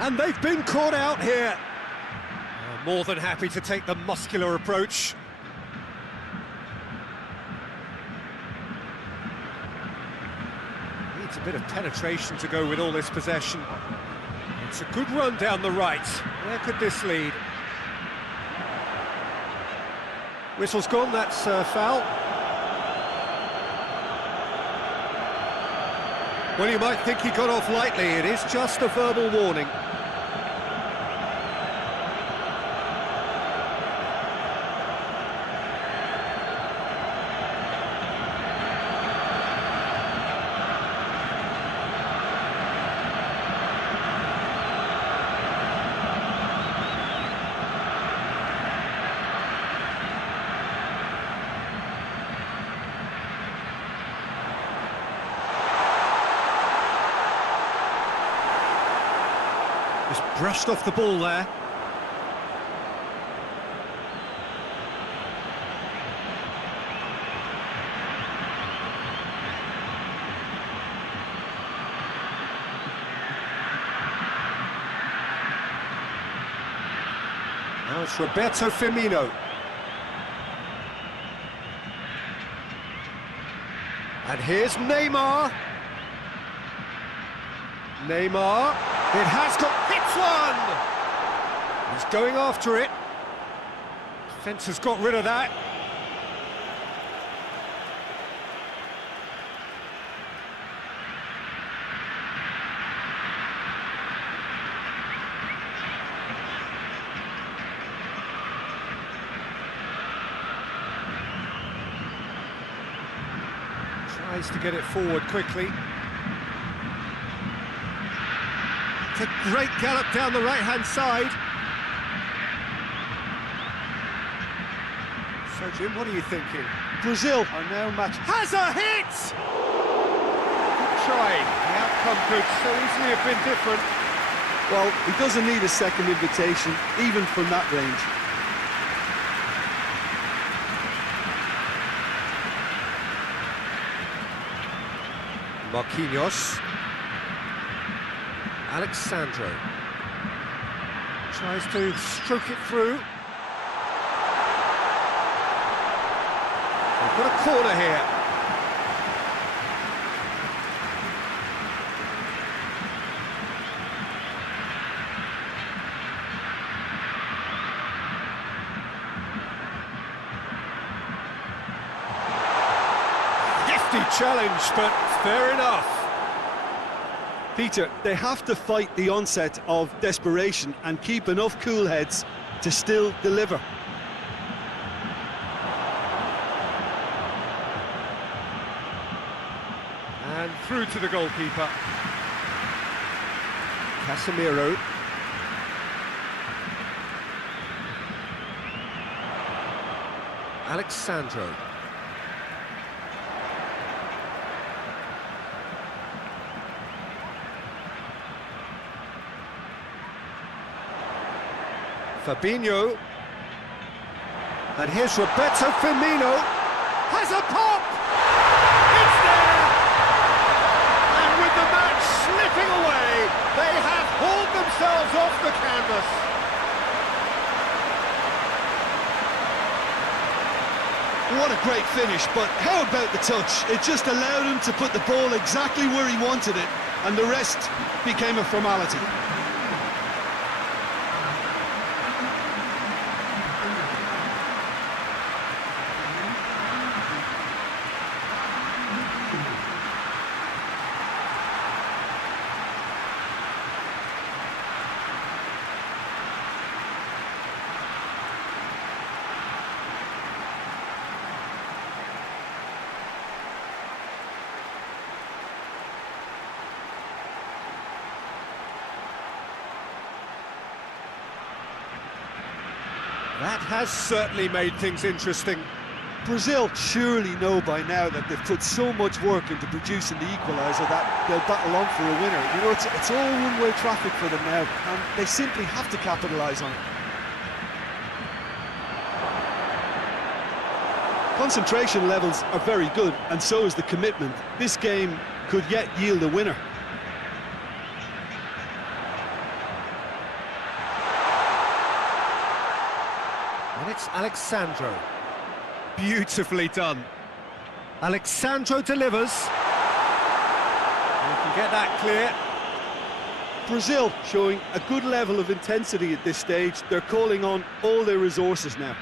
And they've been caught out here. More than happy to take the muscular approach. Needs a bit of penetration to go with all this possession. It's a good run down the right. Where could this lead? Whistle's gone, that's foul. Well, you might think he got off lightly. It is just a verbal warning. Just brushed off the ball there. Now it's Roberto Firmino. And here's Neymar. Neymar. It has got hits one! He's going after it. Defence has got rid of that. Tries to get it forward quickly. It's a great gallop down the right-hand side. So, Jim, what are you thinking? Brazil are now matching. Has a hit! Good try. The outcome could so easily have been different. Well, he doesn't need a second invitation, even from that range. Marquinhos. Alexandro tries to stroke it through. We've got a corner here. Hefty challenge, but fair enough. Peter, they have to fight the onset of desperation and keep enough cool heads to still deliver. And through to the goalkeeper. Casemiro. Alexandro. Fabinho. And here's Roberto Firmino. Has a pop! It's there! And with the match slipping away, they have hauled themselves off the canvas. What a great finish, but how about the touch? It just allowed him to put the ball exactly where he wanted it, and the rest became a formality. That has certainly made things interesting. Brazil surely know by now that they've put so much work into producing the equaliser that they'll battle on for a winner. You know, it's all one-way traffic for them now, and they simply have to capitalise on it. Concentration levels are very good, and so is the commitment. This game could yet yield a winner. And it's Alexandro. Beautifully done. Alexandro delivers. You can get that clear. Brazil showing a good level of intensity at this stage. They're calling on all their resources now.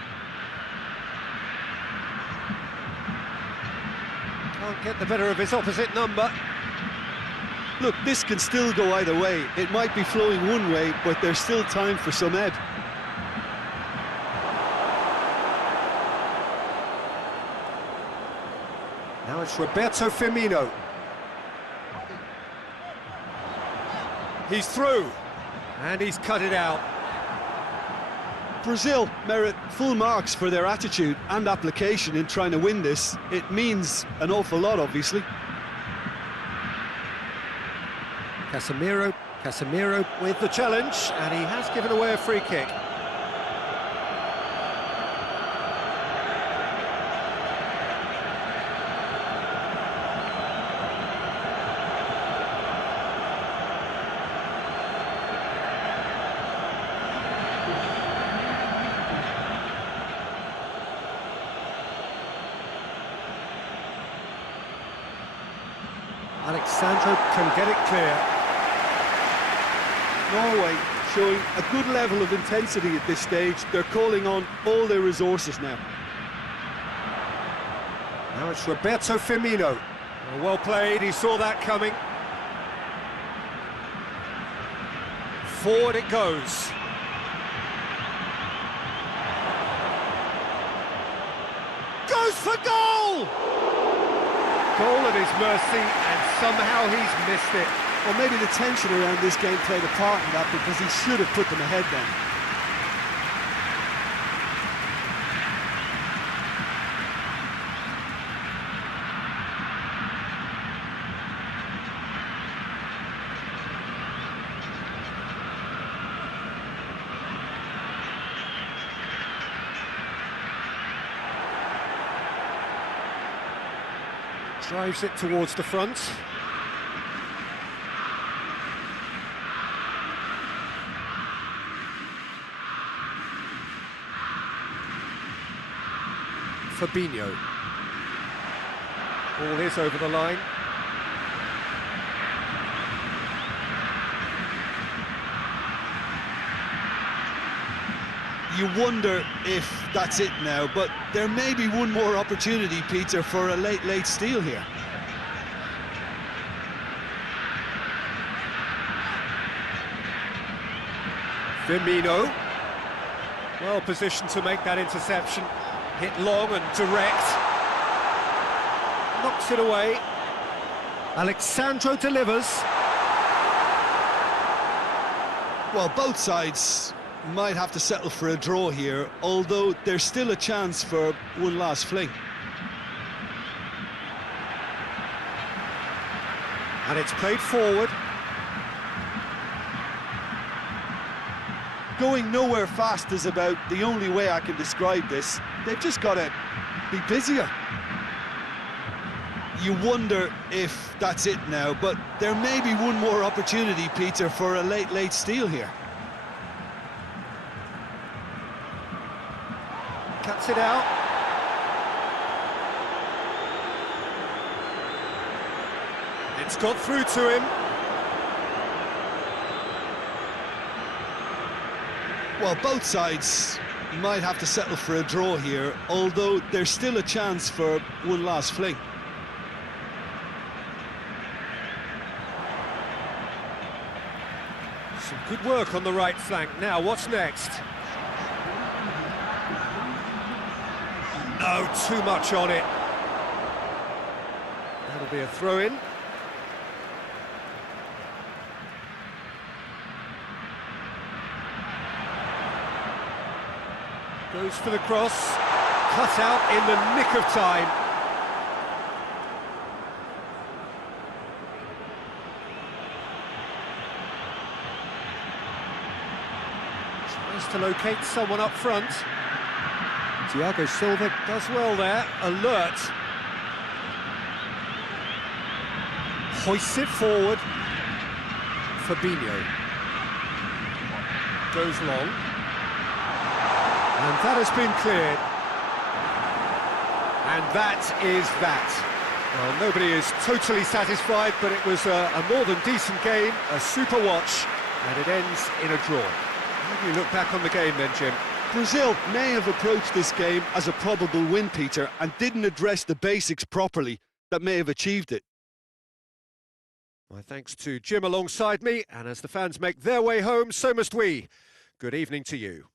Can't get the better of his opposite number. Look, this can still go either way. It might be flowing one way, but there's still time for some ebb. Now it's Roberto Firmino. He's through, and he's cut it out. Brazil merit full marks for their attitude and application in trying to win this. It means an awful lot, obviously. Casemiro with the challenge, and he has given away a free kick. Alexandro can get it clear. Norway showing a good level of intensity at this stage. They're calling on all their resources now. Now it's Roberto Firmino. Well played, he saw that coming. Forward it goes. Goes for goal! Goal at his mercy, and somehow he's missed it. Or maybe the tension around this game played a part in that, because he should have put them ahead then. Drives it towards the front. Fabinho. Ball is over the line. You wonder if that's it now, but there may be one more opportunity, Peter, for a late steal here. Firmino. Well positioned to make that interception. Hit long and direct. Knocks it away. Alexandro delivers. Well, both sides might have to settle for a draw here, although there's still a chance for one last fling. And it's played forward. Going nowhere fast is about the only way I can describe this. They've just got to be busier. You wonder if that's it now, but there may be one more opportunity, Peter, for a late steal here. Cuts it out. It's got through to him. Well, both sides might have to settle for a draw here, although there's still a chance for one last fling. Some good work on the right flank. Now, what's next? No, too much on it. That'll be a throw-in. Goes for the cross. Cut out in the nick of time. Tries to locate someone up front. Thiago Silva does well there. Alert. Hoists it forward. Fabinho. Goes long. And that has been cleared. And that is that. Well, nobody is totally satisfied, but it was a more than decent game, a super watch, and it ends in a draw. How do you look back on the game then, Jim? Brazil may have approached this game as a probable win, Peter, and didn't address the basics properly that may have achieved it. My thanks to Jim alongside me, and as the fans make their way home, so must we. Good evening to you.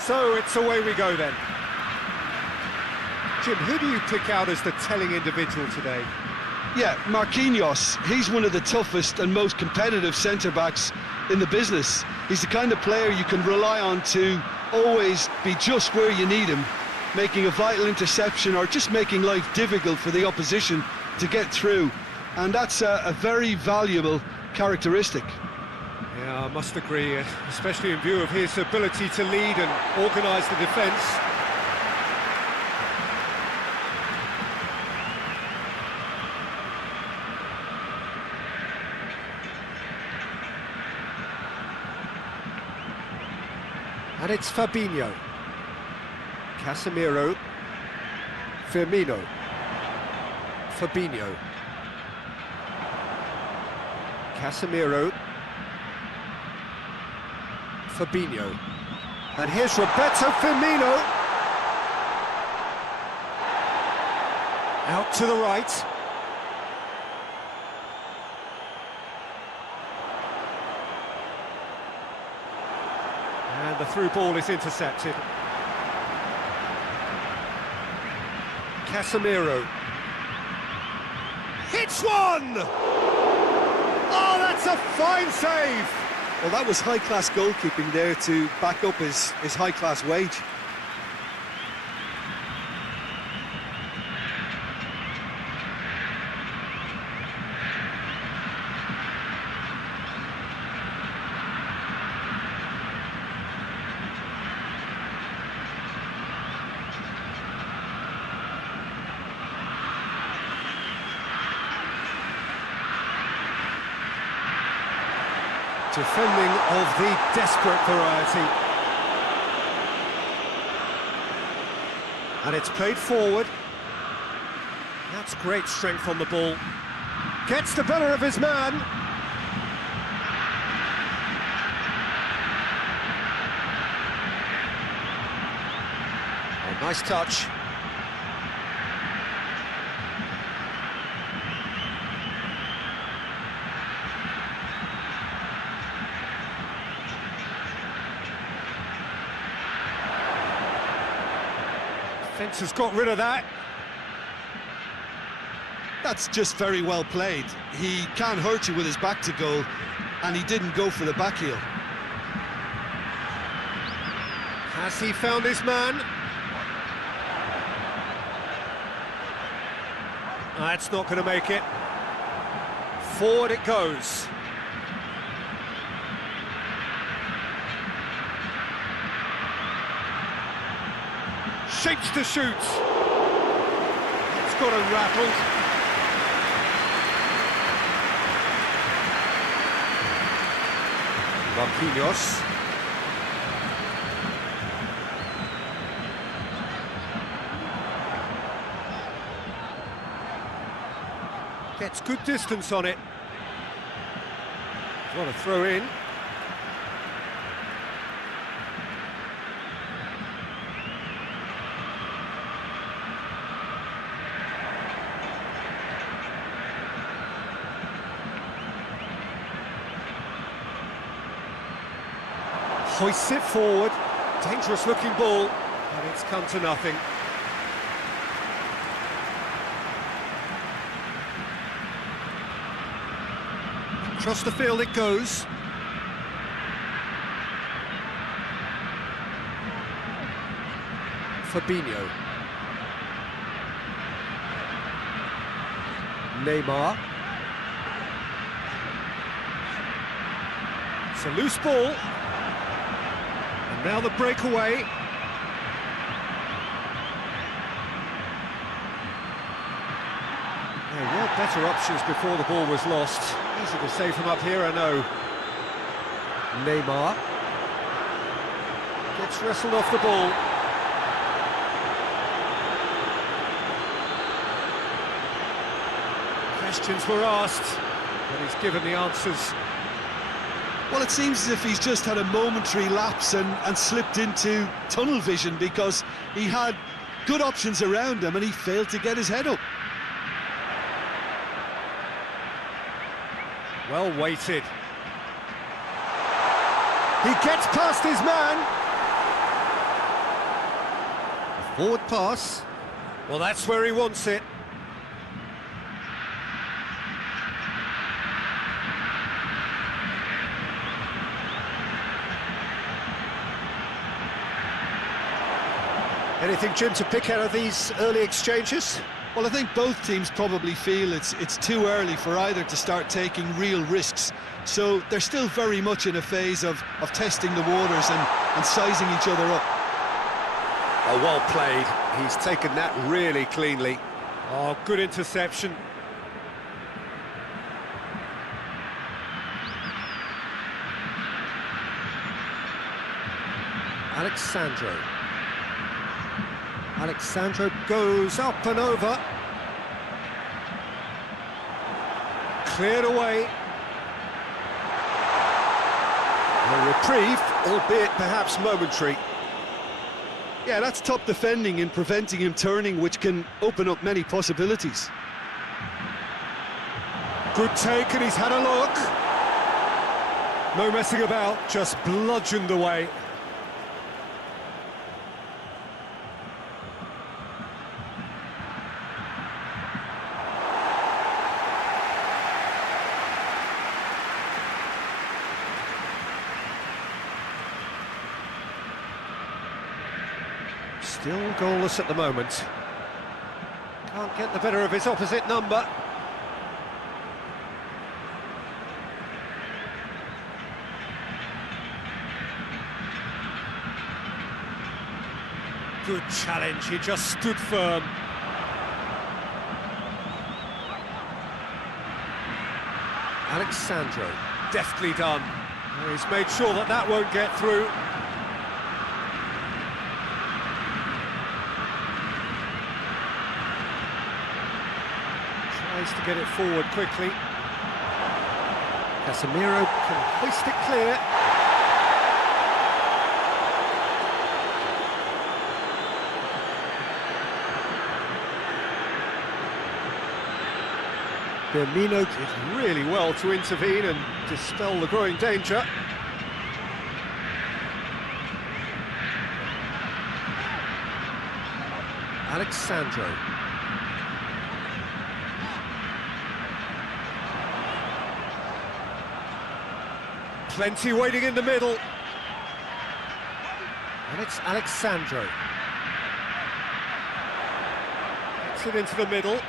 So it's away we go then. Jim, who do you pick out as the telling individual today? Yeah, Marquinhos. He's one of the toughest and most competitive centre-backs in the business. He's the kind of player you can rely on to always be just where you need him, making a vital interception or just making life difficult for the opposition to get through. And that's a very valuable characteristic. Yeah, I must agree, especially in view of his ability to lead and organise the defence. And it's Fabinho, Casemiro, Firmino, Fabinho, Casemiro, Fabinho, and here's Roberto Firmino, out to the right. And the through ball is intercepted. Casemiro. Hits one! Oh, that's a fine save! Well, that was high-class goalkeeping there to back up his high-class wage. Defending of the desperate variety. And it's played forward. That's great strength on the ball. Gets the better of his man. Oh, nice touch. Defence has got rid of that. That's just very well played. He can't hurt you with his back to goal, and he didn't go for the back heel. Has he found his man? That's not going to make it. Forward it goes. Shapes to shoot. It's got a rattled. Marquinhos. Gets good distance on it. What a throw in. Hoists it forward, dangerous looking ball, and it's come to nothing. Across the field it goes. Fabinho. Neymar. It's a loose ball. And now the breakaway. There were better options before the ball was lost. Easy to save from up here, I know. Neymar. Gets wrestled off the ball. Questions were asked, but he's given the answers. Well, it seems as if he's just had a momentary lapse and slipped into tunnel vision, because he had good options around him and he failed to get his head up. Well weighted. He gets past his man. Forward pass. Well, that's where he wants it. Anything, Jim, to pick out of these early exchanges? Well, I think both teams probably feel it's too early for either to start taking real risks. So they're still very much in a phase of testing the waters and sizing each other up. Oh, well played. He's taken that really cleanly. Oh, good interception. Alexandro goes up and over. Cleared away. A reprieve, albeit perhaps momentary. Yeah, that's top defending and preventing him turning, which can open up many possibilities. Good take, and he's had a look. No messing about, just bludgeoned away. Still goalless at the moment. Can't get the better of his opposite number. Good challenge, he just stood firm. Alexandro, deftly done. He's made sure that that won't get through. Tries to get it forward quickly. Casemiro can hoist it clear. Firmino did really well to intervene and dispel the growing danger. Alexandro. Plenty waiting in the middle. And it's Alexandro. Gets it into the middle.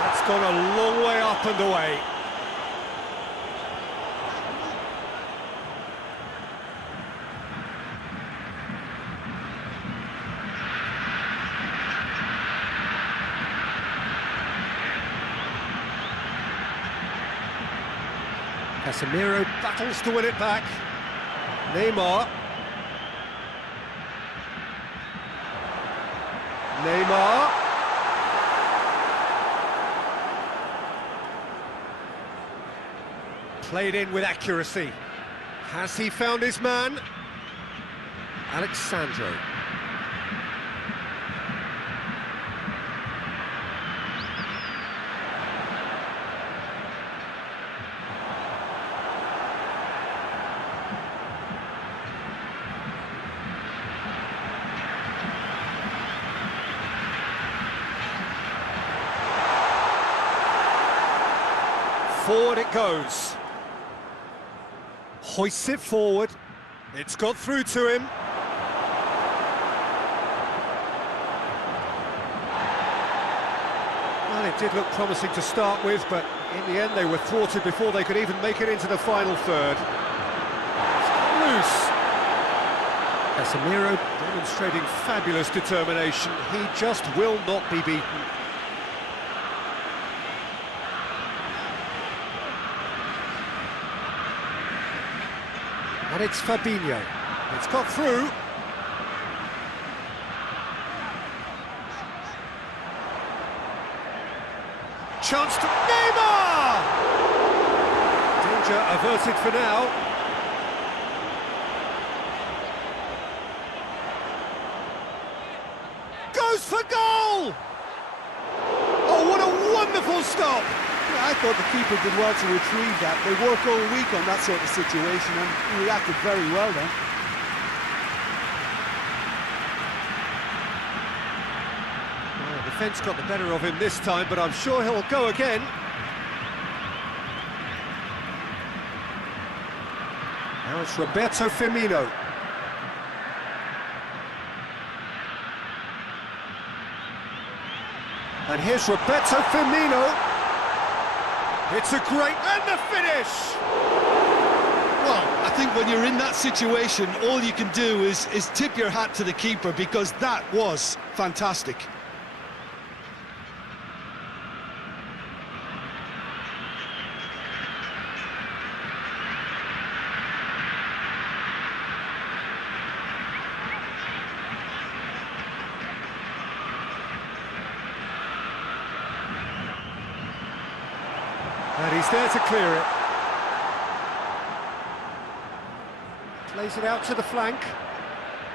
That's gone a long way up and away. Casemiro battles to win it back. Neymar. Played in with accuracy. Has he found his man? Alexandro. Forward it goes. Hoists it forward. It's got through to him. Well, it did look promising to start with, but in the end they were thwarted before they could even make it into the final third. It's loose. Casemiro demonstrating fabulous determination. He just will not be beaten. And it's Fabinho. It's got through. Chance to Neymar! Danger averted for now. Goes for goal! Oh, what a wonderful stop! Yeah, I thought the keeper did well to retrieve that. They work all week on that sort of situation and he reacted very well then. Defence got the better of him this time, but I'm sure he'll go again. Now it's Roberto Firmino. And here's Roberto Firmino. It's a great... and the finish! Well, I think when you're in that situation, all you can do is tip your hat to the keeper, because that was fantastic. And he's there to clear it. Plays it out to the flank.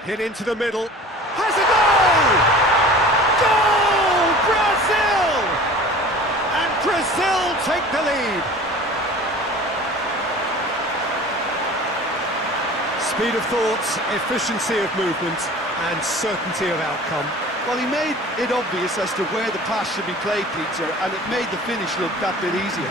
Hit into the middle. Has a goal! Goal! Brazil! And Brazil take the lead. Speed of thoughts, efficiency of movement, and certainty of outcome. Well, he made it obvious as to where the pass should be played, Peter, and it made the finish look that bit easier.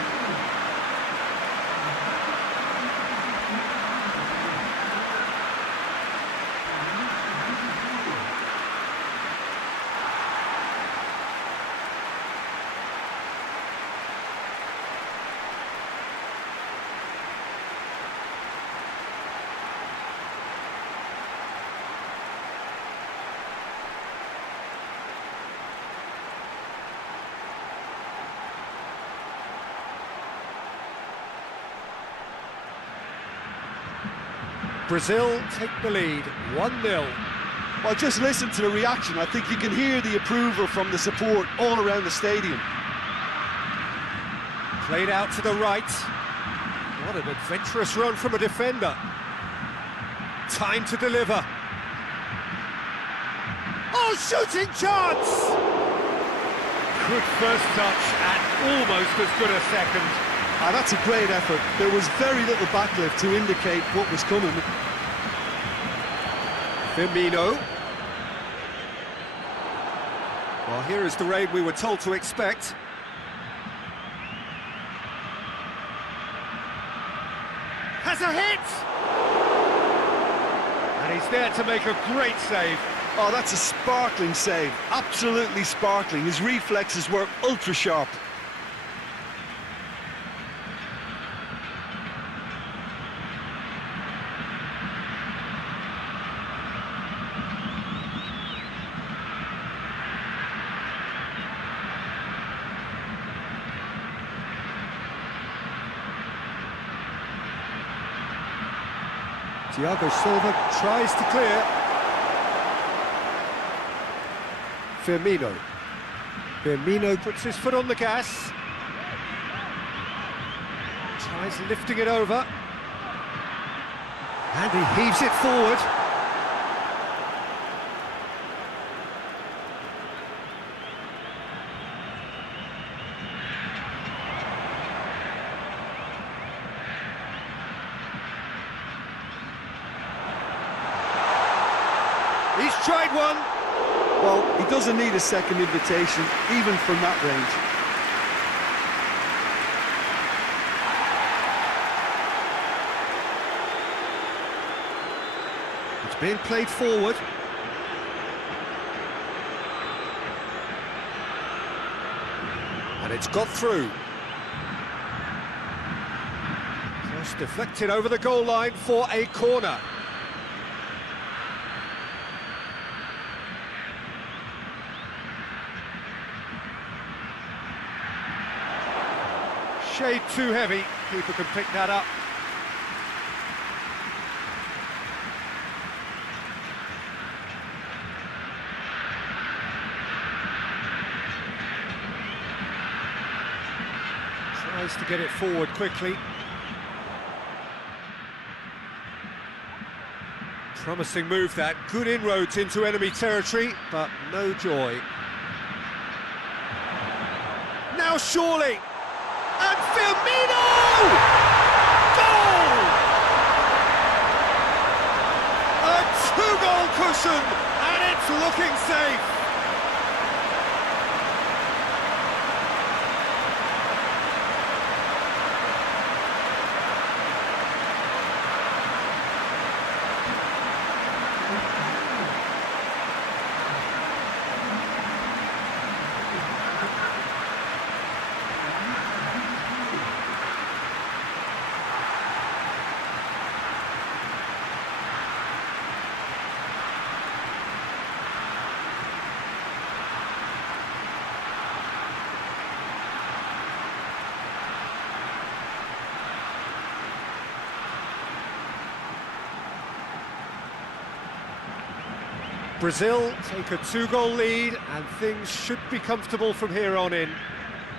Brazil take the lead, 1-0. Well, just listen to the reaction. I think you can hear the approval from the support all around the stadium. Played out to the right. What an adventurous run from a defender. Time to deliver. Oh, shooting chance! Good first touch and almost as good a second. Ah, that's a great effort. There was very little backlift to indicate what was coming. Firmino. Well, here is the raid we were told to expect. Has a hit! And he's there to make a great save. Oh, that's a sparkling save. Absolutely sparkling. His reflexes were ultra sharp. Thiago Silva tries to clear. Firmino. Firmino puts his foot on the gas. Tries lifting it over. And he heaves it forward. He's tried one. Well, he doesn't need a second invitation, even from that range. It's being played forward. And it's got through. Just deflected over the goal line for a corner. Shade too heavy, keeper can pick that up. Tries to get it forward quickly. Promising move that, good inroads into enemy territory, but no joy. Now surely! And Firmino! Goal! A two-goal cushion, and it's looking safe. Brazil take a 2-goal lead, and things should be comfortable from here on in.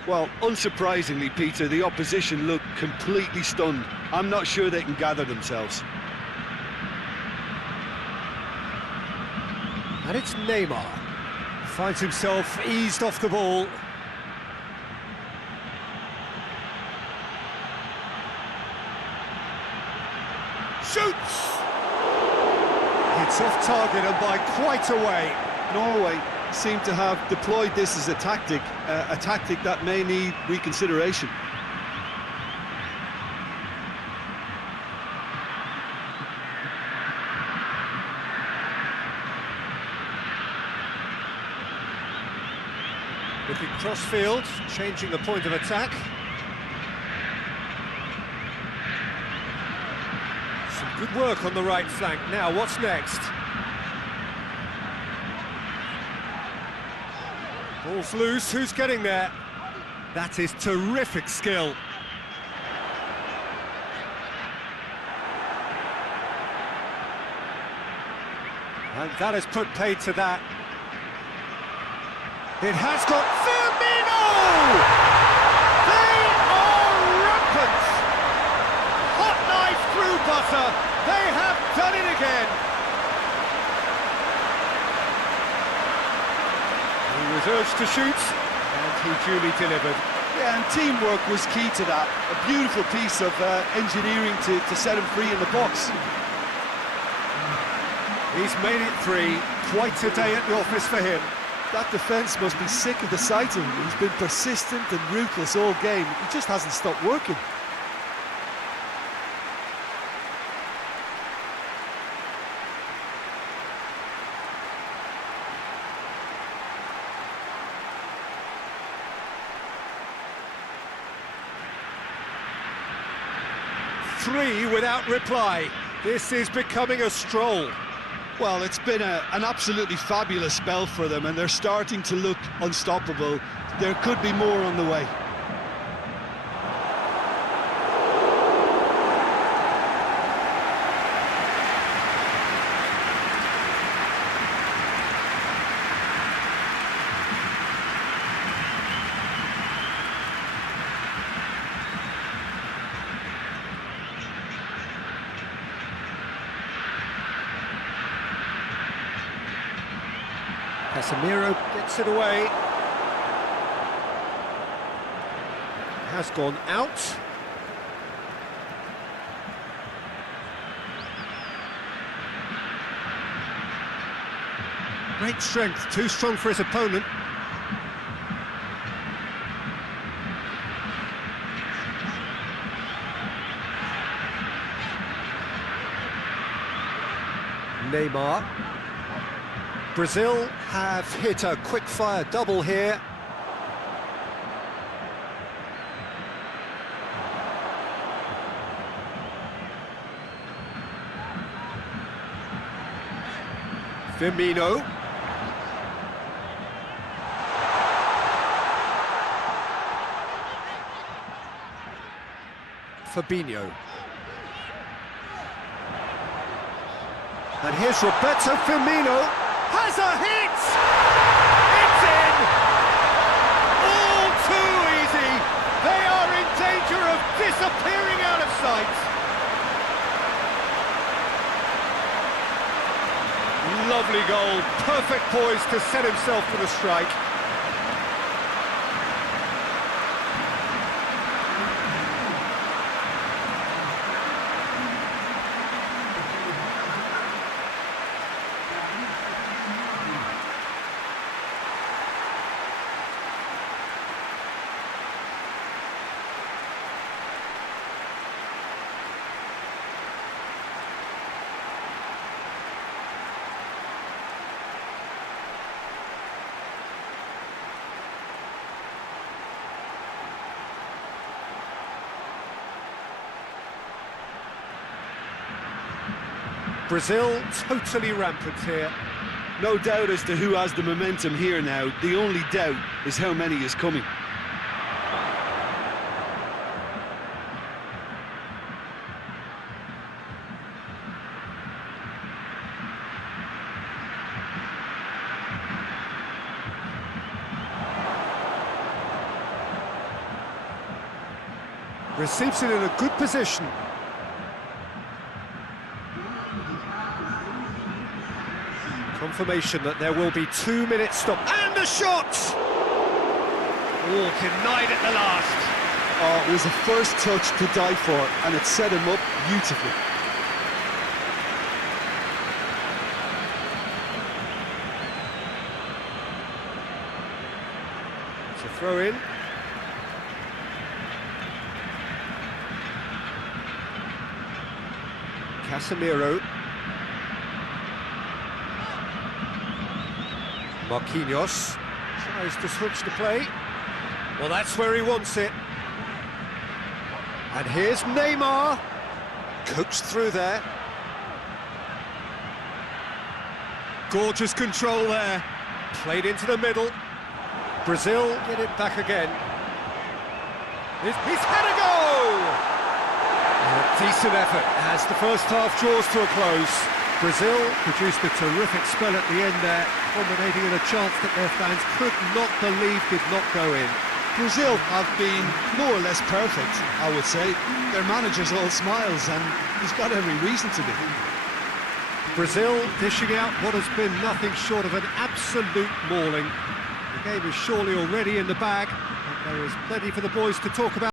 Well, unsurprisingly, Peter, the opposition look completely stunned. I'm not sure they can gather themselves. And it's Neymar. Finds himself eased off the ball. Shoots! It's off target and by quite a way. Norway seem to have deployed this as a tactic that may need reconsideration. Looking cross-field, changing the point of attack. Some good work on the right flank. Now, what's next? Ball's loose, who's getting there? That is terrific skill. And that has put paid to that. It has got Firmino! They are rampant! Hot knife through butter. They have done it again. He was urged to shoot, and he duly delivered. Yeah, and teamwork was key to that. A beautiful piece of engineering to set him free in the box. He's made it 3. Quite a day at the office for him. That defence must be sick of the sight of him. He's been persistent and ruthless all game. He just hasn't stopped working. Three without reply. This is becoming a stroll. Well, it's been an absolutely fabulous spell for them, and they're starting to look unstoppable. There could be more on the way. Casemiro gets it away. Has gone out. Great strength, too strong for his opponent. Neymar. Brazil have hit a quick-fire double here. Firmino. Fabinho. And here's Roberto Firmino. Has a hit! It's in! All too easy! They are in danger of disappearing out of sight! Lovely goal, perfect poise to set himself for the strike. Brazil totally rampant here. No doubt as to who has the momentum here now. The only doubt is how many is coming. Receives it in a good position. Confirmation that there will be 2 minutes stop. And a shot! Oh, denied at the last. Oh, it was a first touch to die for, and it set him up beautifully. It's a throw in. Casemiro. Marquinhos tries to switch the play. Well, that's where he wants it. And here's Neymar. Coaxed through there. Gorgeous control there. Played into the middle. Brazil get it back again. He's had a go! A decent effort as the first half draws to a close. Brazil produced a terrific spell at the end there, culminating in a chance that their fans could not believe did not go in. Brazil have been more or less perfect, I would say. Their manager's all smiles, and he's got every reason to be. Brazil dishing out what has been nothing short of an absolute mauling. The game is surely already in the bag, and there is plenty for the boys to talk about.